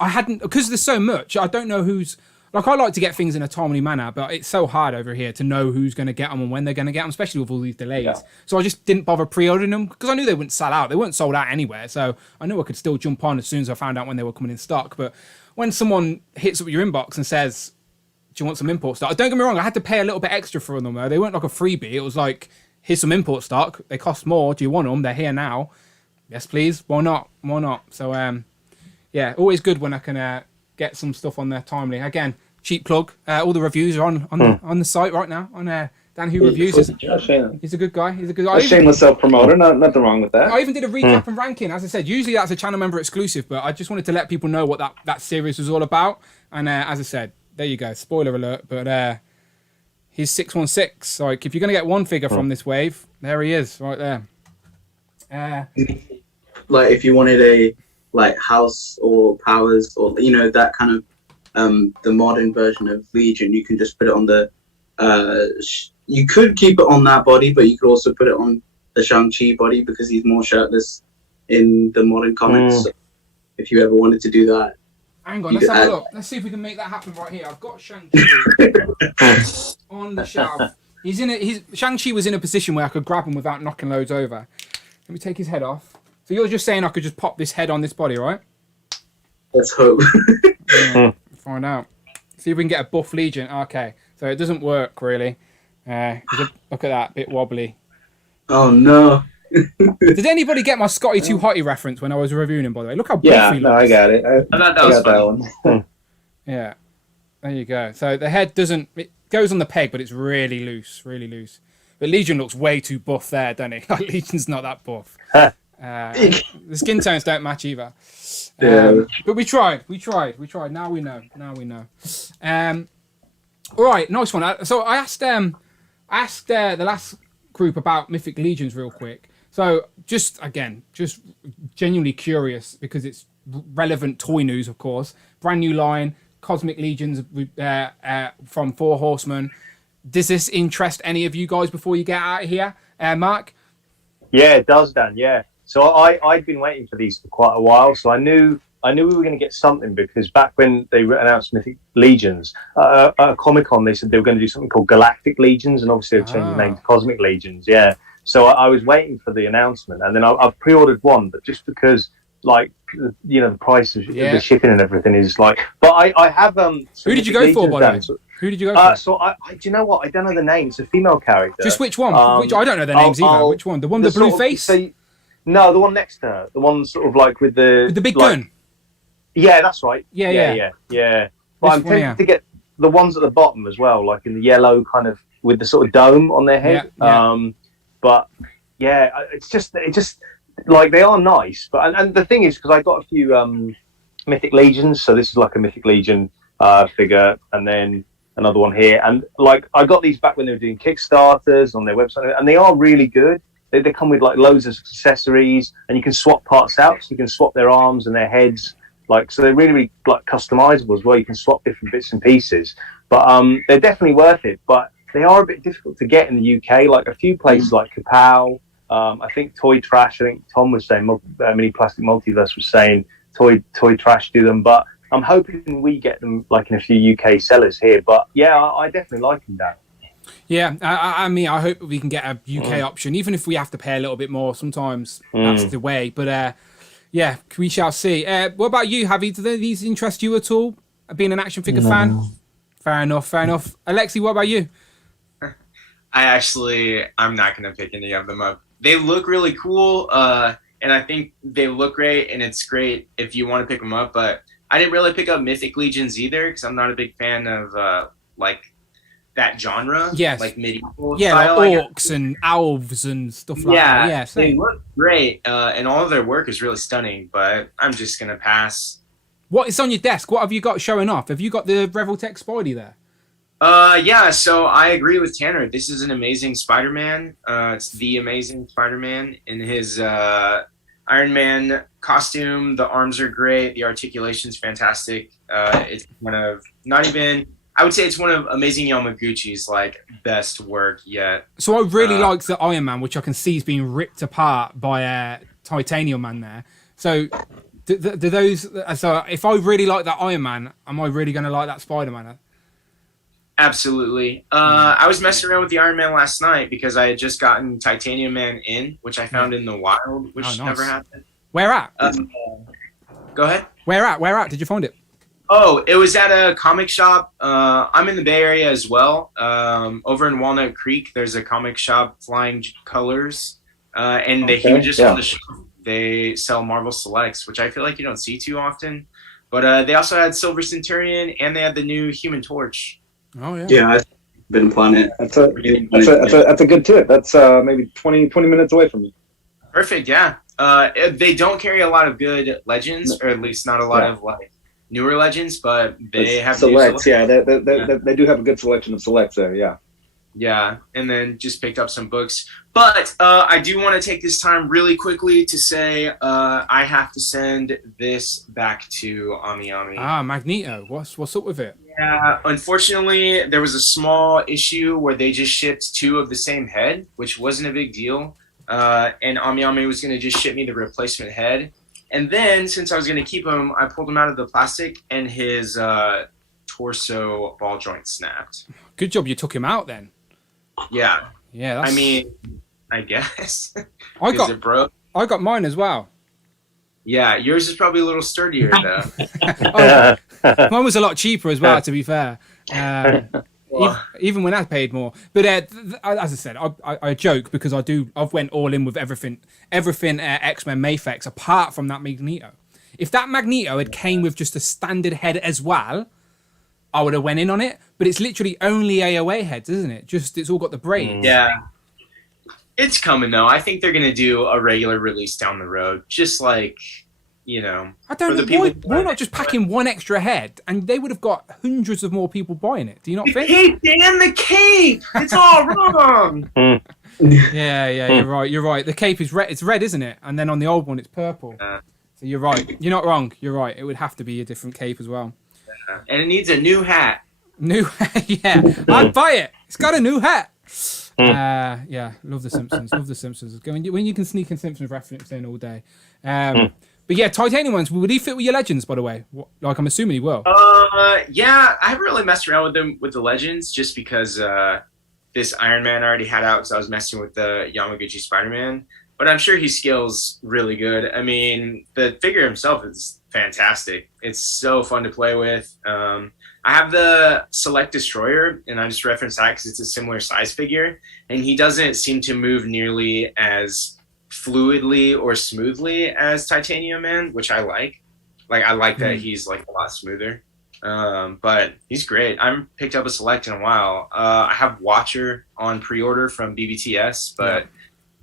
there's so much. I don't know who's. Like, I like to get things in a timely manner, but it's so hard over here to know who's going to get them and when they're going to get them, especially with all these delays. Yeah. So I just didn't bother pre-ordering them because I knew they wouldn't sell out. They weren't sold out anywhere, so I knew I could still jump on as soon as I found out when they were coming in stock. But when someone hits up your inbox and says, do you want some import stock? Don't get me wrong, I had to pay a little bit extra for them, though. They weren't like a freebie. It was like, here's some import stock. They cost more. Do you want them? They're here now. Yes, please. Why not? So, always good when I can get some stuff on there timely. Again, cheap plug. All the reviews are on the site right now. On Dan Who Reviews. He's a good guy. Shameless self-promoter. Nothing wrong with that. I even did a recap and ranking. As I said, usually that's a channel member exclusive, but I just wanted to let people know what that series was all about. And as I said, there you go. Spoiler alert. But he's 616. Like, if you're gonna get one figure from this wave, there he is, right there. Like, if you wanted a House or Powers or that kind of the modern version of Legion, you can just put it on the you could keep it on that body, but you could also put it on the Shang-Chi body because he's more shirtless in the modern comics. So if you ever wanted to do that, hang on, let's have a look. Let's see if we can make that happen right here. I've got Shang-Chi on the shelf. Shang-Chi was in a position where I could grab him without knocking loads over. Let me take his head off. So you're just saying I could just pop this head on this body, right? Let's hope. Find out. See if we can get a buff Legion. Okay, so it doesn't work really. Look at that, bit wobbly. Oh no. Did anybody get my Scotty Too Hotty reference when I was reviewing him, by the way? Look how buff Yeah, he looks. no, I got it. I thought that was got funny. that one. Yeah, there you go. So the head doesn't, it goes on the peg, but it's really loose, really loose. But Legion looks way too buff there, doesn't he? Like Legion's not that buff. The skin tones don't match either. But we tried. Now we know. All right, nice one. So I asked the last group about Mythic Legions real quick. So just genuinely curious because it's relevant toy news, of course. Brand new line, Cosmic Legions from Four Horsemen. Does this interest any of you guys before you get out of here, Mark? Yeah, it does, Dan. Yeah. So I'd been waiting for these for quite a while. So I knew we were going to get something because back when they announced Mythic Legions, at a Comic-Con, they said they were going to do something called Galactic Legions, and obviously they've changed the name to Cosmic Legions. Yeah. So I was waiting for the announcement, and then I've pre-ordered one, but just because, like, the price of the shipping and everything is like. But I have Who did you go for, by the way? Who did you go for? So do you know what? I don't know the name. It's a female character. Just which one? Which I don't know their names either. Which one? The one with the blue face? No, the one next to her. The one sort of like with the big gun. Yeah, that's right. Yeah. But I'm tempted to get the ones at the bottom as well, like in the yellow kind of with the sort of dome on their head. But yeah, it just like they are nice. But and the thing is, because I got a few Mythic Legions, so this is like a Mythic Legion figure, and then another one here, and like I got these back when they were doing Kickstarters on their website, and they are really good. They come with like loads of accessories, and you can swap parts out, so you can swap their arms and their heads, like so they're really, really like customizable as well. You can swap different bits and pieces, but they're definitely worth it. But they are a bit difficult to get in the UK. Like a few places like Kapow, I think Toy Trash. I think Tom was saying Mini Plastic Multiverse was saying Toy Trash do them, but I'm hoping we get them like in a few UK sellers here. But yeah, I definitely like them, Dan. Yeah, I mean, I hope we can get a UK option, even if we have to pay a little bit more. Sometimes that's the way. But yeah, we shall see. What about you, Javi? Do these interest you at all? Being an action figure fan? Fair enough. Alexi, what about you? I'm not going to pick any of them up. They look really cool, and I think they look great, and it's great if you want to pick them up. But I didn't really pick up Mythic Legions either because I'm not a big fan of like that genre. Yes. Like medieval style, like orcs and elves and stuff like that. Yeah, they look great, and all of their work is really stunning, but I'm just going to pass. What is on your desk? What have you got showing off? Have you got the Revoltech Spidey there? Yeah, so I agree with Tanner. This is an amazing Spider-Man. It's the amazing Spider-Man in his Iron Man costume. The arms are great. The articulation's fantastic. It's I would say it's one of Amazing Yamaguchi's like best work yet. So I really like the Iron Man, which I can see is being ripped apart by Titanium Man there. So do those? So if I really like that Iron Man, am I really going to like that Spider-Man? Absolutely. I was messing around with the Iron Man last night because I had just gotten Titanium Man in, which I found in the wild, which never happened. Where at? Go ahead. Where at? Did you find it? Oh, it was at a comic shop. I'm in the Bay Area as well. Over in Walnut Creek, there's a comic shop, Flying Colors, and he was just on the shelf. They sell Marvel Selects, which I feel like you don't see too often. But they also had Silver Centurion, and they had the new Human Torch. Oh yeah. Yeah, I've been playing it. That's a good tip. That's maybe 20 minutes away from me. Perfect. Yeah. They don't carry a lot of good legends, or at least not a lot of like newer legends, but they have selects. Yeah, they do have a good selection of selects there. Yeah. Yeah, and then just picked up some books. But I do want to take this time really quickly to say I have to send this back to Ami Ami. Magneto. What's up with it? Yeah, unfortunately, there was a small issue where they just shipped 2 of the same head, which wasn't a big deal. And Ami Ami was going to just ship me the replacement head. And then, since I was going to keep him, I pulled him out of the plastic, and his torso ball joint snapped. Good job you took him out then. Yeah. Yeah, I mean, I guess. I Is got it broke? I got mine as well. Yeah, yours is probably a little sturdier though. Mine was a lot cheaper as well, to be fair. Even when I paid more. But as I said, I joke because I've went all in with everything X-Men Mayfex apart from that Magneto. If that Magneto had came with just a standard head as well, I would have went in on it. But it's literally only AOA heads, isn't it? Just it's all got the braids. Yeah. It's coming though. I think they're gonna do a regular release down the road, just like, you know. I don't know why not just pack in one extra head, and they would have got hundreds of more people buying it. Do you not think? Cape, Dan, the cape. It's all wrong. Yeah, you're right. The cape is red. It's red, isn't it? And then on the old one, it's purple. So you're right. You're not wrong. You're right. It would have to be a different cape as well. And it needs a new hat. New hat, yeah. I'd buy it. It's got a new hat. Yeah, love the Simpsons. Love the Simpsons. When you can sneak in Simpsons reference in all day. But yeah, titanium ones. Would he fit with your legends, by the way? Like, I'm assuming he will. Yeah, I haven't really messed around with them with the legends just because this Iron Man I already had out, so I was messing with the Yamaguchi Spider-Man. But I'm sure he scales really good. I mean, the figure himself is fantastic. It's so fun to play with. I have the Select Destroyer, and I just referenced that because it's a similar size figure, and he doesn't seem to move nearly as fluidly or smoothly as Titanium Man, which I like. Like, I like that he's like a lot smoother. But he's great. I haven't picked up a Select in a while. I have Watcher on pre-order from BBTS, but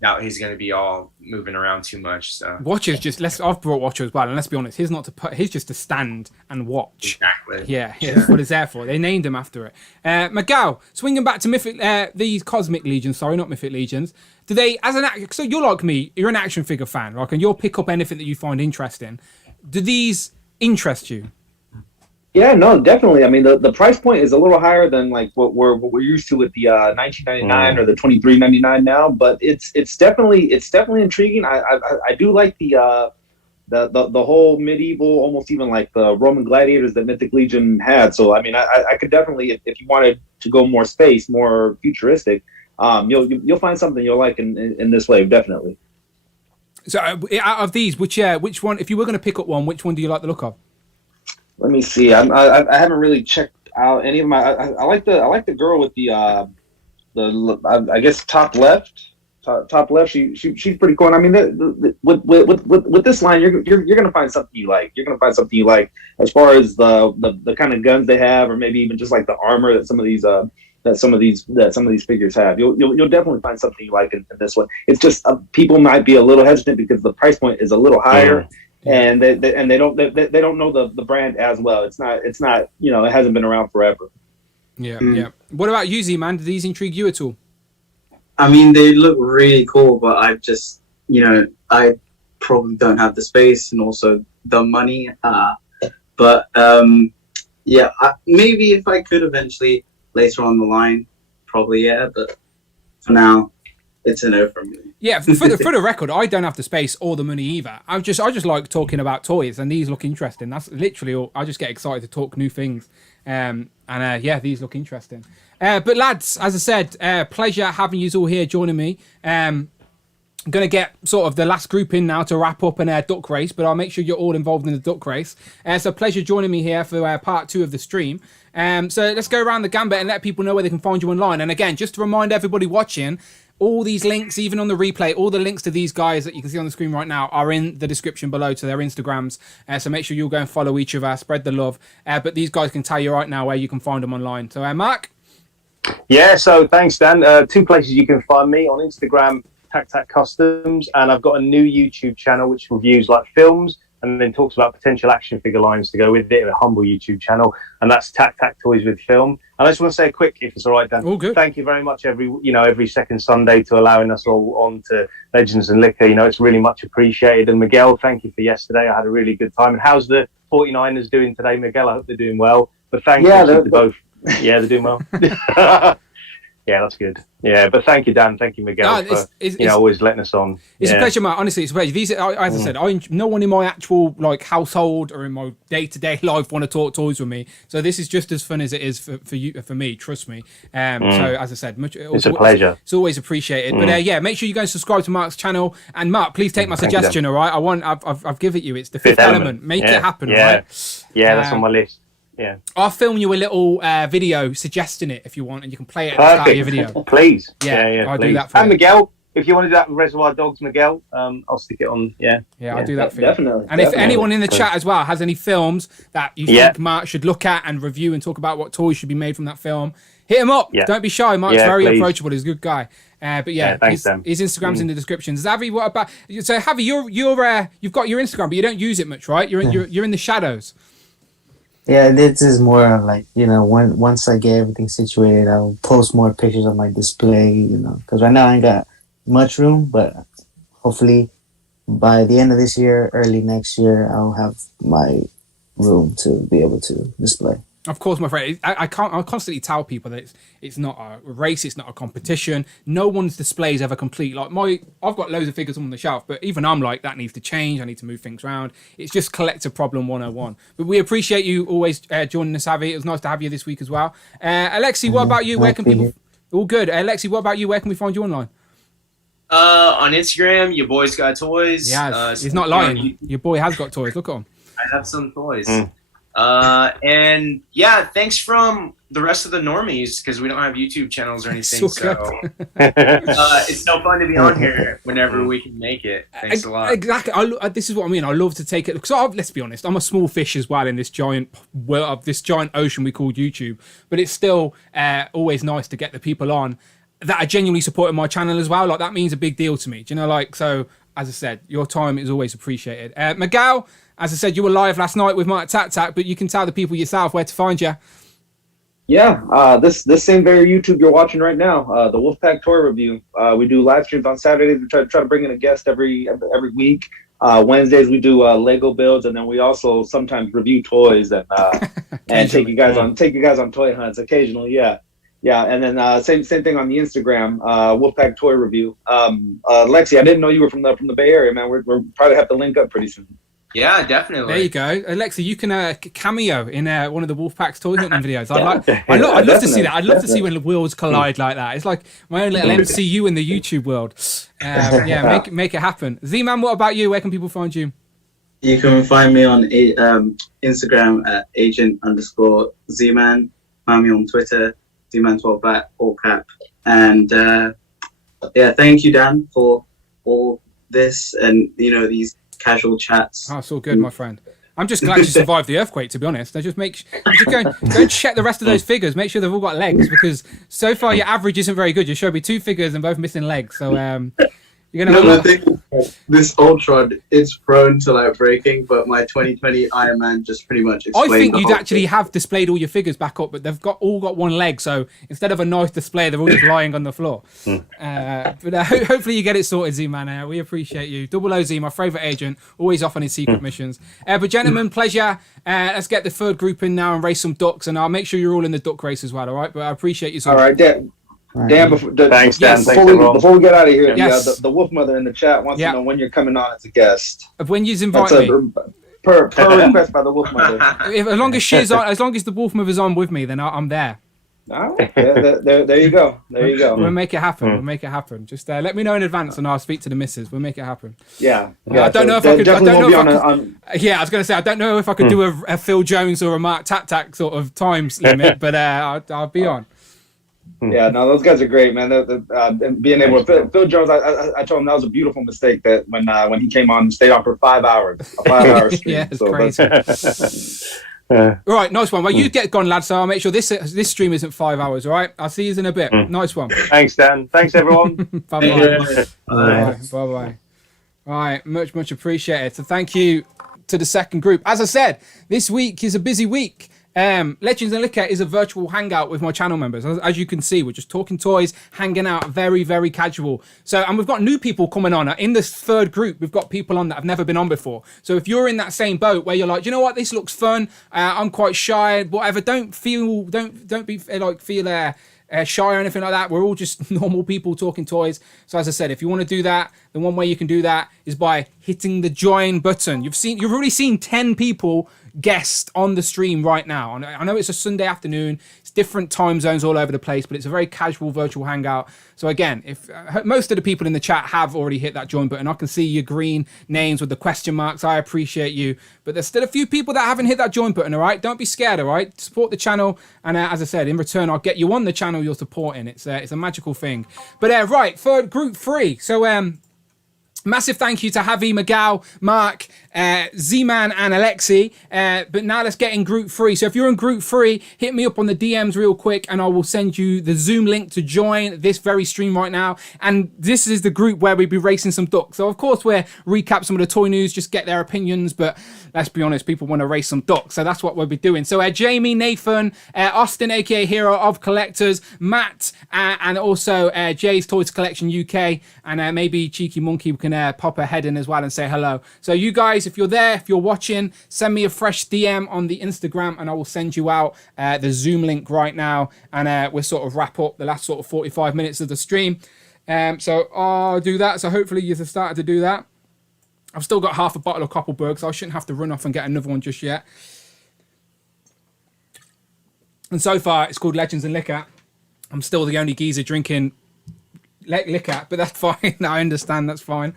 now he's going to be all moving around too much. So Watcher's just I've brought Watcher as well, and let's be honest, he's just to stand and watch. Exactly. Yeah, that's what it's there for. They named him after it. Miguel, swinging back to Mythic, these Cosmic Legions. Sorry, not Mythic Legions. Do they, so you're like me, you're an action figure fan, like, and you'll pick up anything that you find interesting. Do these interest you? Yeah, no, definitely. I mean, the price point is a little higher than like what we're used to with the $19.99 or the $23.99 now, but it's definitely intriguing. I do like the whole medieval, almost even like the Roman gladiators that Mythic Legion had. So I mean, I could definitely, if you wanted to go more space, more futuristic, you'll find something you'll like in this wave, definitely. So out of these, which one, if you were going to pick up one, which one do you like the look of? Let me see. I haven't really checked out any of them. I like the girl with the I guess top left. She's pretty cool. And I mean, with this line, you're gonna find something you like. You're gonna find something you like as far as the kind of guns they have, or maybe even just like the armor that some of these figures have. You'll definitely find something you like in this one. It's just people might be a little hesitant because the price point is a little higher. And they don't know the brand as well. It's not it hasn't been around forever. Yeah. What about you, ZMan? Do these intrigue you at all? I mean, they look really cool, but I just I probably don't have the space and also the money. But maybe if I could eventually later on the line, probably But for now, it's a no from me. Yeah, for the record, I don't have the space or the money either. I just like talking about toys, and these look interesting. That's literally all. I just get excited to talk new things. These look interesting. But lads, as I said, pleasure having you all here joining me. I'm going to get sort of the last group in now to wrap up and duck race, but I'll make sure you're all involved in the duck race. So pleasure joining me here for part 2 of the stream. So let's go around the gambit and let people know where they can find you online. And again, just to remind everybody watching, all these links, even on the replay, all the links to these guys that you can see on the screen right now are in the description below to their Instagrams. So make sure you'll go and follow each of us, spread the love. But these guys can tell you right now where you can find them online. So Mark? Yeah, so thanks, Dan. 2 places you can find me on Instagram, TakTak Customs, and I've got a new YouTube channel which reviews like films and then talks about potential action figure lines to go with it, a humble YouTube channel, and that's TakTak Toys with Film. And I just want to say a quick, if it's all right, Dan. All good. Thank you very much every second Sunday to allowing us all on to Legends and Liquor. It's really much appreciated. And Miguel, thank you for yesterday. I had a really good time. And how's the 49ers doing today, Miguel? I hope they're doing well. But thank you to both. Yeah, they're doing well. Yeah, that's good. Yeah, but thank you, Dan. Thank you, Miguel, for always letting us on. It's a pleasure, Mark. Honestly, it's a pleasure. These, as I said, no one in my actual household or in my day-to-day life want to talk toys with me. So this is just as fun as it is for you, for me. Trust me. So as I said, it's a pleasure. It's always appreciated. But yeah, make sure you go and subscribe to Mark's channel. And Mark, please take my suggestion. All right, I've given it you. It's the fifth element. Make it happen. Yeah, right? Yeah, that's on my list. Yeah, I'll film you a little video suggesting it if you want, and you can play it at the start of your video. Please. Yeah, I'll do that for you. And you. Miguel, if you want to do that with Reservoir Dogs, Miguel, I'll stick it on. Yeah, I'll do that for you. Definitely. And if anyone in the chat as well has any films that you think Mark should look at and review and talk about what toys should be made from that film, hit him up. Don't be shy. Mark's very approachable. He's a good guy. But thanks, his Instagram's in the description. Zavi, what about? So Javi, you've got your Instagram, but you don't use it much, right? You're in the shadows. Yeah, this is more like, once I get everything situated, I'll post more pictures on my display, because right now I ain't got much room, but hopefully by the end of this year, early next year, I'll have my room to be able to display. Of course, my friend. I constantly tell people that it's not a race, it's not a competition. No one's display is ever complete. Like I've got loads of figures on the shelf, but even I'm like, that needs to change. I need to move things around. It's just collector problem 101. But we appreciate you always joining us, Javi. It was nice to have you this week as well. Alexi, what about you? Where can people? All good. Alexi, what about you? Where can we find you online? On Instagram, your boy's got toys. Yeah, he's not lying. Your boy has got toys. Look at him. I have some toys. And yeah, thanks from the rest of the normies, because we don't have YouTube channels or anything. So it's so fun to be on here whenever we can make it. Thanks a lot. Exactly. This is what I mean. I love to take it because let's be honest, I'm a small fish as well in this giant ocean we call YouTube. But it's still always nice to get the people on that are genuinely supporting my channel as well. Like that means a big deal to me. Do you know? So as I said, your time is always appreciated. Miguel, as I said, you were live last night with MarkTakTak, but you can tell the people yourself where to find you. Yeah, this same very YouTube you're watching right now, the Wolfpack toy review. We do live streams on Saturdays. We try to bring in a guest every week. Wednesdays we do Lego builds, and then we also sometimes review toys and take you guys on toy hunts occasionally. Yeah, and then same thing on the Instagram, Wolfpack toy review. Alexi, I didn't know you were from the Bay Area, man. We're probably have to link up pretty soon. Yeah, definitely. There you go, Alexi. You can cameo in one of the Wolfpack's toy hunting videos. I'd love to see that. I'd love to see when the worlds collide like that. It's like my own little MCU in the YouTube world. Make it happen. ZMan, what about you? Where can people find you? You can find me on Instagram at agent_ZMan. Find me on Twitter, ZMan12bat, all cap. And thank you, Dan, for all this and these casual chats. Oh, it's all good, my friend. I'm just glad you survived the earthquake, to be honest. Just go and check the rest of those figures. Make sure they've all got legs, because so far your average isn't very good. You showed me 2 figures and both missing legs. So you're gonna this Ultron, it's prone to breaking, but my 2020 Iron Man just pretty much explained. I think you'd actually have displayed all your figures back up, but they've all got one leg, so instead of a nice display, they're all just lying on the floor. But hopefully you get it sorted, Z-Man. We appreciate you. 00Z, my favourite agent, always off on his secret missions. But gentlemen, pleasure. Let's get the third group in now and race some ducks, and I'll make sure you're all in the duck race as well, all right? But I appreciate you so much. All right, Dan, thanks, Dan. Before we get out of here, the Wolf Mother in the chat wants to know when you're coming on as a guest. When you invite me. Per request by the Wolf Mother. As long as she's on, as long as the Wolf Mother's on with me, then I'm there. All right. There you go. We'll make it happen. Just let me know in advance, and I'll speak to the missus. We'll make it happen. Yeah. I don't know if I could. I was going to say I don't know if I could do a Phil Jones or a MarkTakTak sort of times limit, but I'll be on. Yeah, no, those guys are great, man. Being able to Phil Jones, I told him that was a beautiful mistake that when he came on, stayed on for 5 hours, a 5-hour stream. Yeah, it's crazy. All right, nice one. Well, you get gone, lad. So I'll make sure this stream isn't 5 hours. All right, I'll see you in a bit. Nice one. Thanks, Dan. Thanks, everyone. Bye. Bye. All right, much appreciated. So thank you to the second group. As I said, this week is a busy week. Legends and Liquor is a virtual hangout with my channel members. As you can see, we're just talking toys, hanging out, very, very casual. And we've got new people coming on. In this third group, we've got people on that have never been on before. So if you're in that same boat where you're like, you know what, this looks fun, I'm quite shy, whatever, don't feel shy or anything like that. We're all just normal people talking toys. So as I said, if you want to do that, the one way you can do that is by hitting the join button. You've already seen 10 people guest on the stream right now. And I know it's a Sunday afternoon. It's different time zones all over the place, but it's a very casual virtual hangout. So again, if most of the people in the chat have already hit that join button, I can see your green names with the question marks. I appreciate you, but there's still a few people that haven't hit that join button. All right, don't be scared. All right, support the channel, and as I said, in return, I'll get you on the channel you're supporting. It's a magical thing. But right, for group 3, so massive thank you to Javi, Miguel, Mark, ZMan and Alexi. But now let's get in group 3. So if you're in group 3, hit me up on the DMs real quick and I will send you the Zoom link to join this very stream right now. And this is the group where we'll be racing some ducks. So of course we'll recap some of the toy news, just get their opinions. But let's be honest, people want to race some ducks. So that's what we'll be doing. So Jamie, Nathan, Austin, aka Hero of Collectors, Matt, and also Jay's Toys Collection UK. And maybe Cheeky Monkey can pop her head in as well and say hello. So you guys, if you're there, if you're watching, send me a fresh DM on the Instagram and I will send you out the Zoom link right now. And we'll sort of wrap up the last sort of 45 minutes of the stream. So I'll do that. So hopefully you've started to do that. I've still got half a bottle of Koppelberg, so I shouldn't have to run off and get another one just yet. And so far, it's called Legends and Liquor. I'm still the only geezer drinking liquor, but that's fine. I understand, that's fine.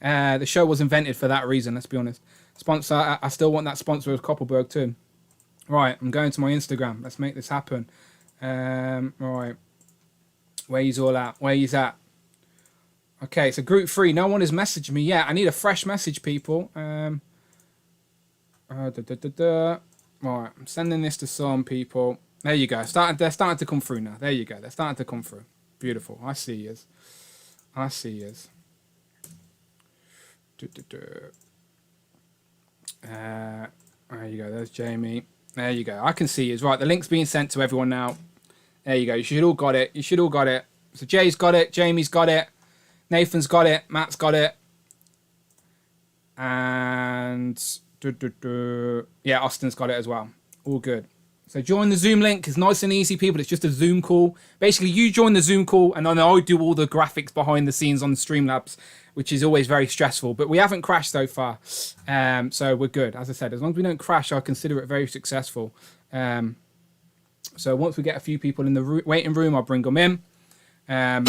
The show was invented for that reason, let's be honest. Sponsor, I still want that sponsor of Koppelberg too. Right, I'm going to my Instagram. Let's make this happen. Right. Where he's all at? Where he's at? Okay, so group 3. No one has messaged me yet. I need a fresh message, people. Right, I'm sending this to some people. There you go. They're starting to come through now. There you go. They're starting to come through. Beautiful. I see yous. I see yous. There you go. There's Jamie. There you go. I can see yous. Right, the link's being sent to everyone now. There you go. You should all got it. You should all got it. So Jay's got it. Jamie's got it. Nathan's got it. Matt's got it. And yeah, Austin's got it as well. All good. So join the Zoom link. It's nice and easy, people. It's just a Zoom call. Basically, you join the Zoom call, and then I do all the graphics behind the scenes on the Streamlabs, which is always very stressful. But we haven't crashed so far, so we're good. As I said, as long as we don't crash, I consider it very successful. So once we get a few people in the waiting room, I'll bring them in. I'm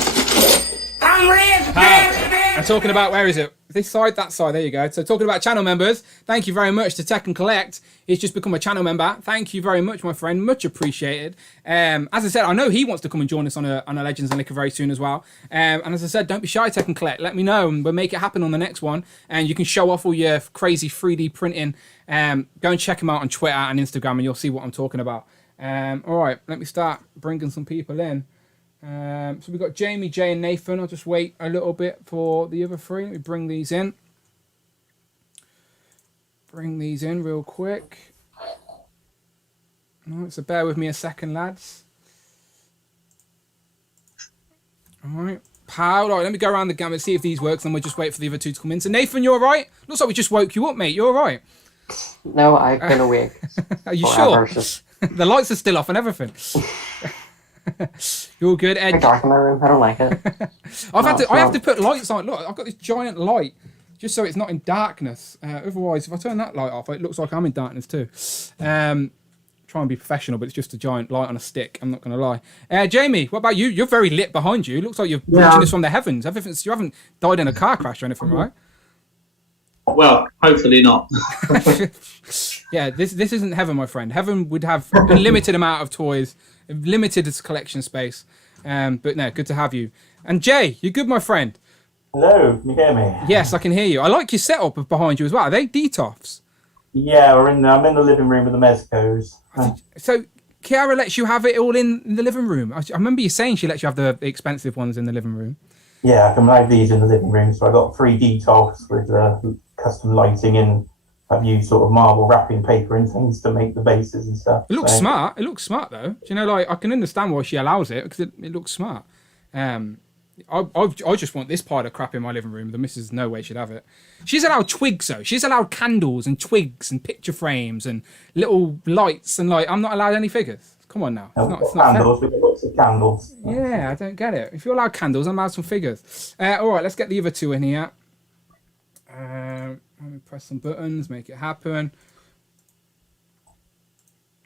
talking about, where is it? This side, that side, there you go. So talking about channel members, thank you very much to Tech and Collect. He's just become a channel member. Thank you very much, my friend. Much appreciated. As I said, I know he wants to come and join us on a Legends and Liquor very soon as well. And as I said, don't be shy, Tech and Collect. Let me know and we'll make it happen on the next one. And you can show off all your crazy 3D printing. Go and check him out on Twitter and Instagram and you'll see what I'm talking about. All right, let me start bringing some people in. So we've got Jamie, Jay, and Nathan. I'll just wait a little bit for the other 3. Let me bring these in. Bring these in real quick. All right, so bear with me a second, lads. All right, pal. All right, let me go around the gamut, see if these work, and we'll just wait for the other 2 to come in. So Nathan, you all right? Looks like we just woke you up, mate. You all right? No, I've been awake. Are you sure? The lights are still off and everything. You're all good, Ed. It's dark in my room. I don't like it. I have to put lights on. Look, I've got this giant light just so it's not in darkness. Otherwise, if I turn that light off, it looks like I'm in darkness too. Try and be professional, but it's just a giant light on a stick. I'm not going to lie. Jamie, what about you? You're very lit behind you. It looks like you're watching this from the heavens. You haven't died in a car crash or anything, right? Well, hopefully not. Yeah, this isn't heaven, my friend. Heaven would have a limited amount of toys, limited collection space. But no, good to have you. And Jay, you good, my friend? Hello, can you hear me? Yes, I can hear you. I like your setup behind you as well. Are they DTOFs? Yeah, I'm in the living room with the Mezcos. So Kiara lets you have it all in the living room. I remember you saying she lets you have the expensive ones in the living room. Yeah, I can have these in the living room. So I got 3 DTOFs with custom lighting and I've used sort of marble wrapping paper and things to make the bases and stuff. It looks smart. It looks smart though. Do you know, like I can understand why she allows it because it looks smart. I just want this pile of crap in my living room. The missus, no way she'd have it. She's allowed twigs though. She's allowed candles and twigs and picture frames and little lights and like I'm not allowed any figures. It's Come on now. No, It's not candles. We got lots of candles. fair. Yeah, I don't get it. If you're allowed candles, I'm allowed some figures. All right, let's get the other two in here. Let me press some buttons, make it happen.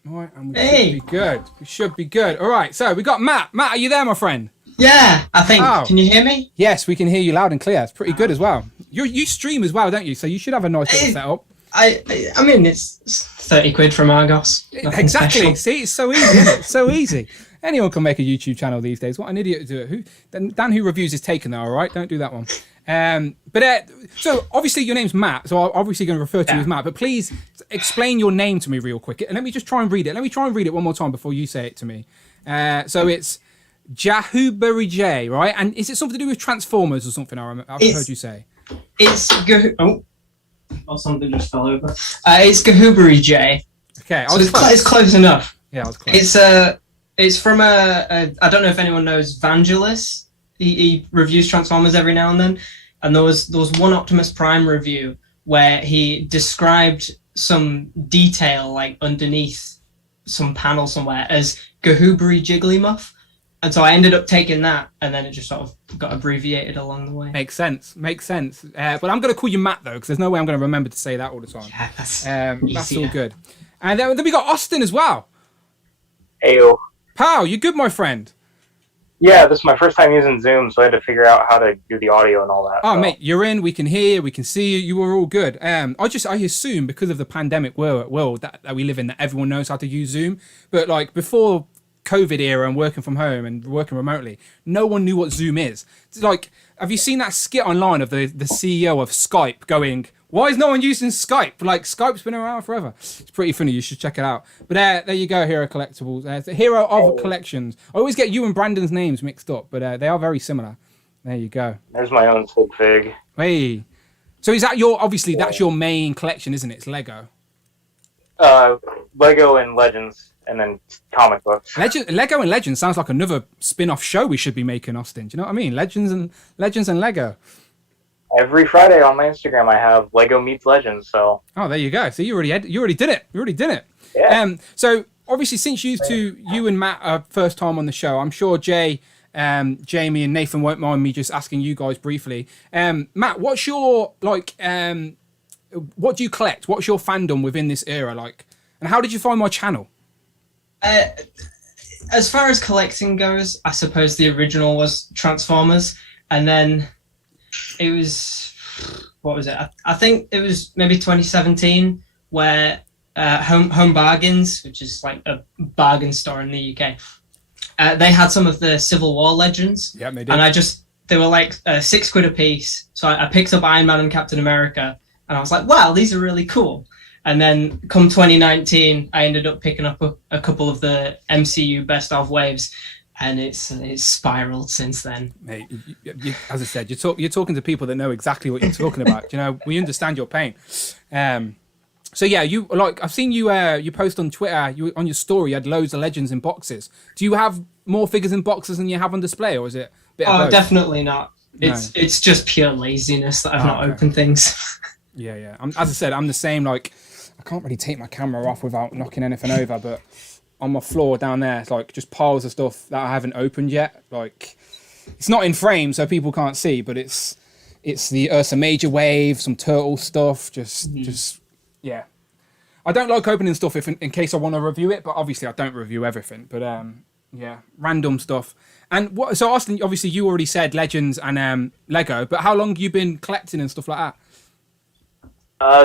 All right, and we should be good. We should be good. All right, so we got Matt. Matt, are you there, my friend? Yeah, I think. Oh. Can you hear me? Yes, we can hear you loud and clear. It's pretty good as well. You stream as well, don't you? So you should have a nice little setup. I mean, it's 30 quid from Argos. Nothing Exactly. special. See, it's so easy, isn't it? So easy. Anyone can make a YouTube channel these days. What an idiot to do it. Dan who reviews is taken though, all right? Don't do that one. So obviously your name's Matt, so I'm obviously going to refer to you as Matt, but please explain your name to me real quick. And let me just try and read it. Let me try and read it one more time before you say it to me. So it's Jahuberry J, right? And is it something to do with Transformers or something? I've heard you say. It's something just fell over. It's Gahuberry J. Okay, so it's close enough. Yeah, I was close. It's from I don't know if anyone knows Vangelis. He reviews Transformers every now and then, and there was one Optimus Prime review where he described some detail like underneath some panel somewhere as Gahuberry Jigglymuff. And so I ended up taking that, and then it just sort of got abbreviated along the way. Makes sense. But I'm going to call you Matt, though, because there's no way I'm going to remember to say that all the time. Yeah, that's that's all good. And then we got Austin as well. Ayo. Pal, you good, my friend? Yeah, this is my first time using Zoom, so I had to figure out how to do the audio and all that. Oh, mate, you're in. We can hear you. We can see you. You were all good. I assume because of the pandemic world that we live in, that everyone knows how to use Zoom. But like before COVID era and working from home and working remotely, no one knew what Zoom is. It's like, have you seen that skit online of the CEO of Skype going, "Why is no one using Skype? Like, Skype's been around forever." It's pretty funny. You should check it out. But there you go, Hero Collectibles. It's a Hero of Collections. I always get you and Brandon's names mixed up, but they are very similar. There you go. There's my own Sig Fig. Hey. So is that obviously that's your main collection, isn't it? It's Lego. Lego and Legends, and then comic books. Lego and Legends sounds like another spin-off show we should be making, Austin. Do you know what I mean? Legends and Lego. Every Friday on my Instagram, I have Lego meets Legends. So. Oh, there you go. So you already did it. Yeah. So obviously, since you and Matt are first time on the show, I'm sure Jay, Jamie, and Nathan won't mind me just asking you guys briefly. Matt, what's your what do you collect? What's your fandom within this era like? And how did you find my channel? As far as collecting goes, I suppose the original was Transformers, and then it was, what was it? I think it was maybe 2017 where Home Bargains, which is like a bargain store in the UK, they had some of the Civil War Legends. Yeah, they did. And they were like £6 a piece. So I picked up Iron Man and Captain America, and I was like, wow, these are really cool. And then come 2019, I ended up picking up a couple of the MCU best of waves, and it's spiraled since then. Mate, as I said, you're talking to people that know exactly what you're talking about. You know, we understand your pain. So yeah, I've seen you post on Twitter. On your story, you had loads of Legends in boxes. Do you have more figures in boxes than you have on display, or is it a bit of both? Definitely not. No. It's just pure laziness that I've not opened things. Yeah. As I said, I'm the same. Like, I can't really take my camera off without knocking anything over, but on my floor down there, it's like just piles of stuff that I haven't opened yet. Like, it's not in frame, so people can't see, but it's the Ursa Major wave, some turtle stuff, just yeah. I don't like opening stuff in case I want to review it, but obviously I don't review everything. But yeah, random stuff. And so Austin, obviously you already said Legends and Lego, but how long have you been collecting and stuff like that?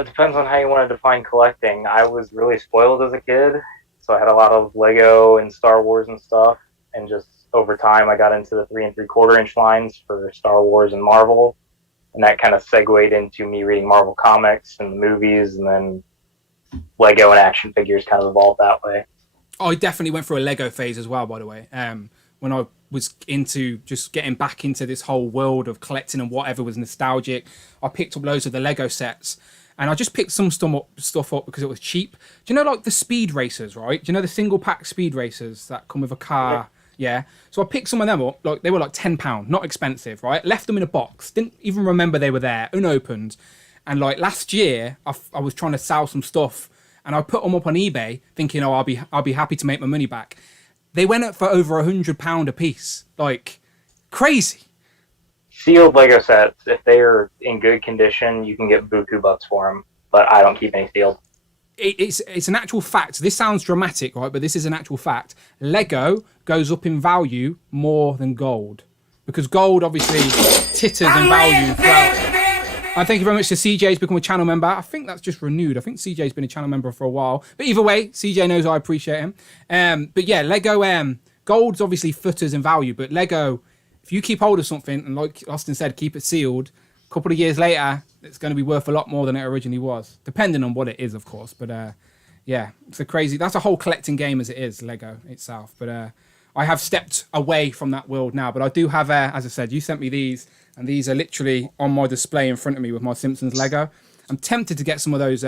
Depends on how you want to define collecting. I was really spoiled as a kid, so I had a lot of Lego and Star Wars and stuff. And just over time, I got into the 3 3/4 inch lines for Star Wars and Marvel, and that kind of segued into me reading Marvel comics and the movies, and then Lego and action figures kind of evolved that way. I definitely went through a Lego phase as well, by the way. When I was into just getting back into this whole world of collecting and whatever was nostalgic, I picked up loads of the Lego sets. And I just picked some stuff up because it was cheap. Do you know, like, the speed racers, right? Do you know the single pack speed racers that come with a car? Yeah. So I picked some of them up. Like, they were like £10, not expensive, right? Left them in a box. Didn't even remember they were there, unopened. And like last year, I was trying to sell some stuff, and I put them up on eBay thinking, oh, I'll be happy to make my money back. They went up for over £100 a piece, like crazy. Sealed Lego sets, if they are in good condition, you can get buku bucks for them. But I don't keep any sealed. It's an actual fact. This sounds dramatic, right? But this is an actual fact. Lego goes up in value more than gold, because gold obviously titters in value throughout. And thank you very much to CJ's become a channel member. I think that's just renewed. I think CJ's been a channel member for a while. But either way, CJ knows I appreciate him. But yeah, Lego, gold's obviously footers in value. But Lego, if you keep hold of something, and like Austin said, keep it sealed, a couple of years later, it's going to be worth a lot more than it originally was. Depending on what it is, of course. But yeah, it's a crazy... That's a whole collecting game as it is, Lego itself. But I have stepped away from that world now. But I do have, as I said, you sent me these... And these are literally on my display in front of me with my Simpsons Lego. I'm tempted to get some of those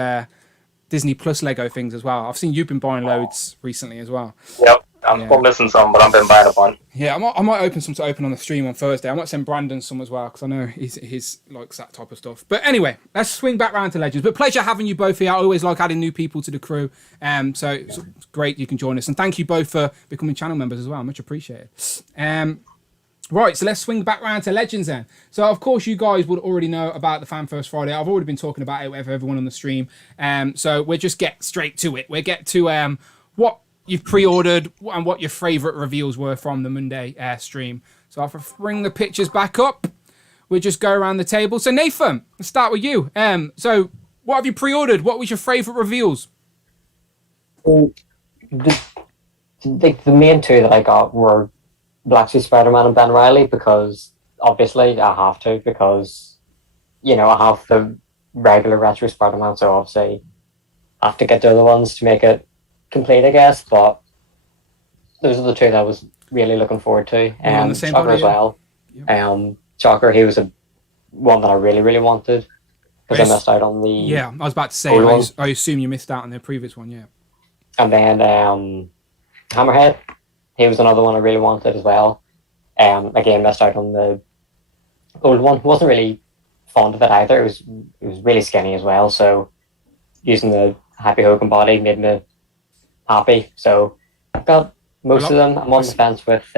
Disney Plus Lego things as well. I've seen you've been buying loads recently as well. Yep, I'm still missing some, but I've been buying a bunch. Yeah, I might open some to open on the stream on Thursday. I might send Brandon some as well, because I know he's likes that type of stuff. But anyway, let's swing back round to Legends. But pleasure having you both here. I always like adding new people to the crew. So it's great you can join us. And thank you both for becoming channel members as well. Much appreciated. Right, so let's swing back round to Legends then. So, of course, you guys would already know about the Fan First Friday. I've already been talking about it with everyone on the stream. So we'll just get straight to it. We'll get to what you've pre-ordered and what your favourite reveals were from the Monday stream. So I'll bring the pictures back up. We'll just go around the table. So, Nathan, let's start with you. So what have you pre-ordered? What was your favourite reveals? The main two that I got were Black Suit Spider-Man and Ben Reilly, because obviously I have to, because, you know, I have the regular retro Spider-Man, so obviously I have to get the other ones to make it complete, I guess. But those are the two that I was really looking forward to. Shocker as well. Yep. Shocker, he was one that I really, really wanted, because I missed out on the... Yeah, I was about to say, I assume you missed out on the previous one, yeah. And then Hammerhead, he was another one I really wanted as well. Again, missed out on the old one. Wasn't really fond of it either. It was really skinny as well. So using the Happy Hogan body made me happy. So I've got most of them. I'm on the fence with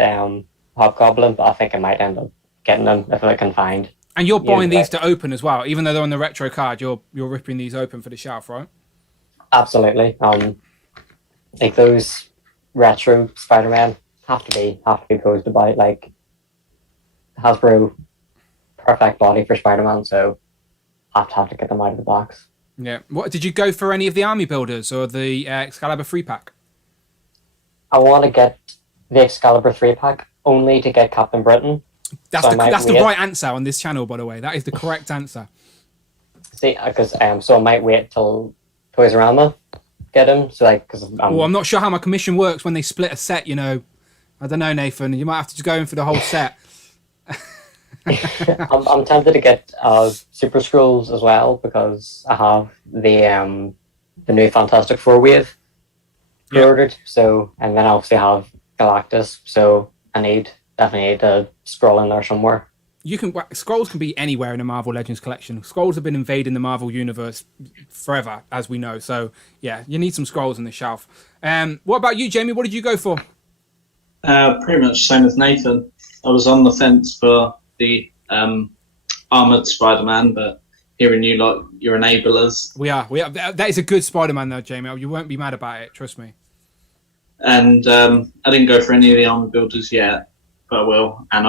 Hobgoblin, but I think I might end up getting them if I can find. And you're buying these to open as well, even though they're on the retro card. You're ripping these open for the shelf, right? Absolutely. Like those retro Spider-Man have to be posed about, like Hasbro perfect body for Spider-Man, so I have to get them out of the box. Yeah. What did you go for? Any of the Army Builders or the Excalibur 3-pack? I want to get the Excalibur 3-pack only to get Captain Britain. That's the right answer on this channel, by the way. That is the correct answer. See, because so I might wait till Toys R Us get him. So I'm not sure how my commission works when they split a set. You know, I don't know, Nathan. You might have to just go in for the whole set. I'm tempted to get Super Skrulls as well, because I have the new Fantastic Four wave pre-ordered. So, and then I obviously have Galactus. So I definitely need a Skrull in there somewhere. Skrulls can be anywhere in the Marvel Legends collection. Skrulls have been invading the Marvel universe forever, as we know. So yeah, you need some Skrulls on the shelf. What about you, Jamie? What did you go for? Pretty much same as Nathan. I was on the fence for the armored Spider-Man, but hearing you like your enablers. We are. That is a good Spider-Man, though, Jamie. You won't be mad about it. Trust me. And I didn't go for any of the armor builders yet, but I will. And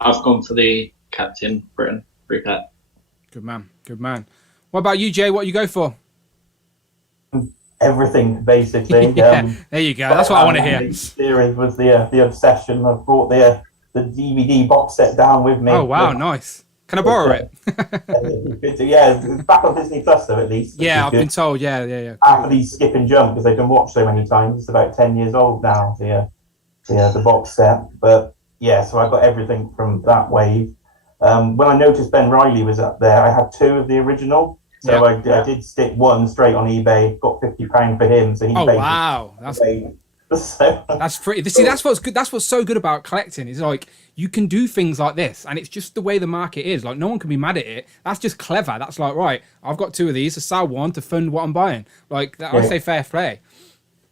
I've gone for the Captain Britain 3-pack. Good man. Good man. What about you, Jay? What you go for? Everything, basically. Yeah, there you go. That's what I want to hear. Series was the obsession. I've brought the DVD box set down with me. Oh wow, nice. Can I borrow it? Yeah, it's back on Disney Plus though, at least. Yeah, I've been told. Yeah. After these skip and jump, because they've been watched so many times. It's about 10 years old now. The box set. But yeah, so I got everything from that wave. When I noticed Ben Reilly was up there, I had two of the original. So I did stick one straight on eBay, got £50 for him. So he paid wow. for So that's pretty. See, that's what's good. That's what's so good about collecting. Is like you can do things like this, and it's just the way the market is. Like no one can be mad at it. That's just clever. That's like right. I've got 2 of these to sell one to fund what I'm buying. Like that, I say fair play.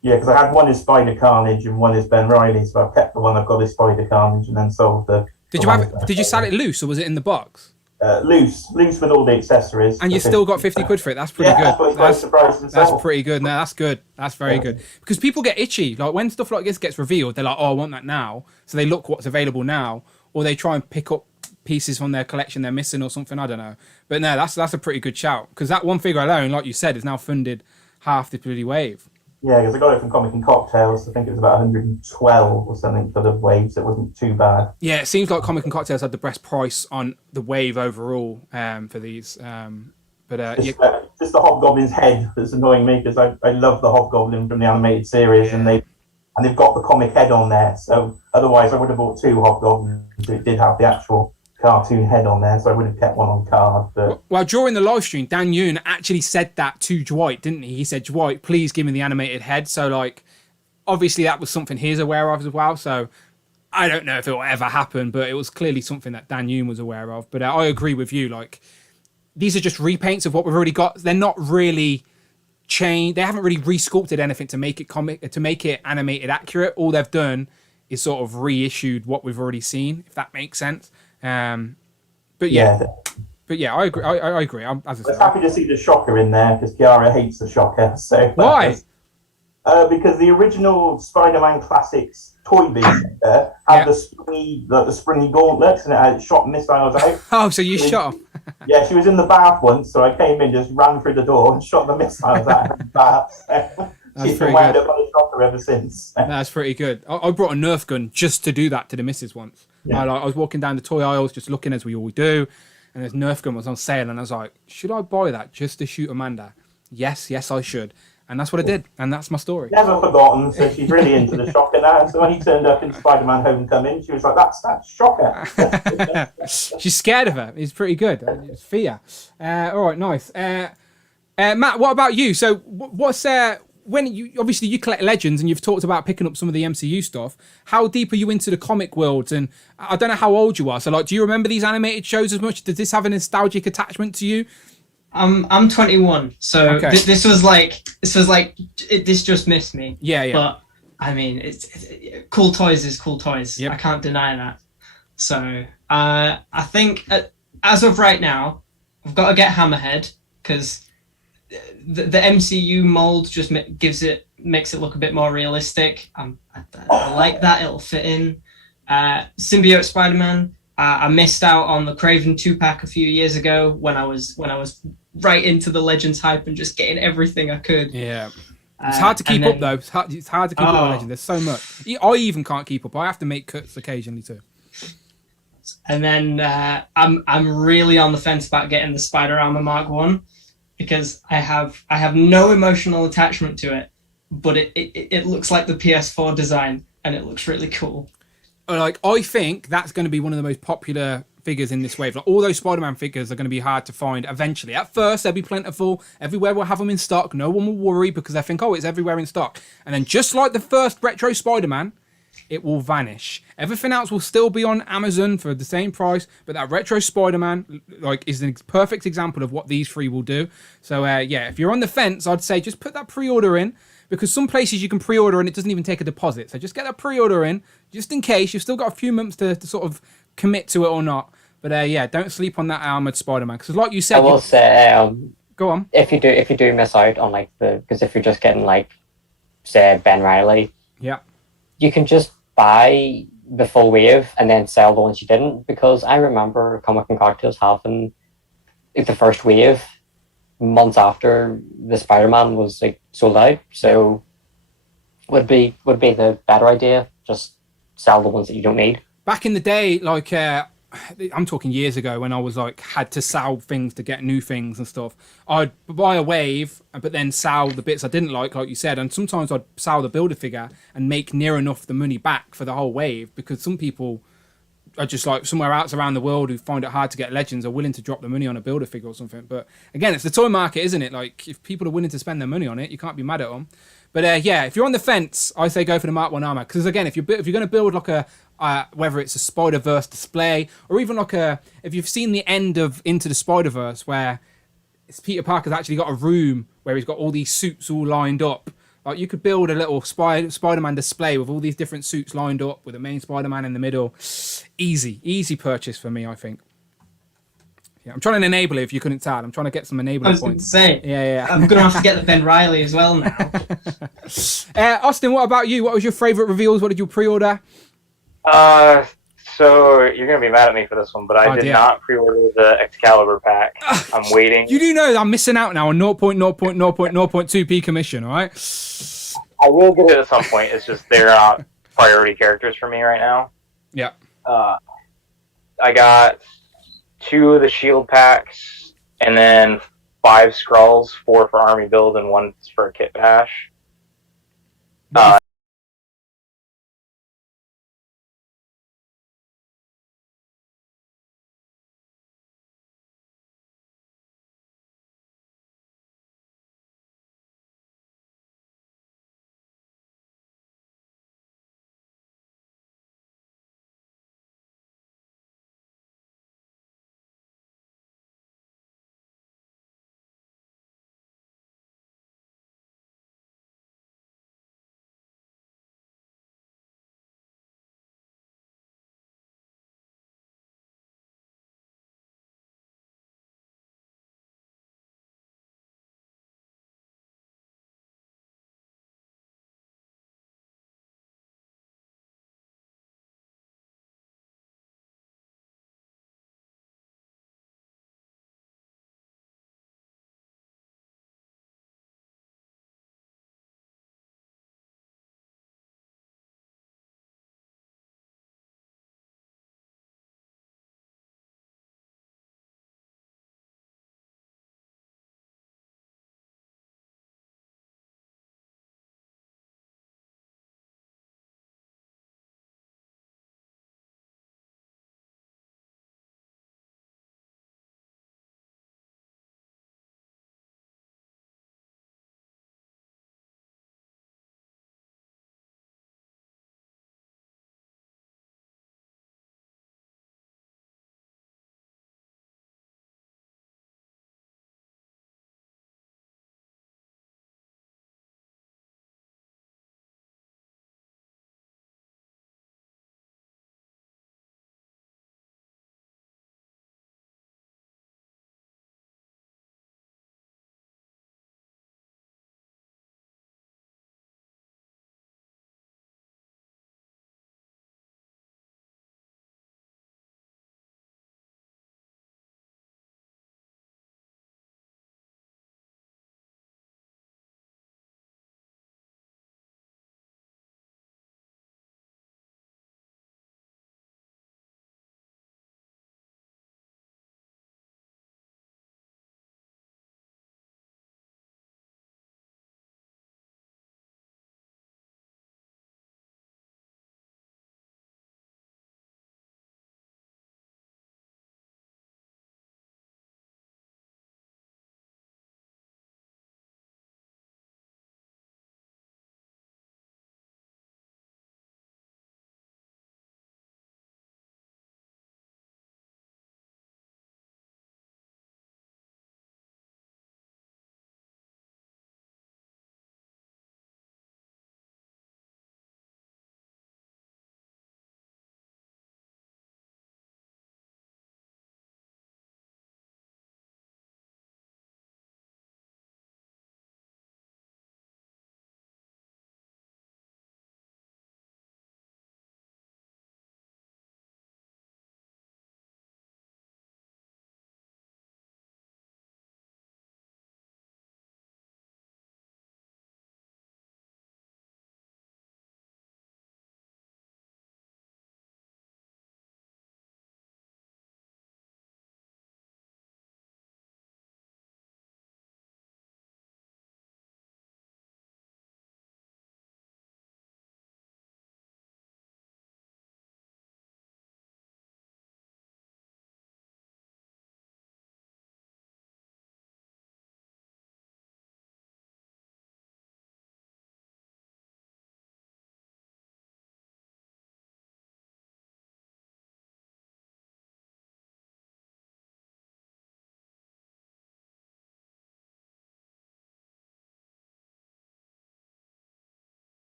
Yeah, because I had one is Spider Carnage and one is Ben Riley, so I've kept the one I've got is Spider Carnage and then sold the. Did you sell it loose or was it in the box? Loose with all the accessories. And you still got 50 quid for it. That's pretty good. That's pretty good. No, that's good. That's very good. Because people get itchy. Like when stuff like this gets revealed, they're like, oh, I want that now. So they look what's available now, or they try and pick up pieces from their collection they're missing or something. I don't know. But no, that's a pretty good shout. Because that one figure alone, like you said, has now funded half the bloody wave. Yeah, because I got it from Comic and Cocktails. I think it was about 112 or something for the waves. It wasn't too bad. Yeah, it seems like Comic and Cocktails had the best price on the wave overall for these. Just the Hobgoblin's head that's annoying me because I love the Hobgoblin from the animated series and they've got the comic head on there. So otherwise I would have bought 2 Hobgoblins. It did have the actual cartoon head on there, so I would have kept one on card. But well, during the live stream, Dan Yoon actually said that to Dwight, didn't he? He said, Dwight, please give me the animated head. So, like, obviously that was something he's aware of as well. So, I don't know if it will ever happen, but it was clearly something that Dan Yoon was aware of. But I agree with you. Like, these are just repaints of what we've already got. They're not really changed. They haven't really re-sculpted anything to make it animated accurate. All they've done is sort of reissued what we've already seen, if that makes sense. But yeah, I agree. I agree. I was happy to see the Shocker in there because Kiara hates the Shocker. So why? Because the original Spider-Man Classics toy vision had the springy gauntlets and it had shot missiles out. Oh, so you shot them? Yeah, she was in the bath once, so I came in, just ran through the door and shot the missiles out of the bath. She's been wound up on the Shocker ever since. That's pretty good. I brought a Nerf gun just to do that to the missus once. Yeah. I was walking down the toy aisles just looking as we all do, and this Nerf gun was on sale, and I was like, should I buy that just to shoot Amanda? Yes, I should. And that's what I did, and that's my story. Never forgotten, so she's really into the Shocker now. So when he turned up in Spider-Man Homecoming, she was like, that's Shocker. She's scared of her. It's pretty good. It's fear. All right, nice. Matt, what about you? So what's... when you collect Legends and you've talked about picking up some of the MCU stuff, how deep are you into the comic world? And I don't know how old you are. So like, do you remember these animated shows as much? Does this have a nostalgic attachment to you? I'm 21, so okay. This just missed me. Yeah. But I mean, it's cool toys is cool toys. Yep. I can't deny that. So I think as of right now, I've got to get Hammerhead because the MCU mold just makes it look a bit more realistic. I like that; it'll fit in. Symbiote Spider-Man. I missed out on the Craven 2-pack a few years ago when I was right into the Legends hype and just getting everything I could. Yeah, it's hard to keep up though. It's hard to keep up with Legends. There's so much. I even can't keep up. I have to make cuts occasionally too. And then I'm really on the fence about getting the Spider Armor Mark 1 because I have no emotional attachment to it, but it looks like the PS4 design and it looks really cool. Like, I think that's going to be one of the most popular figures in this wave. Like, all those Spider-Man figures are going to be hard to find eventually. At first, they'll be plentiful. Everywhere will have them in stock. No one will worry because they think, oh, it's everywhere in stock. And then just like the first retro Spider-Man, it will vanish. Everything else will still be on Amazon for the same price, but that retro Spider-Man is a perfect example of what these 3 will do. So, if you're on the fence, I'd say just put that pre-order in, because some places you can pre-order and it doesn't even take a deposit. So just get that pre-order in, just in case. You've still got a few months to sort of commit to it or not. But don't sleep on that armored Spider-Man, because like you said, I will say, go on. If you do miss out on because if you're just getting say Ben Riley, yeah, you can just buy the full wave and then sell the ones you didn't. Because I remember Comic and Cocktails having the first wave months after the Spider-Man was sold out, so would be the better idea. Just sell the ones that you don't need. Back in the day, I'm talking years ago, when I was had to sell things to get new things and stuff, I'd buy a wave but then sell the bits I didn't like you said, and sometimes I'd sell the Build-A-Figure and make near enough the money back for the whole wave, because some people are just somewhere else around the world who find it hard to get Legends are willing to drop the money on a Build-A-Figure or something. But again, it's the toy market, isn't it? If people are willing to spend their money on it, you can't be mad at them. But yeah, if you're on the fence, I say go for the Mark 1 armor. Because again, if you're going to build like a, whether it's a Spider-Verse display, or even like if you've seen the end of Into the Spider-Verse, where Peter Parker's actually got a room where he's got all these suits all lined up. Like you could build a little Spider-Man display with all these different suits lined up with the main Spider-Man in the middle. Easy purchase for me, I think. Yeah, I'm trying to enable it if you couldn't tell. I'm trying to get some enabling I was points. going to say, yeah. I'm going to have to get the Ben Reilly as well now. Austin, what about you? What was your favorite reveals? What did you pre-order? So you're gonna be mad at me for this one, but I did not pre-order the Excalibur pack. I'm waiting. You do know that I'm missing out now on 0.0.0.0.2p commission, all right? I will get it at some point. It's just they're not priority characters for me right now. Yeah. I got 2 of the shield packs, and then 5 Skrulls, 4 for army build, and 1 for a kit bash.